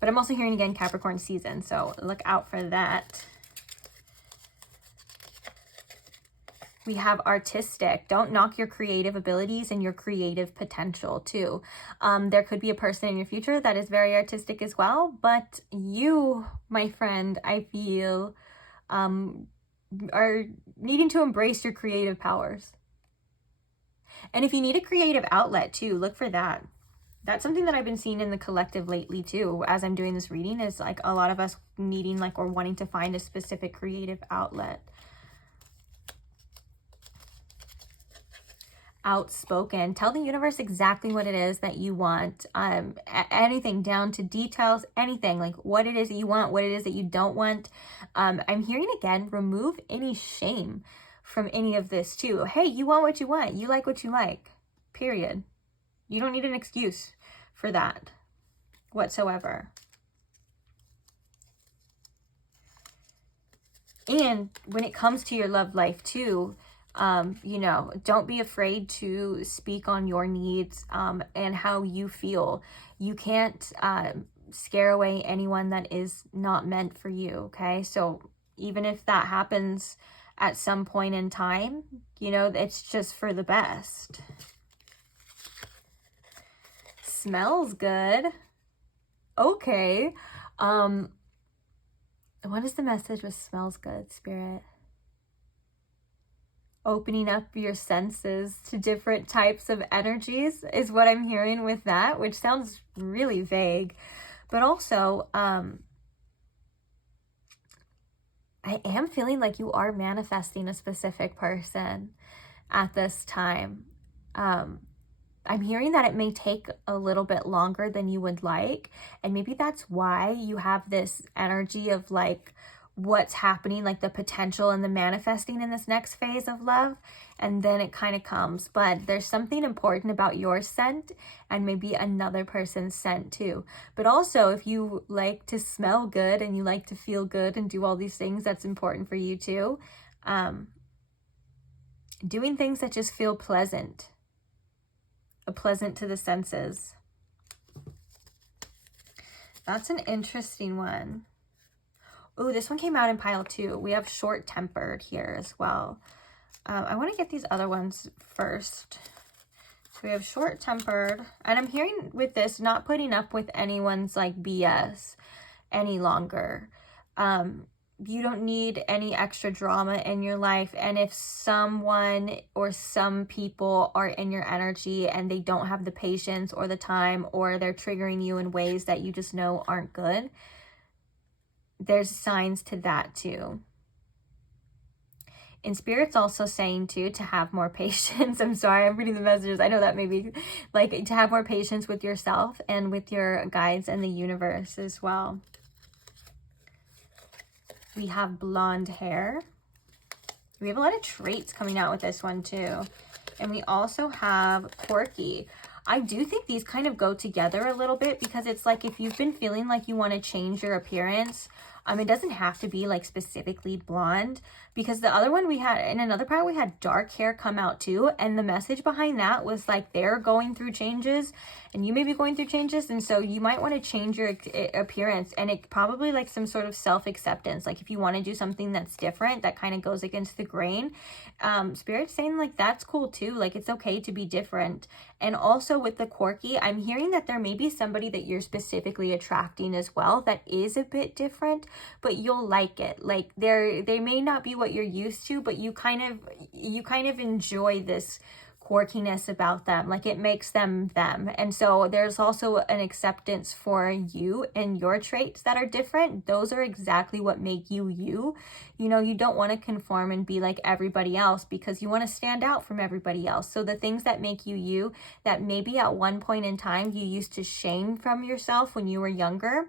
But I'm also hearing again Capricorn season, so look out for that. We have artistic. Don't knock your creative abilities and your creative potential too. There could be a person in your future that is very artistic as well, but you, my friend, I feel are needing to embrace your creative powers. And if you need a creative outlet too, look for that. That's something that I've been seeing in the collective lately too, as I'm doing this reading, is like a lot of us needing like or wanting to find a specific creative outlet. Outspoken. Tell the universe exactly what it is that you want. Anything down to details, anything like what it is that you want, what it is that you don't want. I'm hearing again, remove any shame from any of this too. Hey, you want what you want. You like what you like. Period. You don't need an excuse for that whatsoever. And when it comes to your love life too, you know, don't be afraid to speak on your needs and how you feel. You can't scare away anyone that is not meant for you, okay? So even if that happens at some point in time, you know, it's just for the best. Smells good. Okay. What is the message with smells good, Spirit? Opening up your senses to different types of energies is what I'm hearing with that, which sounds really vague. But also, I am feeling like you are manifesting a specific person at this time. I'm hearing that it may take a little bit longer than you would like. And maybe that's why you have this energy of like, what's happening, like the potential and the manifesting in this next phase of love, and then it kind of comes. But there's something important about your scent and maybe another person's scent too. But also, if you like to smell good and you like to feel good and do all these things, that's important for you too. Doing things that just feel pleasant, pleasant to the senses. That's an interesting one. Oh, this one came out in pile 2. We have short-tempered here as well. I want to get these other ones first. So we have short-tempered. And I'm hearing with this, not putting up with anyone's like BS any longer. you don't need any extra drama in your life. And if someone or some people are in your energy and they don't have the patience or the time, or they're triggering you in ways that you just know aren't good, there's signs to that too. And Spirit's also saying too, to have more patience. I'm sorry, I'm reading the messages. I know that maybe, like, to have more patience with yourself and with your guides and the universe as well. We have blonde hair. We have a lot of traits coming out with this one too. And we also have quirky. I do think these kind of go together a little bit, because it's like, if you've been feeling like you want to change your appearance, it doesn't have to be like specifically blonde, because the other one we had, in another part, we had dark hair come out too. And the message behind that was like, they're going through changes and you may be going through changes. And so you might want to change your appearance, and it probably like some sort of self-acceptance. Like if you want to do something that's different, that kind of goes against the grain. Spirit's saying like, that's cool too. Like it's okay to be different. And also with the quirky, I'm hearing that there may be somebody that you're specifically attracting as well that is a bit different, but you'll like it. Like they may not be what you're used to, but you kind of enjoy this quirkiness about them. Like it makes them them. And so there's also an acceptance for you and your traits that are different. Those are exactly what make you you. You know, you don't want to conform and be like everybody else, because you want to stand out from everybody else. So the things that make you you, that maybe at one point in time you used to shame from yourself when you were younger,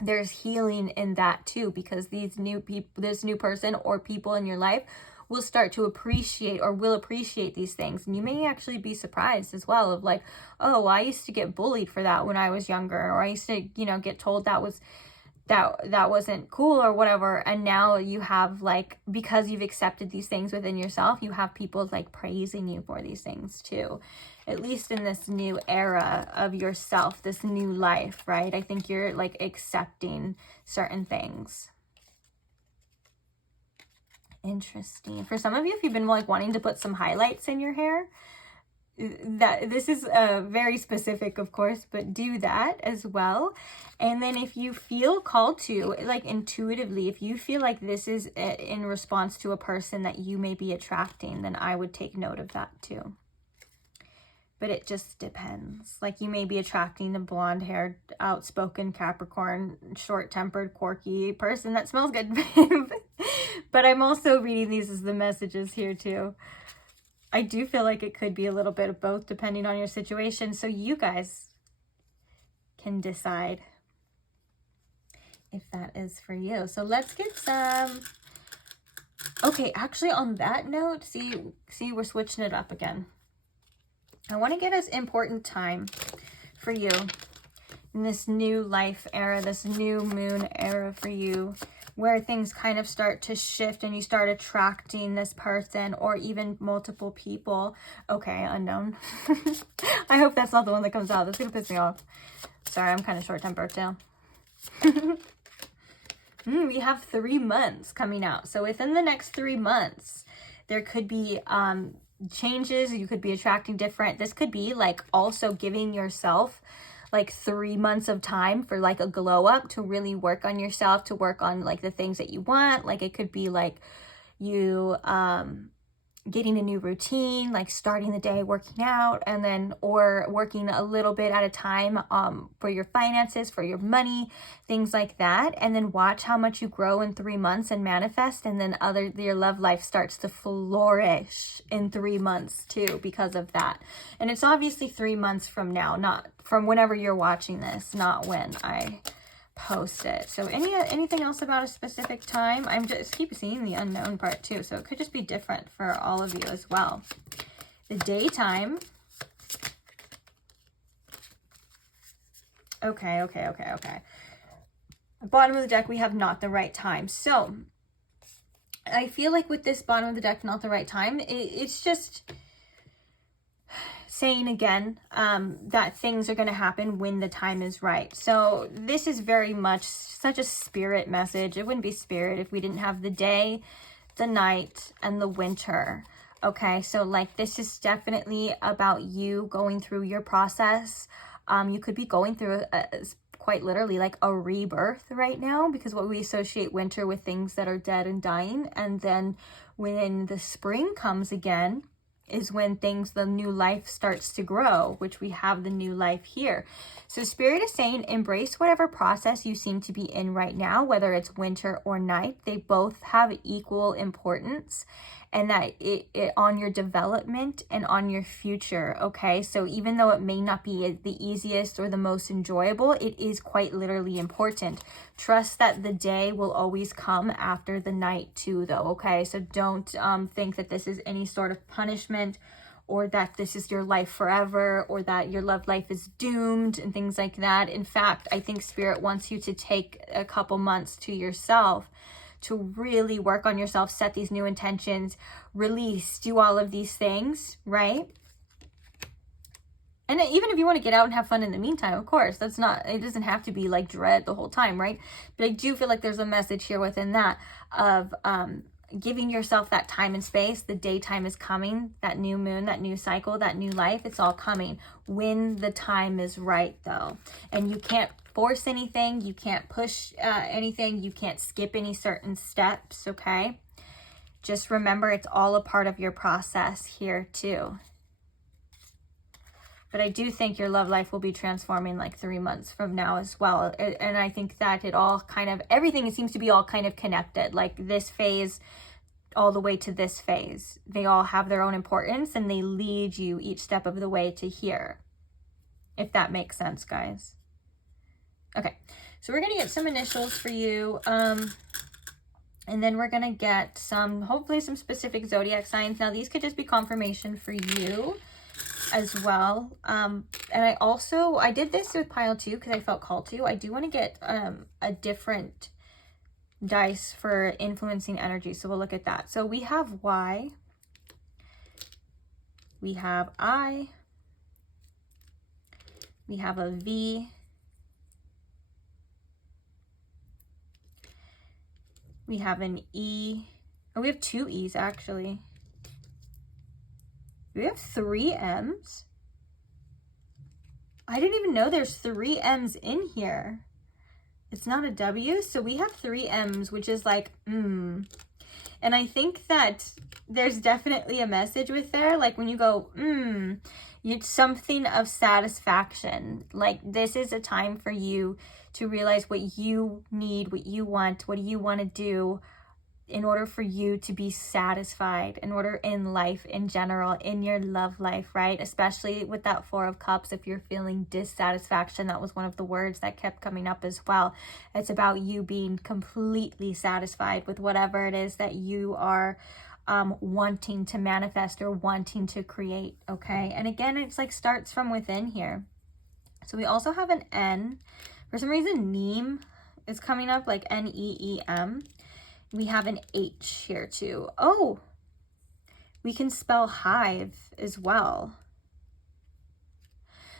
there's healing in that too, because these new people, this new person or people in your life will start to appreciate, or will appreciate these things. And you may actually be surprised as well of like, oh, I used to get bullied for that when I was younger, or I used to, you know, get told that wasn't cool or whatever. And now you have, like, because you've accepted these things within yourself, you have people like praising you for these things too, at least in this new era of yourself, this new life, right? I think you're like accepting certain things. Interesting. For some of you, if you've been like wanting to put some highlights in your hair, that this is very specific, of course, but do that as well. And then if you feel called to, like intuitively, if you feel like this is in response to a person that you may be attracting, then I would take note of that too. But it just depends. Like you may be attracting a blonde-haired, outspoken Capricorn, short-tempered, quirky person that smells good. But I'm also reading these as the messages here too. I do feel like it could be a little bit of both depending on your situation. So you guys can decide if that is for you. So let's get some... Okay, actually on that note, see, we're switching it up again. I want to get an important time for you in this new life era, this new moon era for you, where things kind of start to shift and you start attracting this person or even multiple people. Okay, unknown. I hope that's not the one that comes out. That's going to piss me off. Sorry, I'm kind of short-tempered too. We have 3 months coming out. So within the next 3 months, there could be changes. You could be attracting different. This could be like also giving yourself like 3 months of time for like a glow up, to really work on yourself, to work on like the things that you want. Like it could be like you getting a new routine, like starting the day working out, and then or working a little bit at a time for your finances, for your money, things like that. And then watch how much you grow in 3 months and manifest, and then your love life starts to flourish in 3 months too because of that. And it's obviously 3 months from now, not from whenever you're watching this, not when I post it. So anything else about a specific time? I'm just keep seeing the unknown part too, so it could just be different for all of you as well. The daytime. Okay. Bottom of the deck, we have not the right time. So I feel like with this bottom of the deck, not the right time, it's just saying again that things are going to happen when the time is right. So this is very much such a spirit message. It wouldn't be spirit if we didn't have the day, the night, and the winter. Okay, so like this is definitely about you going through your process. You could be going through quite literally like a rebirth right now, because what we associate winter with things that are dead and dying. And then when the spring comes again is when the new life starts to grow, which we have the new life here. So Spirit is saying embrace whatever process you seem to be in right now, whether it's winter or night. They both have equal importance, and that it on your development and on your future, okay? So even though it may not be the easiest or the most enjoyable, it is quite literally important. Trust that the day will always come after the night too, though, okay? So don't think that this is any sort of punishment, or that this is your life forever, or that your love life is doomed and things like that. In fact, I think Spirit wants you to take a couple months to yourself to really work on yourself, set these new intentions, release, do all of these things, right? And even if you want to get out and have fun in the meantime, of course, it doesn't have to be like dread the whole time, right? But I do feel like there's a message here within that of giving yourself that time and space. The daytime is coming, that new moon, that new cycle, that new life, it's all coming when the time is right, though. And you can't force anything, you can't push anything, you can't skip any certain steps, okay? Just remember, it's all a part of your process here too. But I do think your love life will be transforming like 3 months from now as well. And I think that it all kind of, everything seems to be all kind of connected, like this phase all the way to this phase. They all have their own importance, and they lead you each step of the way to here, if that makes sense, guys. Okay, so we're going to get some initials for you, and then we're going to get hopefully some specific zodiac signs. Now, these could just be confirmation for you as well. And I did this with pile 2 because I felt called to. I do want to get a different dice for influencing energy, so we'll look at that. So we have Y, we have I, we have a V, we have an E. Oh, we have 2 E's actually. We have 3 M's. I didn't even know there's 3 M's in here. It's not a W, so we have 3 M's, which is like, And I think that there's definitely a message with there. Like when you go, it's something of satisfaction. Like this is a time for you to realize what you need, what you want, what do you want to do in order for you to be satisfied, in order in life in general, in your love life, right? Especially with that 4 of Cups, if you're feeling dissatisfaction, that was one of the words that kept coming up as well. It's about you being completely satisfied with whatever it is that you are wanting to manifest or wanting to create, okay? And again, it's like starts from within here. So we also have an N. For some reason, Neem is coming up, like N-E-E-M. We have an H here too. Oh, we can spell hive as well.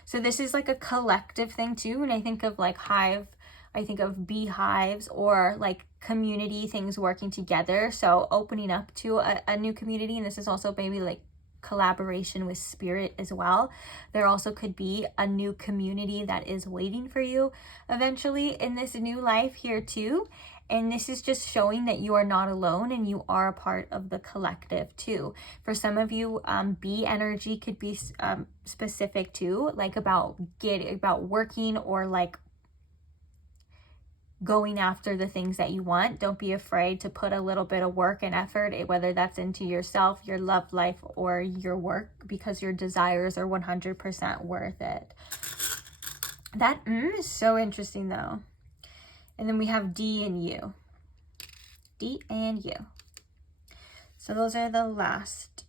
So this is like a collective thing too. When I think of like hive, I think of beehives or like community things working together. So opening up to a new community. And this is also maybe like collaboration with spirit as well. There also could be a new community that is waiting for you eventually in this new life here too. And this is just showing that you are not alone and you are a part of the collective too. For some of you, bee energy could be specific too, like about working or like going after the things that you want. Don't be afraid to put a little bit of work and effort, whether that's into yourself, your love life, or your work, because your desires are 100% worth it. That is so interesting though. And then we have D and U. D and U. So those are the last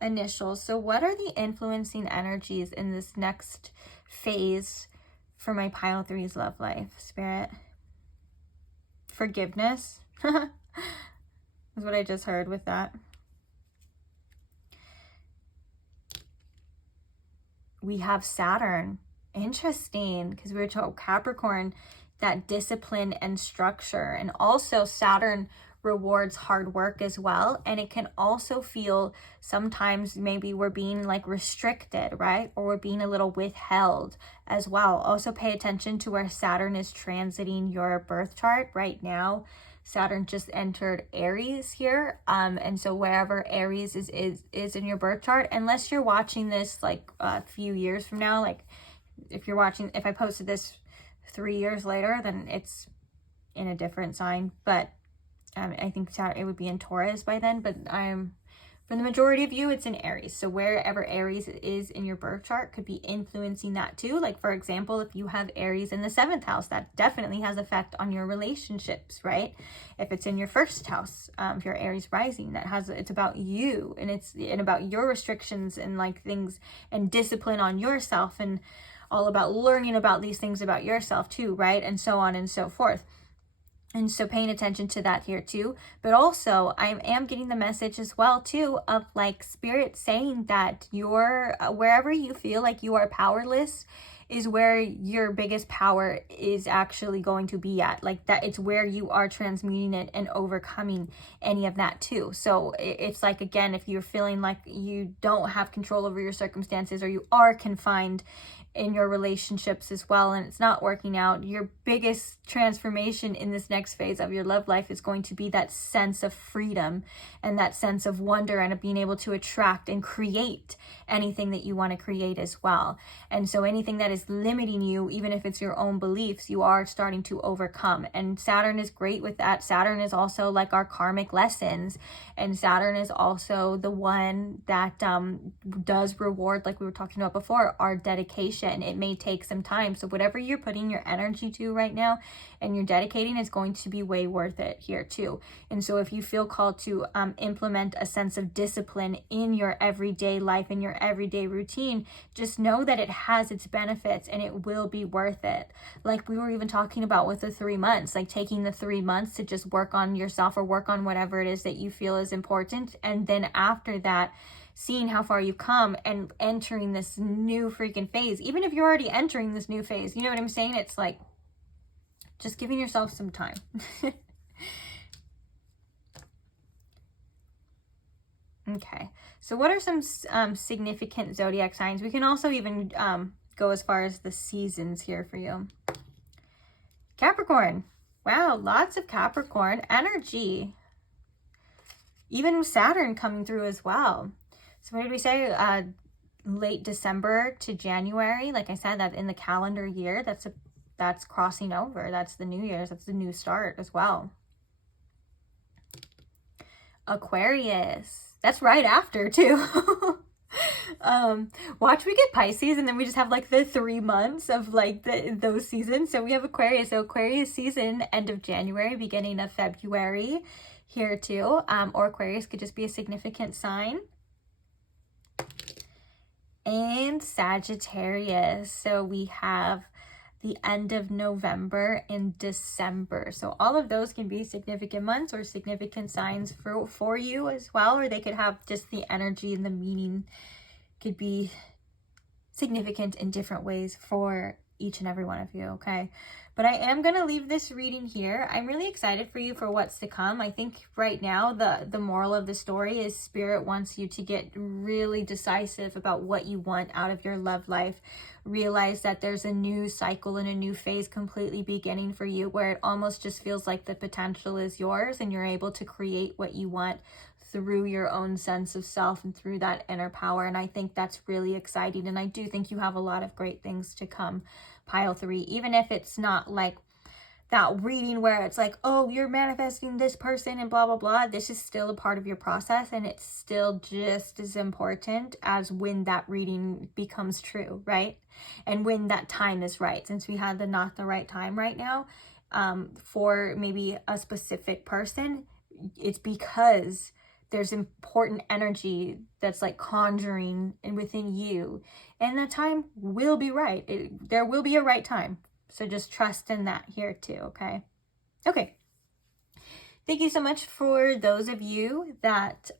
initials. So what are the influencing energies in this next phase for my pile 3's love life, Spirit? Forgiveness. That's what I just heard with that. We have Saturn. Interesting, because we were talking Capricorn, that discipline and structure. And also Saturn rewards hard work as well. And it can also feel sometimes maybe we're being like restricted, right? Or we're being a little withheld as well. Also pay attention to where Saturn is transiting your birth chart right now. Saturn just entered Aries here. And so wherever Aries is in your birth chart, unless you're watching this like a few years from now, like if I posted this 3 years later, then it's in a different sign. But I think it would be in Taurus by then, but for the majority of you, it's in Aries. So wherever Aries is in your birth chart could be influencing that too. Like, for example, if you have Aries in the 7th house, that definitely has effect on your relationships, right? If it's in your 1st house, if you're Aries rising, it's about you, and it's about your restrictions and like things and discipline on yourself, and all about learning about these things about yourself too, right? And so on and so forth. And so paying attention to that here too. But also I am getting the message as well too of like Spirit saying that wherever you feel like you are powerless is where your biggest power is actually going to be at. Like that, it's where you are transmuting it and overcoming any of that too. So it's like, again, if you're feeling like you don't have control over your circumstances, or you are confined in your relationships as well, and it's not working out, your biggest transformation in this next phase of your love life is going to be that sense of freedom and that sense of wonder and of being able to attract and create anything that you want to create as well. And so anything that is limiting you, even if it's your own beliefs, you are starting to overcome. And Saturn is great with that. Saturn is also like our karmic lessons, and Saturn is also the one that does reward, like we were talking about before, our dedication. It may take some time. So whatever you're putting your energy to right now and you're dedicating is going to be way worth it here too. And so if you feel called to implement a sense of discipline in your everyday life, in your everyday routine, just know that it has its benefits and it will be worth it. Like we were even talking about with the 3 months, like taking the 3 months to just work on yourself or work on whatever it is that you feel is important. And then after that, seeing how far you've come and entering this new freaking phase. Even if you're already entering this new phase, you know what I'm saying? It's like just giving yourself some time. Okay, so what are some significant zodiac signs? We can also even go as far as the seasons here for you. Capricorn. Wow, lots of Capricorn energy. Even Saturn coming through as well. So what did we say? Late December to January. Like I said, that in the calendar year, that's crossing over. That's the New Year's. That's the new start as well. Aquarius. That's right after too. Watch, we get Pisces, and then we just have like the 3 months of like those seasons. So we have Aquarius. So Aquarius season, end of January, beginning of February here too. Or Aquarius could just be a significant sign. And Sagittarius. So we have the end of November and December. So all of those can be significant months or significant signs for you as well, or they could have just the energy and the meaning could be significant in different ways for each and every one of you, okay? But I am going to leave this reading here. I'm really excited for you for what's to come. I think right now the moral of the story is Spirit wants you to get really decisive about what you want out of your love life. Realize that there's a new cycle and a new phase completely beginning for you, where it almost just feels like the potential is yours and you're able to create what you want through your own sense of self and through that inner power. And I think that's really exciting. And I do think you have a lot of great things to come, pile 3, even if it's not like that reading where it's like, oh, you're manifesting this person and blah, blah, blah. This is still a part of your process, and it's still just as important as when that reading becomes true, right? And when that time is right. Since we had not the right time right now for maybe a specific person, it's because there's important energy that's like conjuring within you, and the time will be right. There will be a right time. So just trust in that here too, okay? Okay. Thank you so much for those of you that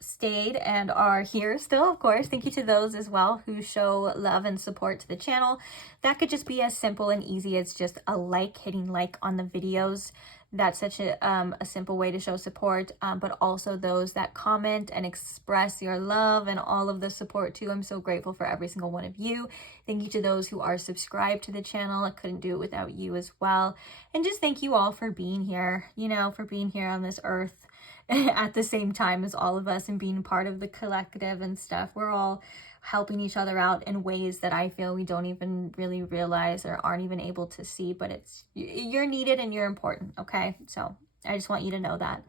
stayed and are here still, of course. Thank you to those as well who show love and support to the channel. That could just be as simple and easy as just a like, hitting like on the videos That's such a simple way to show support, but also those that comment and express your love and all of the support too. I'm so grateful for every single one of you. Thank you to those who are subscribed to the channel. I couldn't do it without you as well. And just thank you all for being here, you know, for being here on this earth at the same time as all of us and being part of the collective and stuff. We're all helping each other out in ways that I feel we don't even really realize or aren't even able to see, but you're needed and you're important, okay? So I just want you to know that.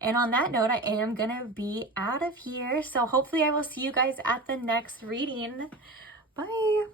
And on that note, I am gonna be out of here. So hopefully I will see you guys at the next reading. Bye.